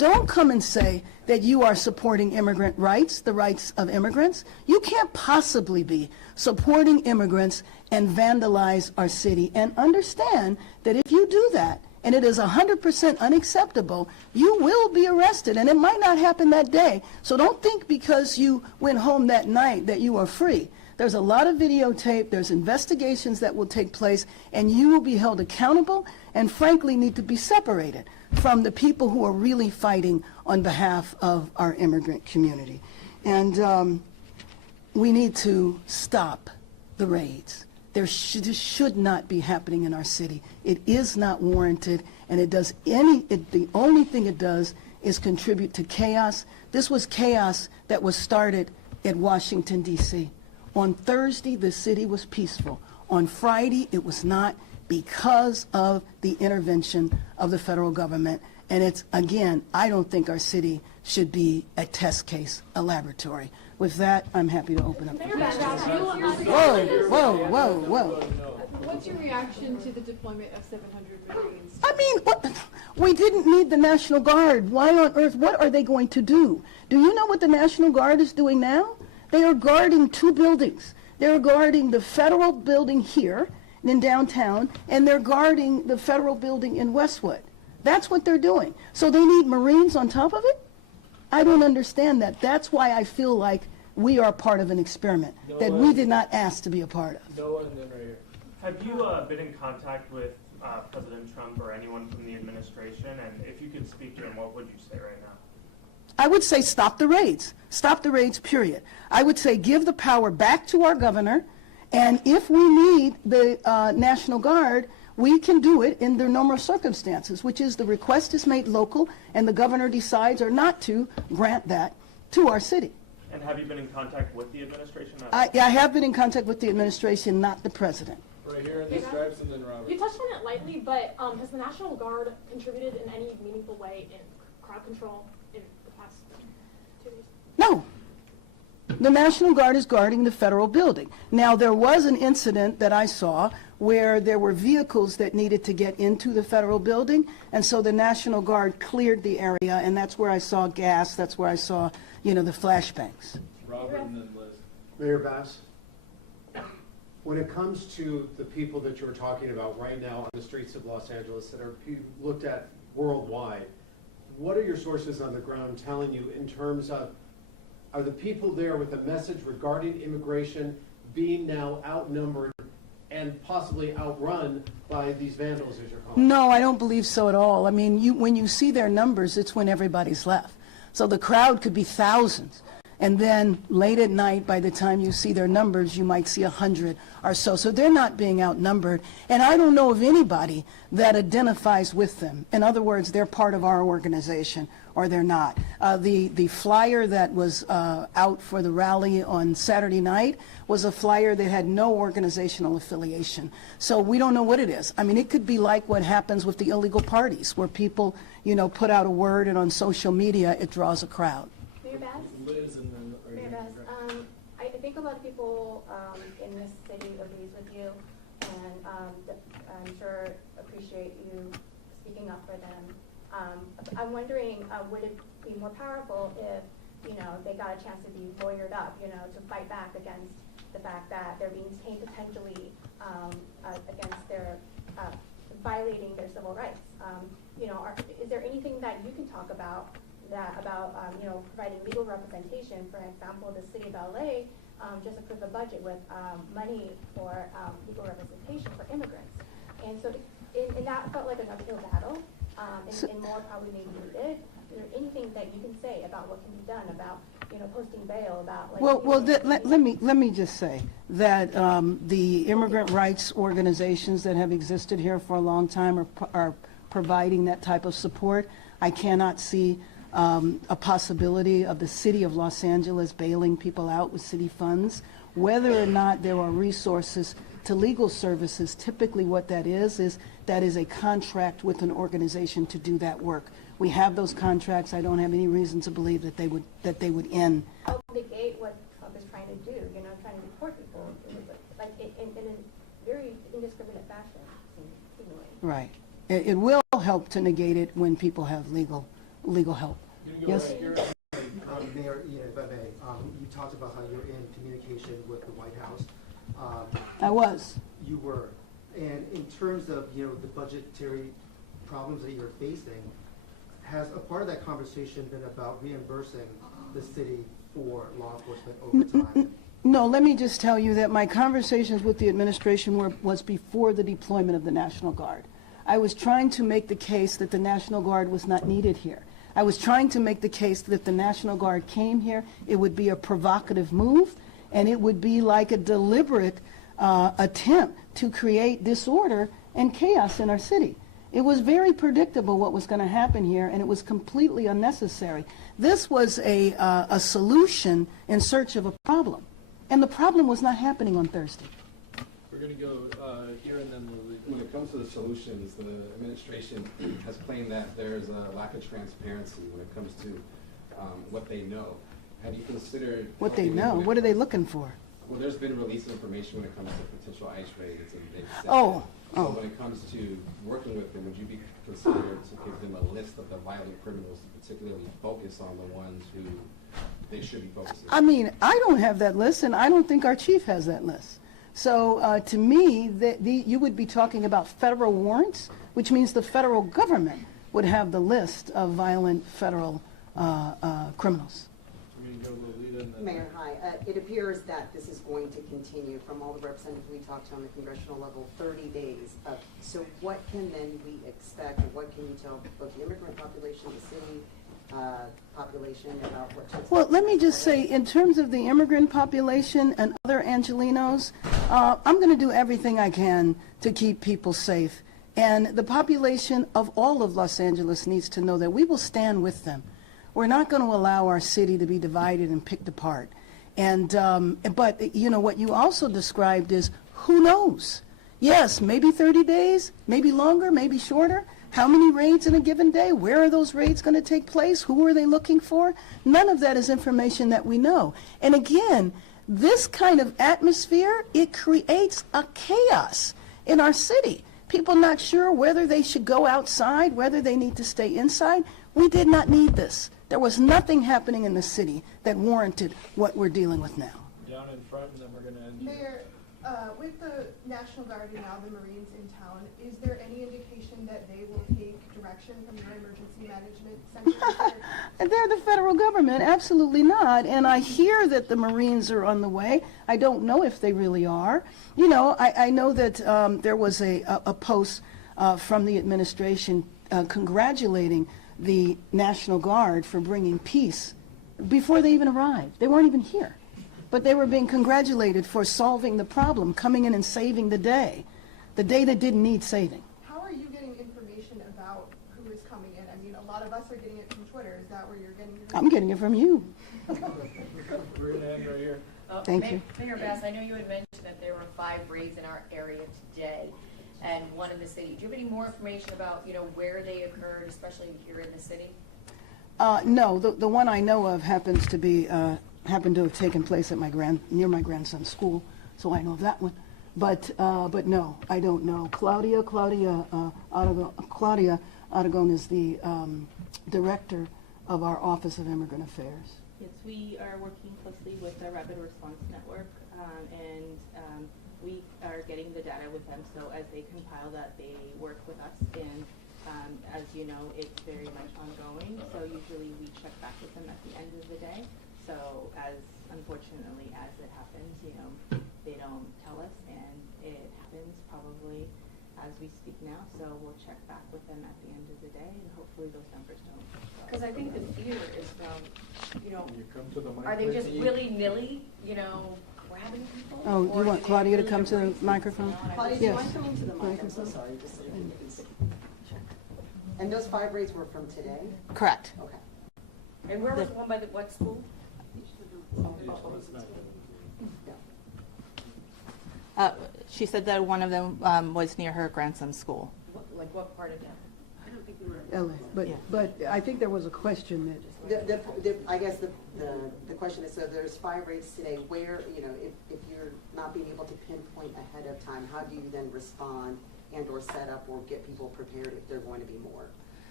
Don't come and say that you are supporting immigrant rights, the rights of immigrants. You can't possibly be supporting immigrants and vandalize our city. And understand that if you do that, and it is 100% unacceptable, you will be arrested, and it might not happen that day. So don't think because you went home that night that you are free. There's a lot of videotape, there's investigations that will take place, and you will be held accountable and frankly need to be separated from the people who are really fighting on behalf of our immigrant community. And we need to stop the raids. This should not be happening in our city. It is not warranted, and the only thing it does is contribute to chaos. This was chaos that was started at Washington, D.C. On Thursday, the city was peaceful. On Friday, it was not, because of the intervention of the federal government. And it's, again, I don't think our city should be a test case, a laboratory. With that, I'm happy to open up for questions. Whoa. What's your reaction to the deployment of 700 Marines? I mean, we didn't need the National Guard. Why on earth? What are they going to do? Do you know what the National Guard is doing now? They are guarding 2 buildings. They're guarding the federal building here in downtown, and they're guarding the federal building in Westwood. That's what they're doing. So they need Marines on top of it? I don't understand that. That's why I feel like we are part of an experiment that we did not ask to be a part of. Noah, and then right here. Have you been in contact with President Trump or anyone from the administration? And if you could speak to him, what would you say right now? I would say stop the raids. Stop the raids, period. I would say give the power back to our governor, and if we need the National Guard, we can do it in the normal circumstances, which is the request is made local, and the governor decides or not to grant that to our city. And have you been in contact with the administration? I have been in contact with the administration, not the president. Right here in the stripes, and then Robert. You touched on it lightly, but has the National Guard contributed in any meaningful way in crowd control in the past 2 years? No. The National Guard is guarding the federal building. Now, there was an incident that I saw where there were vehicles that needed to get into the federal building, and so the National Guard cleared the area, and that's where I saw gas, that's where I saw, the flashbangs. Robert and then Liz. Mayor Bass, when it comes to the people that you were talking about right now on the streets of Los Angeles that are looked at worldwide, what are your sources on the ground telling you in terms of, are the people there with a message regarding immigration being now outnumbered and possibly outrun by these vandals, as you're calling them? No, I don't believe so at all. I mean, when you see their numbers, it's when everybody's left. So the crowd could be thousands. And then late at night, by the time you see their numbers, you might see 100 or so. So they're not being outnumbered. And I don't know of anybody that identifies with them. In other words, they're part of our organization or they're not. The flyer that was out for the rally on Saturday night was a flyer that had no organizational affiliation. So we don't know what it is. I mean, it could be like what happens with the illegal parties, where people, put out a word and on social media it draws a crowd. Mayor Bass? Liz and then Mayor Bass, I think a lot of people in this city agrees with you, and I'm sure appreciate you speaking up for them. I'm wondering, would it be more powerful if, they got a chance to be lawyered up, to fight back against the fact that they're being detained potentially against their violating their civil rights? Is there anything that you can talk about providing legal representation? For example, the city of LA just approved a budget with money for legal representation for immigrants. And so and that felt like an uphill battle, and more probably maybe needed. Is there anything that you can say about what can be done about, posting bail, about like... Let me just say that the immigrant rights organizations that have existed here for a long time are providing that type of support. I cannot see a possibility of the city of Los Angeles bailing people out with city funds. Whether or not there are resources to legal services, typically what that is a contract with an organization to do that work. We have those contracts. I don't have any reason to believe that they would end. Help negate what Trump is trying to do, trying to deport people, like in a very indiscriminate fashion, seemingly. Right. It will help to negate it when people have legal legal help. Yes? Mayor, if I may, you talked about how you're in communication with the White House. I was. You were. And in terms of, the budgetary problems that you're facing, has a part of that conversation been about reimbursing the city for law enforcement overtime? No, let me just tell you that my conversations with the administration was before the deployment of the National Guard. I was trying to make the case that the National Guard was not needed here. I was trying to make the case that if the National Guard came here, it would be a provocative move, and it would be like a deliberate attempt to create disorder and chaos in our city. It was very predictable what was going to happen here, and it was completely unnecessary. This was a solution in search of a problem, and the problem was not happening on Thursday. We're going to go here and then we'll leave. When it comes to the solutions, the administration has claimed that there's a lack of transparency when it comes to what they know. Have you considered What they know? What are they looking for? Well, there's been released information when it comes to potential ICE raids, and they've said Oh, that. So when it comes to working with them, would you be considered to give them a list of the violent criminals to particularly focus on the ones who they should be focusing on? I mean, I don't have that list, and I don't think our chief has that list. So to me, you would be talking about federal warrants, which means the federal government would have the list of violent federal criminals. Mayor, hi. It appears that this is going to continue from all the representatives we talked to on the congressional level, 30 days. So what can then we expect, or what can you tell both the immigrant population, the city population about what to expect? Well, let me just say, in terms of the immigrant population and other Angelinos, I'm going to do everything I can to keep people safe. And the population of all of Los Angeles needs to know that we will stand with them. We're not going to allow our city to be divided and picked apart. And, but, what you also described is, who knows? Yes, maybe 30 days, maybe longer, maybe shorter. How many raids in a given day? Where are those raids going to take place? Who are they looking for? None of that is information that we know. And again, this kind of atmosphere, it creates a chaos in our city. People not sure whether they should go outside, whether they need to stay inside. We did not need this. There was nothing happening in the city that warranted what we're dealing with now. Down in front, and then we're going to end. Mayor, with the National Guard and now the Marines in town, is there any indication that they will take direction from your emergency management center? They're the federal government, absolutely not. And I hear that the Marines are on the way. I don't know if they really are. I know that there was a post from the administration congratulating the National Guard for bringing peace before they even arrived. They weren't even here. But they were being congratulated for solving the problem, coming in and saving the day that didn't need saving. How are you getting information about who is coming in? I mean, a lot of us are getting it from Twitter. Is that where you're getting your I'm getting it from you. We're going to end right here. Thank you. Mayor Bass, I know you had mentioned that there were 5 raids in our area today and 1 in the city. Do you have any more information about, where they occurred, especially here in the city? No, the one I know of happens to be happened to have taken place at near my grandson's school, so I know of that one. But no, I don't know. Claudia Aragon is the director of our Office of Immigrant Affairs. Yes, we are working closely with the Rapid Response Network, and we are getting the data with them, so as they compile that, they work with us, and as you know, it's very much ongoing, so usually we check back with them at the end of the day. So unfortunately, as it happens, they don't tell us, and it happens probably as we speak now, so we'll check back with them at the end of the day, and hopefully those numbers don't go. Because I think the fear is from, You come to the mic, are they just please. willy-nilly, grabbing people? Oh, do you want Claudia to come to the microphone? Claudia, do you Yes. mind coming to the mic? I'm so sorry, just so you can see. And those 5 raids were from today? Correct. Okay. And where was the one by what school? She said that one of them was near her grandson's school. What part of town? LA. But I think there was a question that I guess the question is, so there's 5 raids today, where, if you're not being able to pinpoint ahead of time, how do you then respond and or set up or get people prepared if there are going to be more?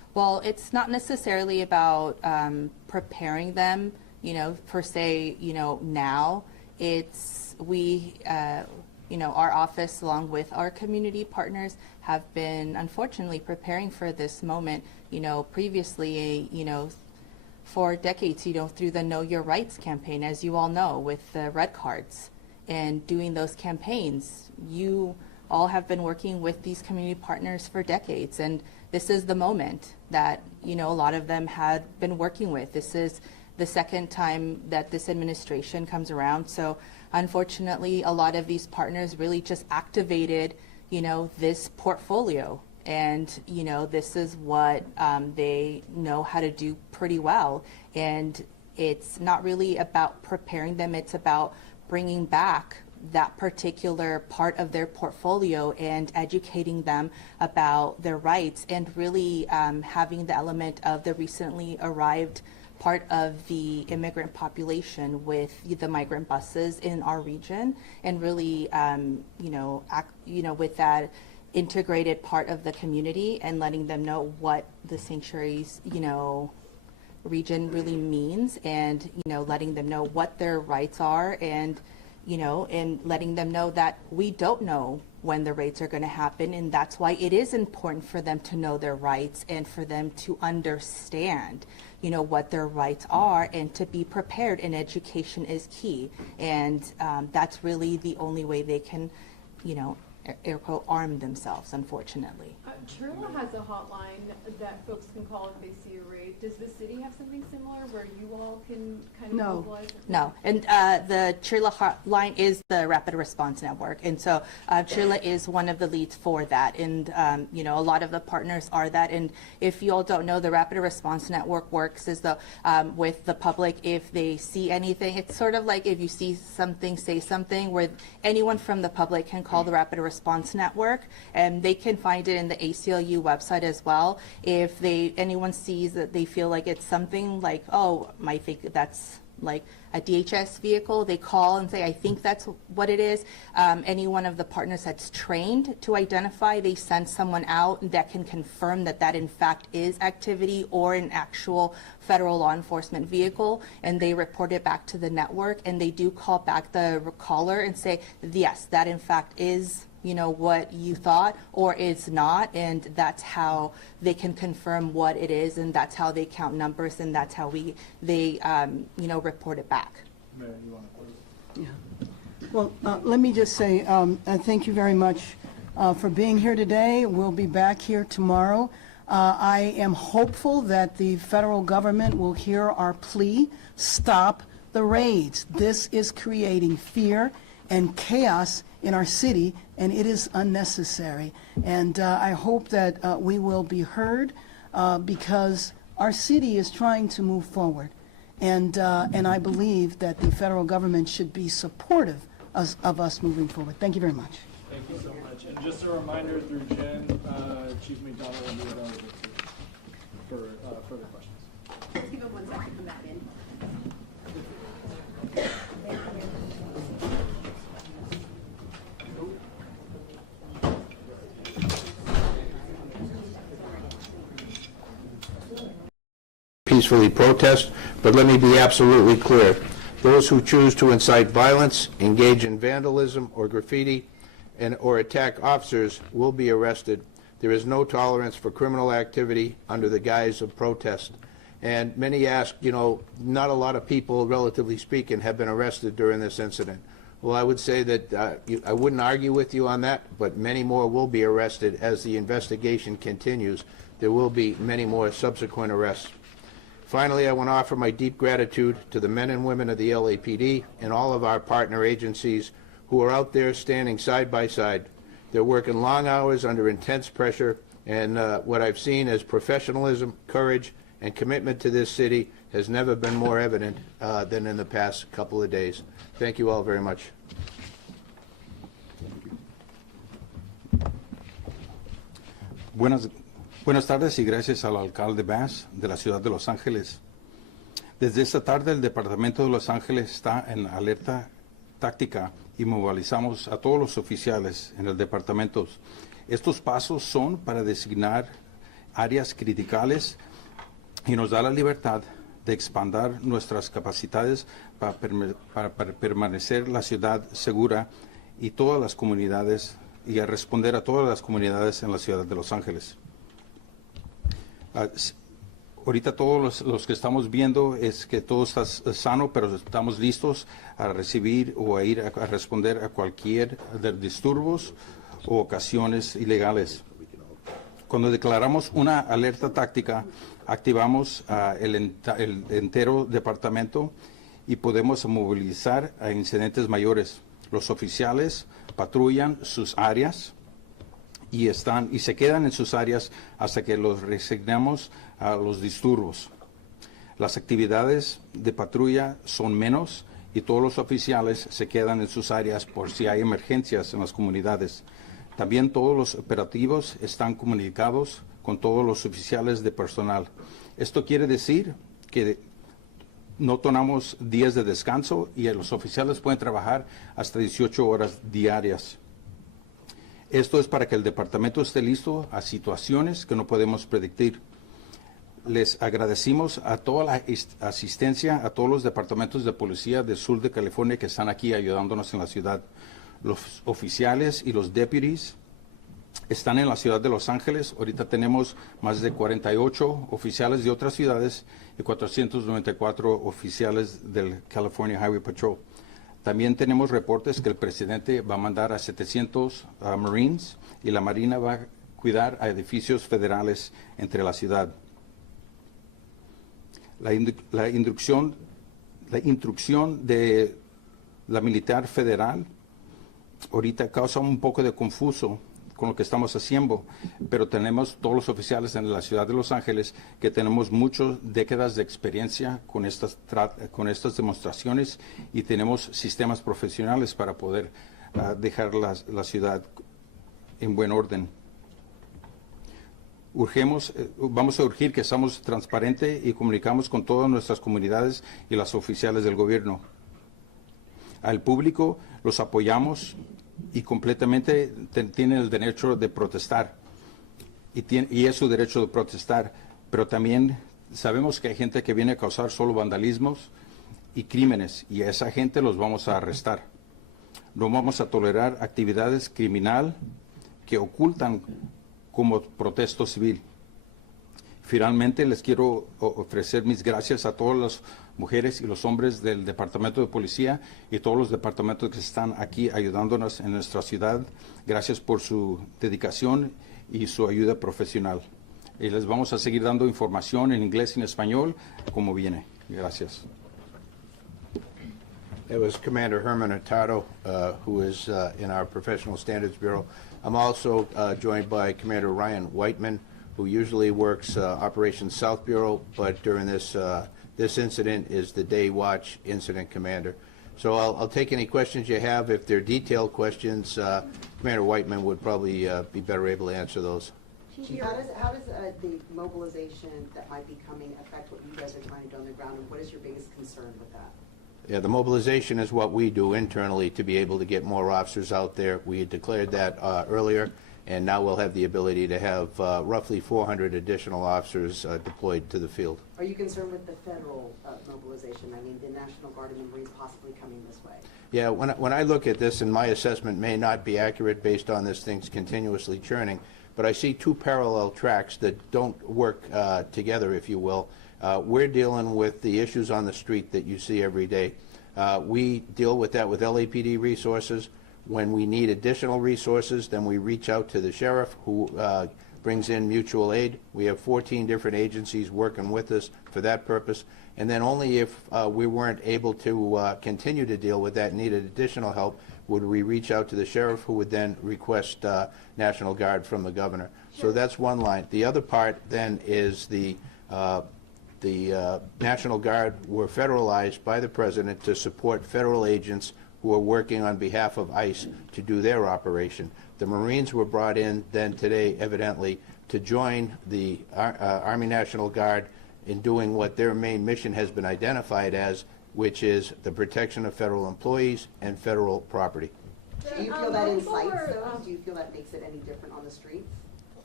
Well, it's not necessarily about preparing them, per se, now. It's our office, along with our community partners, have been unfortunately preparing for this moment, previously, for decades, through the Know Your Rights campaign, as you all know, with the red cards and doing those campaigns. You all have been working with these community partners for decades, and this is the moment that, a lot of them had been working with. This is the second time that this administration comes around. So unfortunately, a lot of these partners really just activated, this portfolio. And, this is what they know how to do pretty well. And it's not really about preparing them. It's about bringing back that particular part of their portfolio and educating them about their rights, and really having the element of the recently arrived part of the immigrant population with the migrant buses in our region, and really, with that integrated part of the community, and letting them know what the sanctuaries, region really means, and, letting them know what their rights are, and, and letting them know that we don't know when the raids are going to happen, and that's why it is important for them to know their rights, and for them to understand, what their rights are, and to be prepared, and education is key. And that's really the only way they can, air quote, arm themselves, unfortunately. Chirla has a hotline that folks can call if they see a raid. Does the city have something similar where you all can kind of mobilize? No, and the Chirla hotline is the Rapid Response Network, and so Chirla is one of the leads for that, and a lot of the partners are that. And if you all don't know, the Rapid Response Network works as the with the public. If they see anything, it's sort of like if you see something, say something, where anyone from the public can call the Rapid Response Network, and they can find it in the ACLU website as well. If anyone sees that they feel like it's something like, oh, I think that's like a DHS vehicle, they call and say, I think that's what it is. Any one of the partners that's trained to identify, they send someone out that can confirm that that in fact is activity or an actual federal law enforcement vehicle, and they report it back to the network, and they do call back the caller and say, yes, that in fact is what you thought, or it's not, and that's how they can confirm what it is, and that's how they count numbers, and that's how they report it back. Mayor, you want to close? Yeah. Well, let me just say thank you very much for being here today. We'll be back here tomorrow. I am hopeful that the federal government will hear our plea, stop the raids. This is creating fear and chaos in our city, and it is unnecessary. And I hope that we will be heard because our city is trying to move forward. And I believe that the federal government should be supportive of us moving forward. Thank you very much. Thank you so much. And just a reminder through Jen, Chief McDonald will be available for further questions. Let's give him 1 second to come back in. Peacefully protest, but let me be absolutely clear. Those who choose to incite violence, engage in vandalism or graffiti, or attack officers will be arrested. There is no tolerance for criminal activity under the guise of protest. And many ask, not a lot of people, relatively speaking, have been arrested during this incident. Well, I would say that I wouldn't argue with you on that, but many more will be arrested as the investigation continues. There will be many more subsequent arrests. Finally, I want to offer my deep gratitude to the men and women of the LAPD and all of our partner agencies who are out there standing side by side. They're working long hours under intense pressure, and what I've seen as professionalism, courage, and commitment to this city has never been more evident than in the past couple of days. Thank you all very much. Buenas tardes y gracias al alcalde Bass de la ciudad de Los Ángeles. Desde esta tarde el Departamento de Los Ángeles está en alerta táctica y movilizamos a todos los oficiales en el departamento. Estos pasos son para designar áreas criticales y nos da la libertad de expandir nuestras capacidades para permanecer la ciudad segura y todas las comunidades y a responder a todas las comunidades en la ciudad de Los Ángeles. Ahorita todos los que estamos viendo es que todo está sano, pero estamos listos a recibir o a ir a responder a cualquier de disturbios o ocasiones ilegales. Cuando declaramos una alerta táctica, activamos el entero departamento y podemos movilizar a incidentes mayores. Los oficiales patrullan sus áreas y se quedan en sus áreas hasta que los resignamos a los disturbios. Las actividades de patrulla son menos y todos los oficiales se quedan en sus áreas por si hay emergencias en las comunidades. También todos los operativos están comunicados con todos los oficiales de personal. Esto quiere decir que no tomamos días de descanso y los oficiales pueden trabajar hasta 18 horas diarias. Esto es para que el departamento esté listo a situaciones que no podemos predecir. Les agradecemos a toda la asistencia a todos los departamentos de policía del sur de California que están aquí ayudándonos en la ciudad. Los oficiales y los deputies están en la ciudad de Los Ángeles. Ahorita tenemos más de 48 oficiales de otras ciudades y 494 oficiales del California Highway Patrol. También tenemos reportes que el presidente va a mandar a 700 Marines y la Marina va a cuidar a edificios federales entre la ciudad. La instrucción de la militar federal ahorita causa un poco de confuso con lo que estamos haciendo, pero tenemos todos los oficiales en la ciudad de Los Ángeles que tenemos muchas décadas de experiencia con estas demostraciones y tenemos sistemas profesionales para poder dejar la ciudad en buen orden. Vamos a urgir que seamos transparentes y comunicamos con todas nuestras comunidades y las oficiales del gobierno. Al público los apoyamos y completamente tienen el derecho de protestar y es su derecho de protestar, pero también sabemos que hay gente que viene a causar solo vandalismos y crímenes y a esa gente los vamos a arrestar. No vamos a tolerar actividades criminales que ocultan como protesto civil. Finalmente les quiero ofrecer mis gracias a todas las mujeres y los hombres del Departamento de Policía y todos los departamentos que están aquí ayudándonos en nuestra ciudad. Gracias por su dedicación y su ayuda profesional. Y les vamos a seguir dando información en inglés y en español como viene. Gracias. It was Commander Herman Hurtado, who is in our Professional Standards Bureau. I'm also joined by Commander Ryan Whiteman, who usually works Operations South Bureau, but during this incident is the day watch incident commander. So I'll take any questions you have. If they're detailed questions, Commander Whiteman would probably be better able to answer those. Chief, how does the mobilization that might be coming affect what you guys are trying to do on the ground, and what is your biggest concern with that? Yeah, the mobilization is what we do internally to be able to get more officers out there. We had declared that earlier, and now we'll have the ability to have roughly 400 additional officers deployed to the field. Are you concerned with the federal mobilization? I mean, the National Guard and the Marines possibly coming this way? Yeah, when I look at this, and my assessment may not be accurate based on this thing's continuously churning, but I see two parallel tracks that don't work together, if you will. We're dealing with the issues on the street that you see every day. We deal with that with LAPD resources. When we need additional resources, then we reach out to the sheriff, who brings in mutual aid. We have 14 different agencies working with us for that purpose. And then only if we weren't able to continue to deal with that and needed additional help would we reach out to the sheriff, who would then request National Guard from the governor. Sure. So that's one line. The other part then is the National Guard were federalized by the president to support federal agents who are working on behalf of ICE to do their operation. The Marines were brought in then today, evidently, to join the Army National Guard in doing what their main mission has been identified as, which is the protection of federal employees and federal property. Do you feel that incites those? Do you feel that makes it any different on the streets?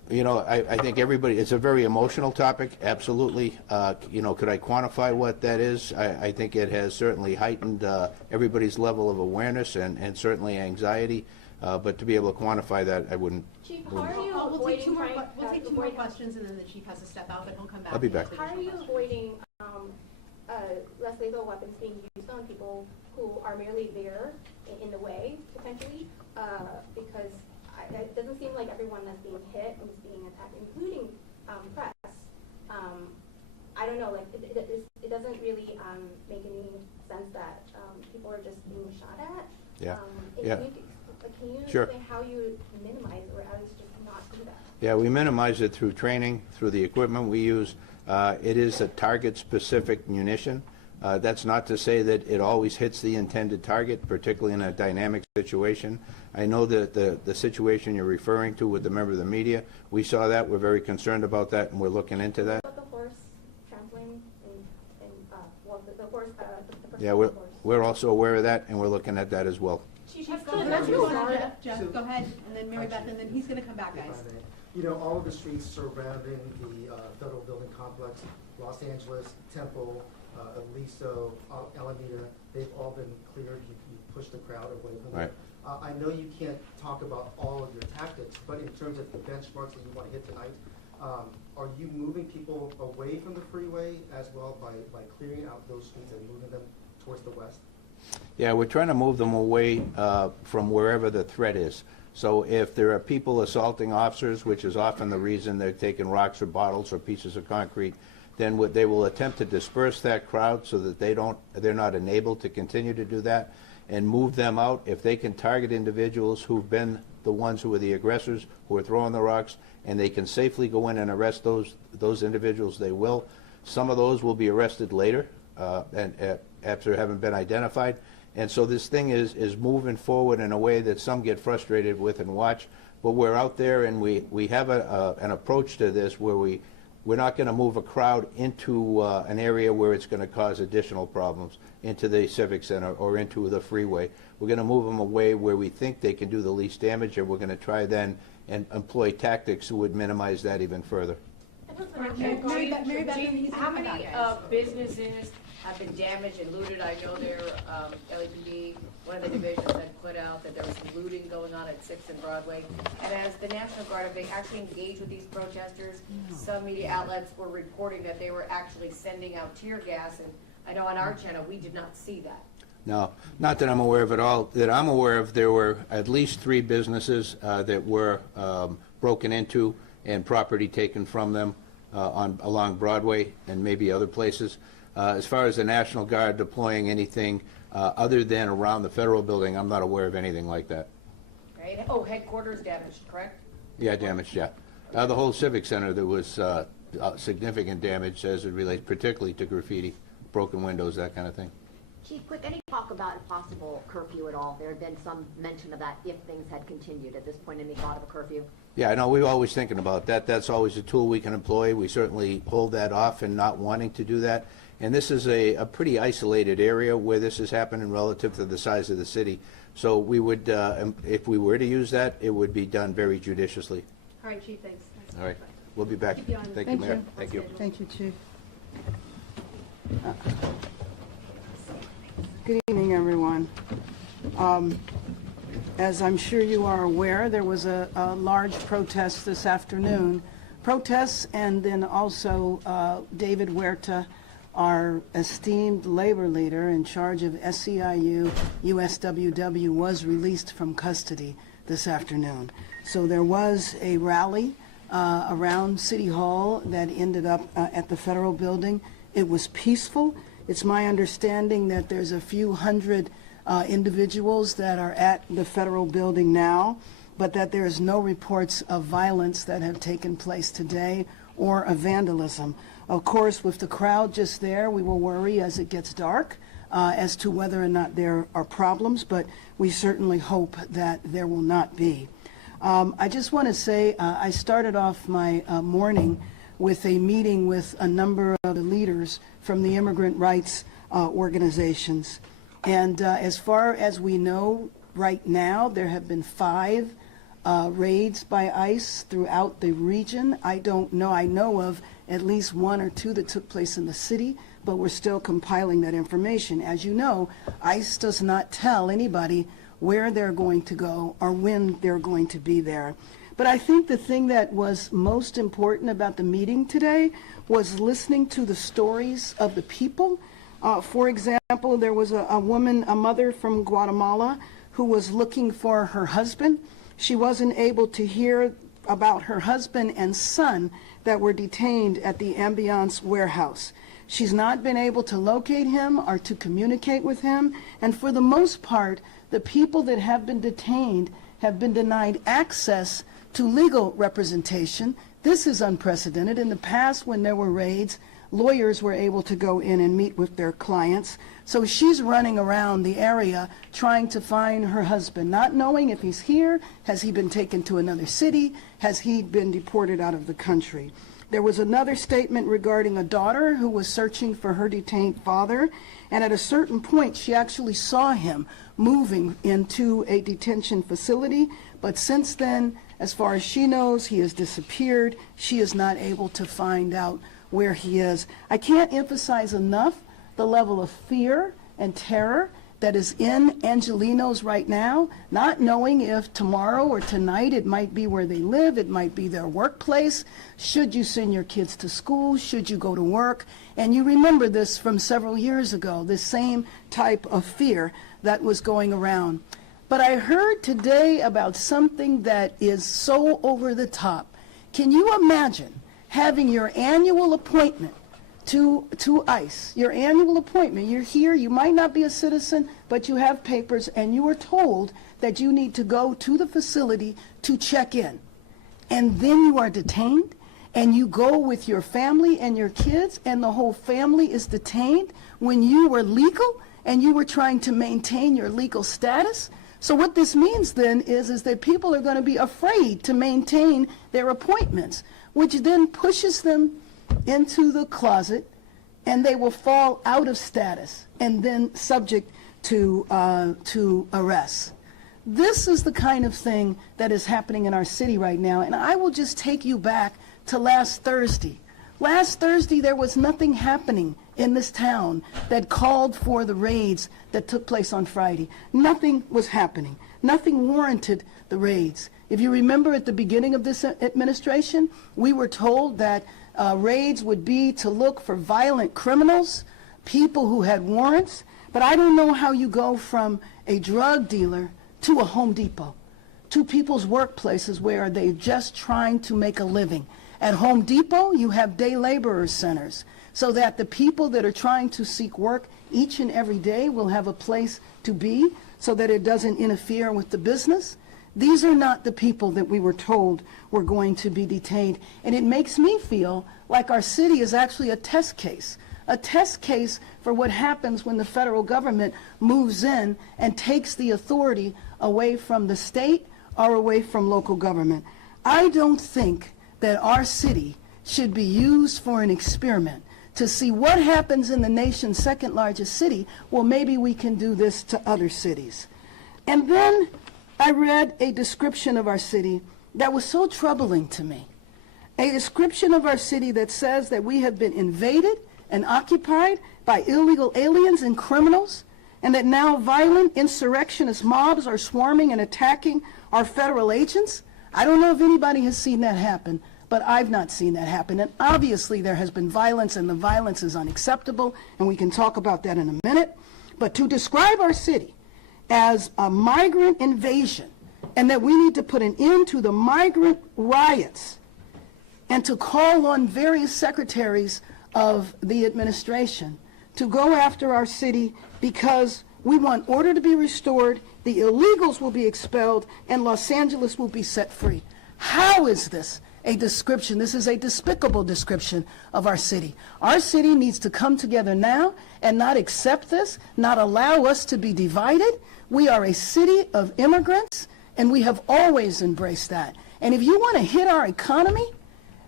You know, I think everybody, it's a very emotional topic, absolutely. You know, could I quantify what that is? I think it has certainly heightened everybody's level of awareness and certainly anxiety, but to be able to quantify that, I wouldn't. Chief, how wouldn't. are you We'll take avoiding two more, trying, we'll take two more avoid- questions and then the chief has to step out, but he'll come back. I'll be and back. answer How are you additional avoiding less lethal weapons being used on people who are merely there in the way, potentially? Because it doesn't seem like everyone that's being hit is being attacked, including press. I don't know, like, it doesn't really make any sense that people are just being shot at. Yeah. Can you Sure. explain how you minimize or at least just not do that? Yeah, we minimize it through training, through the equipment we use. It is a target-specific munition. That's not to say that it always hits the intended target, particularly in a dynamic situation. I know that the situation you're referring to with the member of the media, we saw that, we're very concerned about that, and we're looking into that. What about the horse trampling and well, the horse, the person Yeah, on the horse? we're also aware of that, and we're looking at that as well. Chief, That's go good. ahead. That's good. Jeff, So- go ahead, and then Mary Beth, and then he's gonna come back, If I guys. may. You know, all of the streets surrounding the federal building complex, Los Angeles, Temple, Aliso, Alameda, they've all been cleared. You pushed the crowd away from them. Right. I know you can't talk about all of your tactics, but in terms of the benchmarks that you want to hit tonight, are you moving people away from the freeway as well by clearing out those streets and moving them towards the west? Yeah, we're trying to move them away from wherever the threat is. So if there are people assaulting officers, which is often the reason they're taking rocks or bottles or pieces of concrete, then they will attempt to disperse that crowd so that they're not enabled to continue to do that, and move them out. If they can target individuals who've been the ones who are the aggressors, who are throwing the rocks, and they can safely go in and arrest those individuals, they will. Some of those will be arrested later, and after having been identified. And so this thing is moving forward in a way that some get frustrated with and watch. But we're out there, and we have an approach to this where we're not going to move a crowd into an area where it's going to cause additional problems, into the Civic Center or into the freeway. We're going to move them away where we think they can do the least damage, and we're going to try then and employ tactics that would minimize that even further. Mary Beth, and then he's How gonna come many back, guys. businesses have been damaged and looted? I know their LAPD, one of the divisions had put out that there was some looting going on at 6th and Broadway. And as the National Guard, have they actually engaged with these protesters? Some media outlets were reporting that they were actually sending out tear gas, and I know on our channel, we did not see that. No, not that I'm aware of at all. That I'm aware of, there were at least 3 businesses that were broken into and property taken from them along Broadway and maybe other places. As far as the National Guard deploying anything other than around the federal building, I'm not aware of anything like that. Right? Oh, headquarters damaged, correct? Yeah, damaged, yeah. The whole Civic Center, there was significant damage as it relates particularly to graffiti, broken windows, that kind of thing. Chief, quick, any talk about a possible curfew at all? There had been some mention of that if things had continued. At this point, any thought of a curfew? Yeah, I know, we're always thinking about that. That's always a tool we can employ. We certainly hold that off and not wanting to do that. And this is a pretty isolated area where this is happening relative to the size of the city. So we would, if we were to use that, it would be done very judiciously. All right, Chief, thanks. All right, we'll be back. Keep you on. Thank you, Mayor. Thank you. Thank you, Chief. Good evening, everyone. As I'm sure you are aware, there was a large protest this afternoon. Protests, and then also David Huerta, our esteemed labor leader in charge of SEIU, USWW, was released from custody this afternoon. So there was a rally around City Hall that ended up at the federal building. It was peaceful. It's my understanding that there's a few hundred individuals that are at the federal building now, but that there's no reports of violence that have taken place today or of vandalism. Of course, with the crowd just there, we will worry as it gets dark as to whether or not there are problems, but we certainly hope that there will not be. I just want to say I started off my morning with a meeting with a number of the leaders from the immigrant rights organizations. And as far as we know right now, there have been 5 raids by ICE throughout the region. I don't know. I know of at least one or two that took place in the city, but we're still compiling that information. As you know, ICE does not tell anybody where they're going to go or when they're going to be there. But I think the thing that was most important about the meeting today was listening to the stories of the people. For example, there was a woman, a mother from Guatemala, who was looking for her husband. She wasn't able to hear about her husband and son that were detained at the Ambiance warehouse. She's not been able to locate him or to communicate with him, and for the most part, the people that have been detained have been denied access to legal representation. This is unprecedented. In the past, when there were raids, lawyers were able to go in and meet with their clients. So she's running around the area trying to find her husband, not knowing if he's here, has he been taken to another city, has he been deported out of the country. There was another statement regarding a daughter who was searching for her detained father, and at a certain point she actually saw him moving into a detention facility, but since then, as far as she knows, he has disappeared. She is not able to find out where he is. I can't emphasize enough the level of fear and terror that is in Angelenos right now, not knowing if tomorrow or tonight it might be where they live, it might be their workplace. Should you send your kids to school? Should you go to work? And you remember this from several years ago, this same type of fear that was going around. But I heard today about something that is so over the top. Can you imagine having your annual appointment to ICE, your annual appointment? You're here, you might not be a citizen, but you have papers, and you are told that you need to go to the facility to check in. And then you are detained, and you go with your family and your kids, and the whole family is detained when you were legal and you were trying to maintain your legal status. So what this means then is that people are going to be afraid to maintain their appointments, which then pushes them into the closet, and they will fall out of status and then subject to arrest. This is the kind of thing that is happening in our city right now, and I will just take you back to last Thursday. Last Thursday, there was nothing happening in this town that called for the raids that took place on Friday. Nothing was happening. Nothing warranted the raids. If you remember at the beginning of this administration, we were told that raids would be to look for violent criminals, people who had warrants, but I don't know how you go from a drug dealer to a Home Depot, to people's workplaces where they're just trying to make a living. At Home Depot, you have day laborers centers, so that the people that are trying to seek work each and every day will have a place to be, so that it doesn't interfere with the business. These are not the people that we were told were going to be detained. And it makes me feel like our city is actually a test case for what happens when the federal government moves in and takes the authority away from the state or away from local government. I don't think that our city should be used for an experiment to see what happens in the nation's second largest city. Well, maybe we can do this to other cities. And then I read a description of our city that was so troubling to me. A description of our city that says that we have been invaded and occupied by illegal aliens and criminals, and that now violent insurrectionist mobs are swarming and attacking our federal agents. I don't know if anybody has seen that happen, but I've not seen that happen. And obviously there has been violence, and the violence is unacceptable, and we can talk about that in a minute. But to describe our city as a migrant invasion, and that we need to put an end to the migrant riots, and to call on various secretaries of the administration to go after our city because we want order to be restored, the illegals will be expelled, and Los Angeles will be set free. How is this a description? This is a despicable description of our city. Our city needs to come together now and not accept this, not allow us to be divided. We are a city of immigrants, and we have always embraced that. And if you want to hit our economy,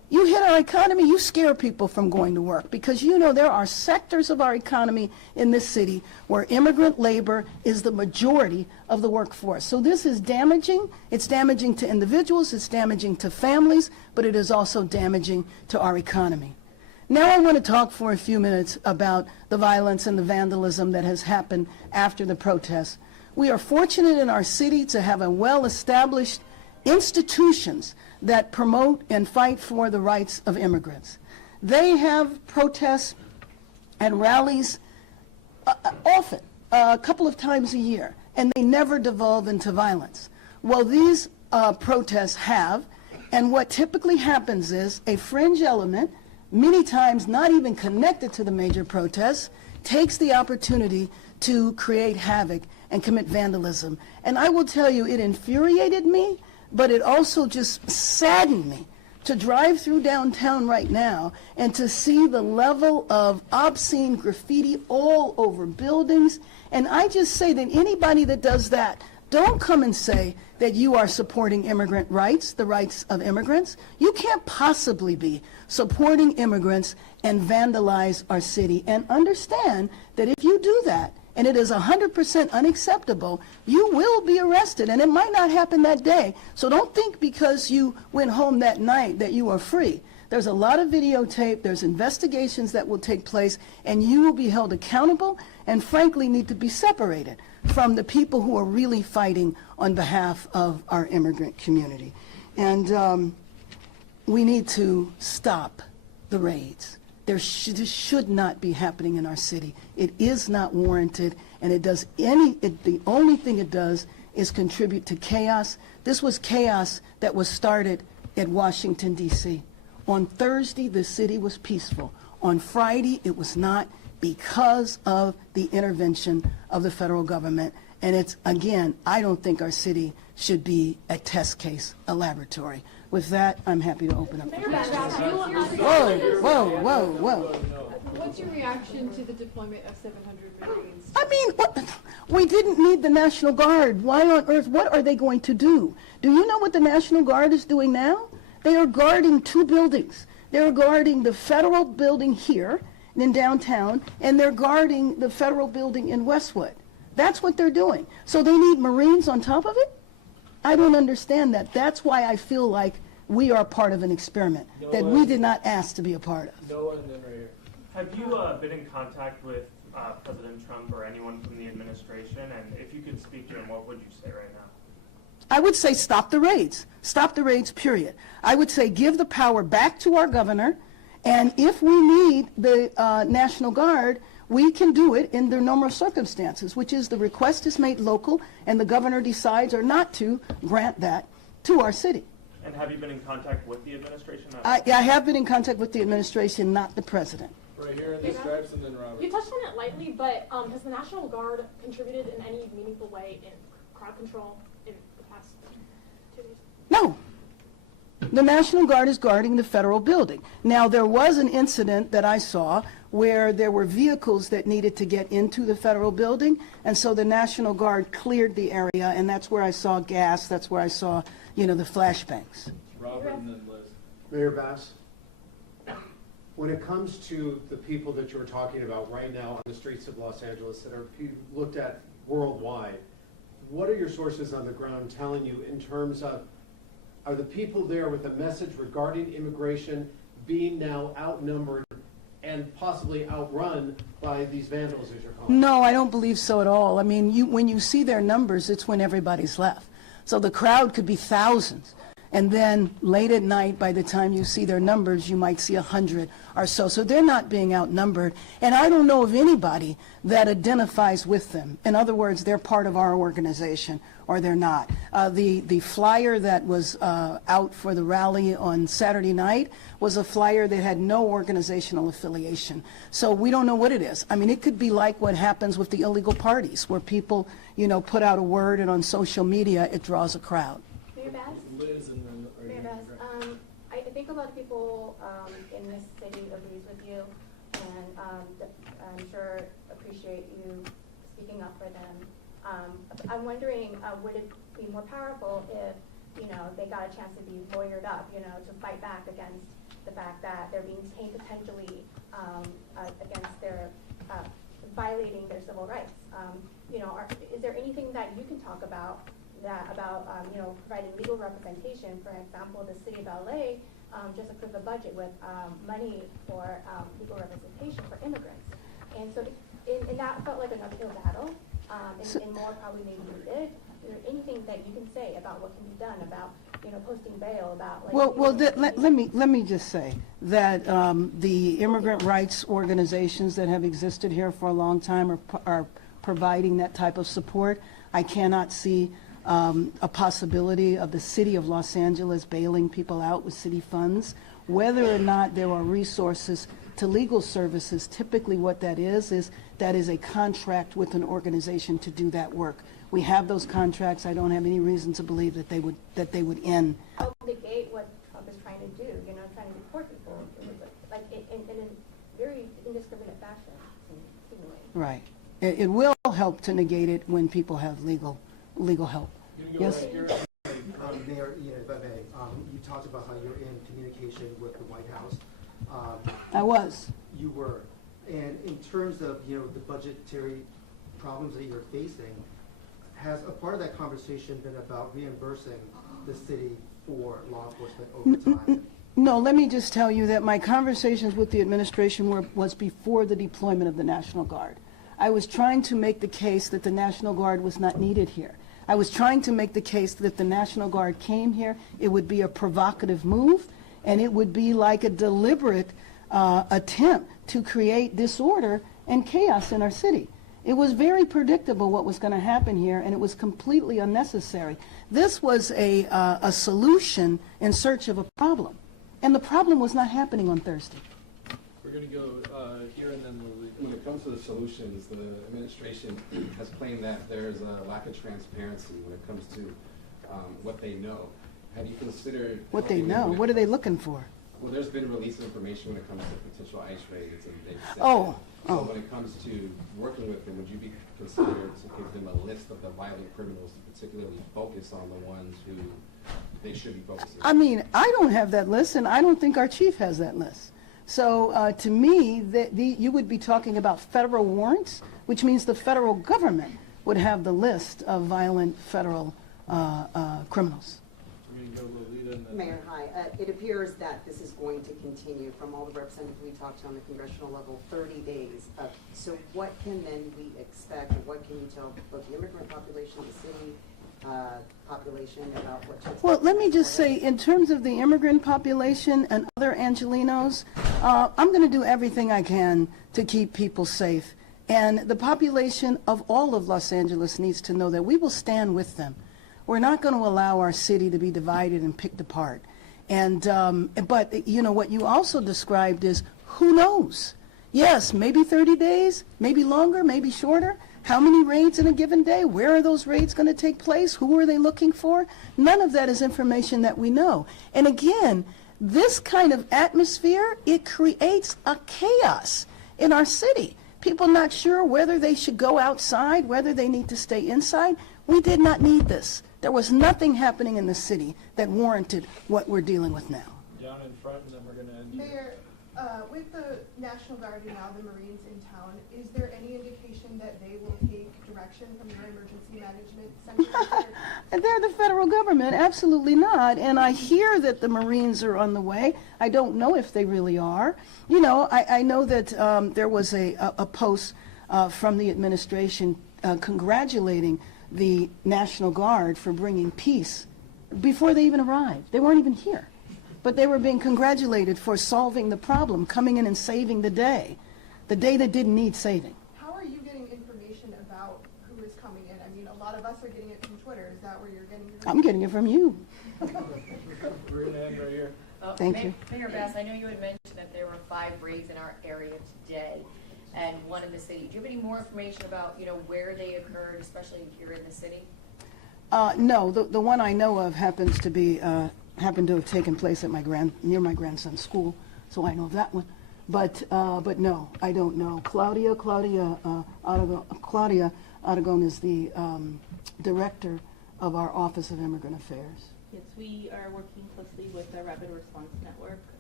You hit our economy, you scare people from going to work, because you know there are sectors of our economy in this city where immigrant labor is the majority of the workforce. So this is damaging. It's damaging to individuals, it's damaging to families, but it is also damaging to our economy. Now I want to talk for a few minutes about the violence and the vandalism that has happened after the protests. We are fortunate in our city to have a well-established institutions that promote and fight for the rights of immigrants. They have protests and rallies often, a couple of times a year, and they never devolve into violence. Well, these protests have, and what typically happens is a fringe element, many times not even connected to the major protests, takes the opportunity to create havoc and commit vandalism. And I will tell you, it infuriated me, but it also just saddened me to drive through downtown right now and to see the level of obscene graffiti all over buildings. And I just say that anybody that does that, don't come and say that you are supporting immigrant rights, the rights of immigrants. You can't possibly be supporting immigrants and vandalize our city. And understand that if you do that, and it is 100% unacceptable, you will be arrested, and it might not happen that day. So don't think because you went home that night that you are free. There's a lot of videotape, there's investigations that will take place, and you will be held accountable and frankly need to be separated from the people who are really fighting on behalf of our immigrant community. And we need to stop the raids. This should not be happening in our city. It is not warranted, and the only thing it does is contribute to chaos. This was chaos that was started at Washington, D.C. On Thursday, the city was peaceful. On Friday, it was not, because of the intervention of the federal government. And it's, again, I don't think our city should be a test case, a laboratory. With that, I'm happy to open up. Whoa, whoa, whoa, whoa. What's your reaction to the deployment of 700 Marines? I mean, we didn't need the National Guard. Why on earth? What are they going to do? Do you know what the National Guard is doing now? They are guarding two buildings. They're guarding the federal building here in downtown, and they're guarding the federal building in Westwood. That's what they're doing. So they need Marines on top of it? I don't understand that. That's why I feel like we are part of an experiment that we did not ask to be a part of. No, and then right here. Have you been in contact with President Trump or anyone from the administration? And if you could speak to him, what would you say right now? I would say stop the raids. Stop the raids, period. I would say give the power back to our governor, and if we need the National Guard, we can do it in the normal circumstances, which is the request is made local, and the governor decides or not to grant that to our city. And have you been in contact with the administration? I have been in contact with the administration, not the president. Right here in the stripes, and then Robert. You touched on it lightly, but has the National Guard contributed in any meaningful way in crowd control in the past 2 days? No. The National Guard is guarding the federal building. Now, there was an incident that I saw where there were vehicles that needed to get into the federal building, and so the National Guard cleared the area, and that's where I saw gas, that's where I saw, the flashbangs. Robert and then Liz. Mayor Bass, when it comes to the people that you're talking about right now on the streets of Los Angeles that are looked at worldwide, what are your sources on the ground telling you in terms of, are the people there with a message regarding immigration being now outnumbered and possibly outrun by these vandals, as you're calling them? No, I don't believe so at all. I mean, when you see their numbers, it's when everybody's left. So the crowd could be thousands. And then late at night, by the time you see their numbers, you might see 100 or so. So they're not being outnumbered. And I don't know of anybody that identifies with them. In other words, they're part of our organization or they're not. The flyer that was out for the rally on Saturday night was a flyer that had no organizational affiliation. So we don't know what it is. I mean, it could be like what happens with the illegal parties, where people, put out a word and on social media it draws a crowd. Mayor Bass? Liz and then Mayor Bass, I think a lot of people in this city agrees with you, and I'm sure appreciate you speaking up for them. I'm wondering, would it be more powerful if, they got a chance to be lawyered up, to fight back against the fact that they're being detained potentially against their violating their civil rights. Is there anything that you can talk about providing legal representation? For example, the city of LA just approved a budget with money for legal representation for immigrants, and so and that felt like an uphill battle, and more probably maybe needed. Is there anything that you can say about what can be done about posting bail, about like? Let me just say that the immigrant rights organizations that have existed here for a long time are providing that type of support. I cannot see a possibility of the city of Los Angeles bailing people out with city funds. Whether or not there are resources to legal services, typically what that is a contract with an organization to do that work. We have those contracts. I don't have any reason to believe that they would end. Help negate what Trump is trying to do, trying to deport people, like in a very indiscriminate fashion, seemingly. Right. It will help to negate it when people have legal help. Yes? Mayor, if I may, you talked about how you're in communication with the White House. I was. You were. And in terms of, the budgetary problems that you're facing, has a part of that conversation been about reimbursing the city for law enforcement overtime? No, let me just tell you that my conversations with the administration was before the deployment of the National Guard. I was trying to make the case that the National Guard was not needed here. I was trying to make the case that if the National Guard came here, it would be a provocative move, and it would be like a deliberate attempt to create disorder and chaos in our city. It was very predictable what was going to happen here, and it was completely unnecessary. This was a solution in search of a problem, and the problem was not happening on Thursday. We're going to go here and then we'll leave. When it comes to the solutions, the administration has claimed that there's a lack of transparency when it comes to what they know. Have you considered What they know? What are they looking for? Well, there's been release information when it comes to potential ICE raids, and they've said so when it comes to working with them, would you be considered to give them a list of the violent criminals to particularly focus on the ones who they should be focusing on? I mean, I don't have that list, and I don't think our chief has that list. So to me, you would be talking about federal warrants, which means the federal government would have the list of violent federal criminals. Mayor, hi. It appears that this is going to continue from all the representatives we talked to on the congressional level, 30 days. So what can then we expect, or what can you tell both the immigrant population, the city population about what to expect? Well, let me just say, in terms of the immigrant population and other Angelinos, I'm going to do everything I can to keep people safe. And the population of all of Los Angeles needs to know that we will stand with them. We're not going to allow our city to be divided and picked apart. And but what you also described is, who knows? Yes, maybe 30 days, maybe longer, maybe shorter. How many raids in a given day? Where are those raids going to take place? Who are they looking for? None of that is information that we know. And again, this kind of atmosphere, it creates a chaos in our city. People not sure whether they should go outside, whether they need to stay inside. We did not need this. There was nothing happening in the city that warranted what we're dealing with now. Down in front, and then we're going to end. Mayor, with the National Guard and now the Marines in town, is there any indication that they will take direction from your emergency management center? They're the federal government, absolutely not. And I hear that the Marines are on the way. I don't know if they really are. I know that there was a post from the administration congratulating the National Guard for bringing peace before they even arrived. They weren't even here. But they were being congratulated for solving the problem, coming in and saving the day that didn't need saving. How are you getting information about who is coming in? I mean, a lot of us are getting it from Twitter. Is that where you're getting it? I'm getting it from you. We're going to end right here. Thank you. Mayor Bass, I know you had mentioned that there were 5 raids in our area today and one in the city. Do you have any more information about, where they occurred, especially here in the city? No, the one I know of happened to have taken place at near my grandson's school, so I know of that one. But no, I don't know. Claudia Aragon is the director of our Office of Immigrant Affairs. Yes, we are working closely with the Rapid Response Network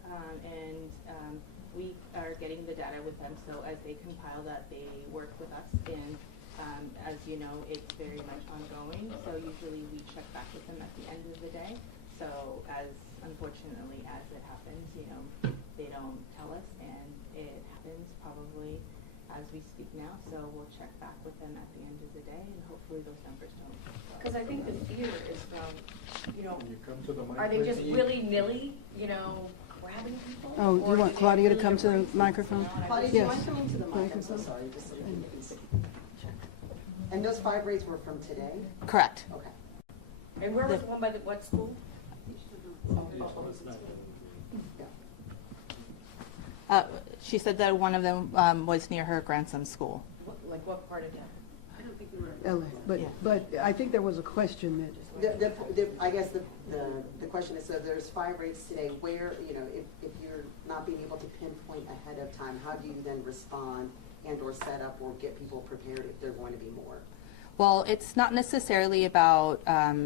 and we are getting the data with them, so as they compile that, they work with us, and as you know, it's very much ongoing, so usually we check back with them at the end of the day. So as unfortunately as it happens, you know, they don't tell us, and it happens probably as we speak now, so we'll check back with them at the end of the day, and hopefully those numbers don't. Because I think the fear is from, you know, You come to the mic, are they just please. willy-nilly, you know, grabbing people? Oh, Or you do want they Claudia to really come to the embrace it? microphone? Claudia, do you Yes. mind coming to the mic? I'm so Microphone. sorry, just so we can see. And those 5 rates were from today? Correct. Okay. And where was the one by the, what school? She said that one of them was near her grandson's school. Like what part of town? LA, but I think there was a question that, I guess the question is, so there's 5 rates today, where, you know, if you're not being able to pinpoint ahead of time, how do you then respond and or set up or get people prepared if they're going to be more? Well, it's not necessarily about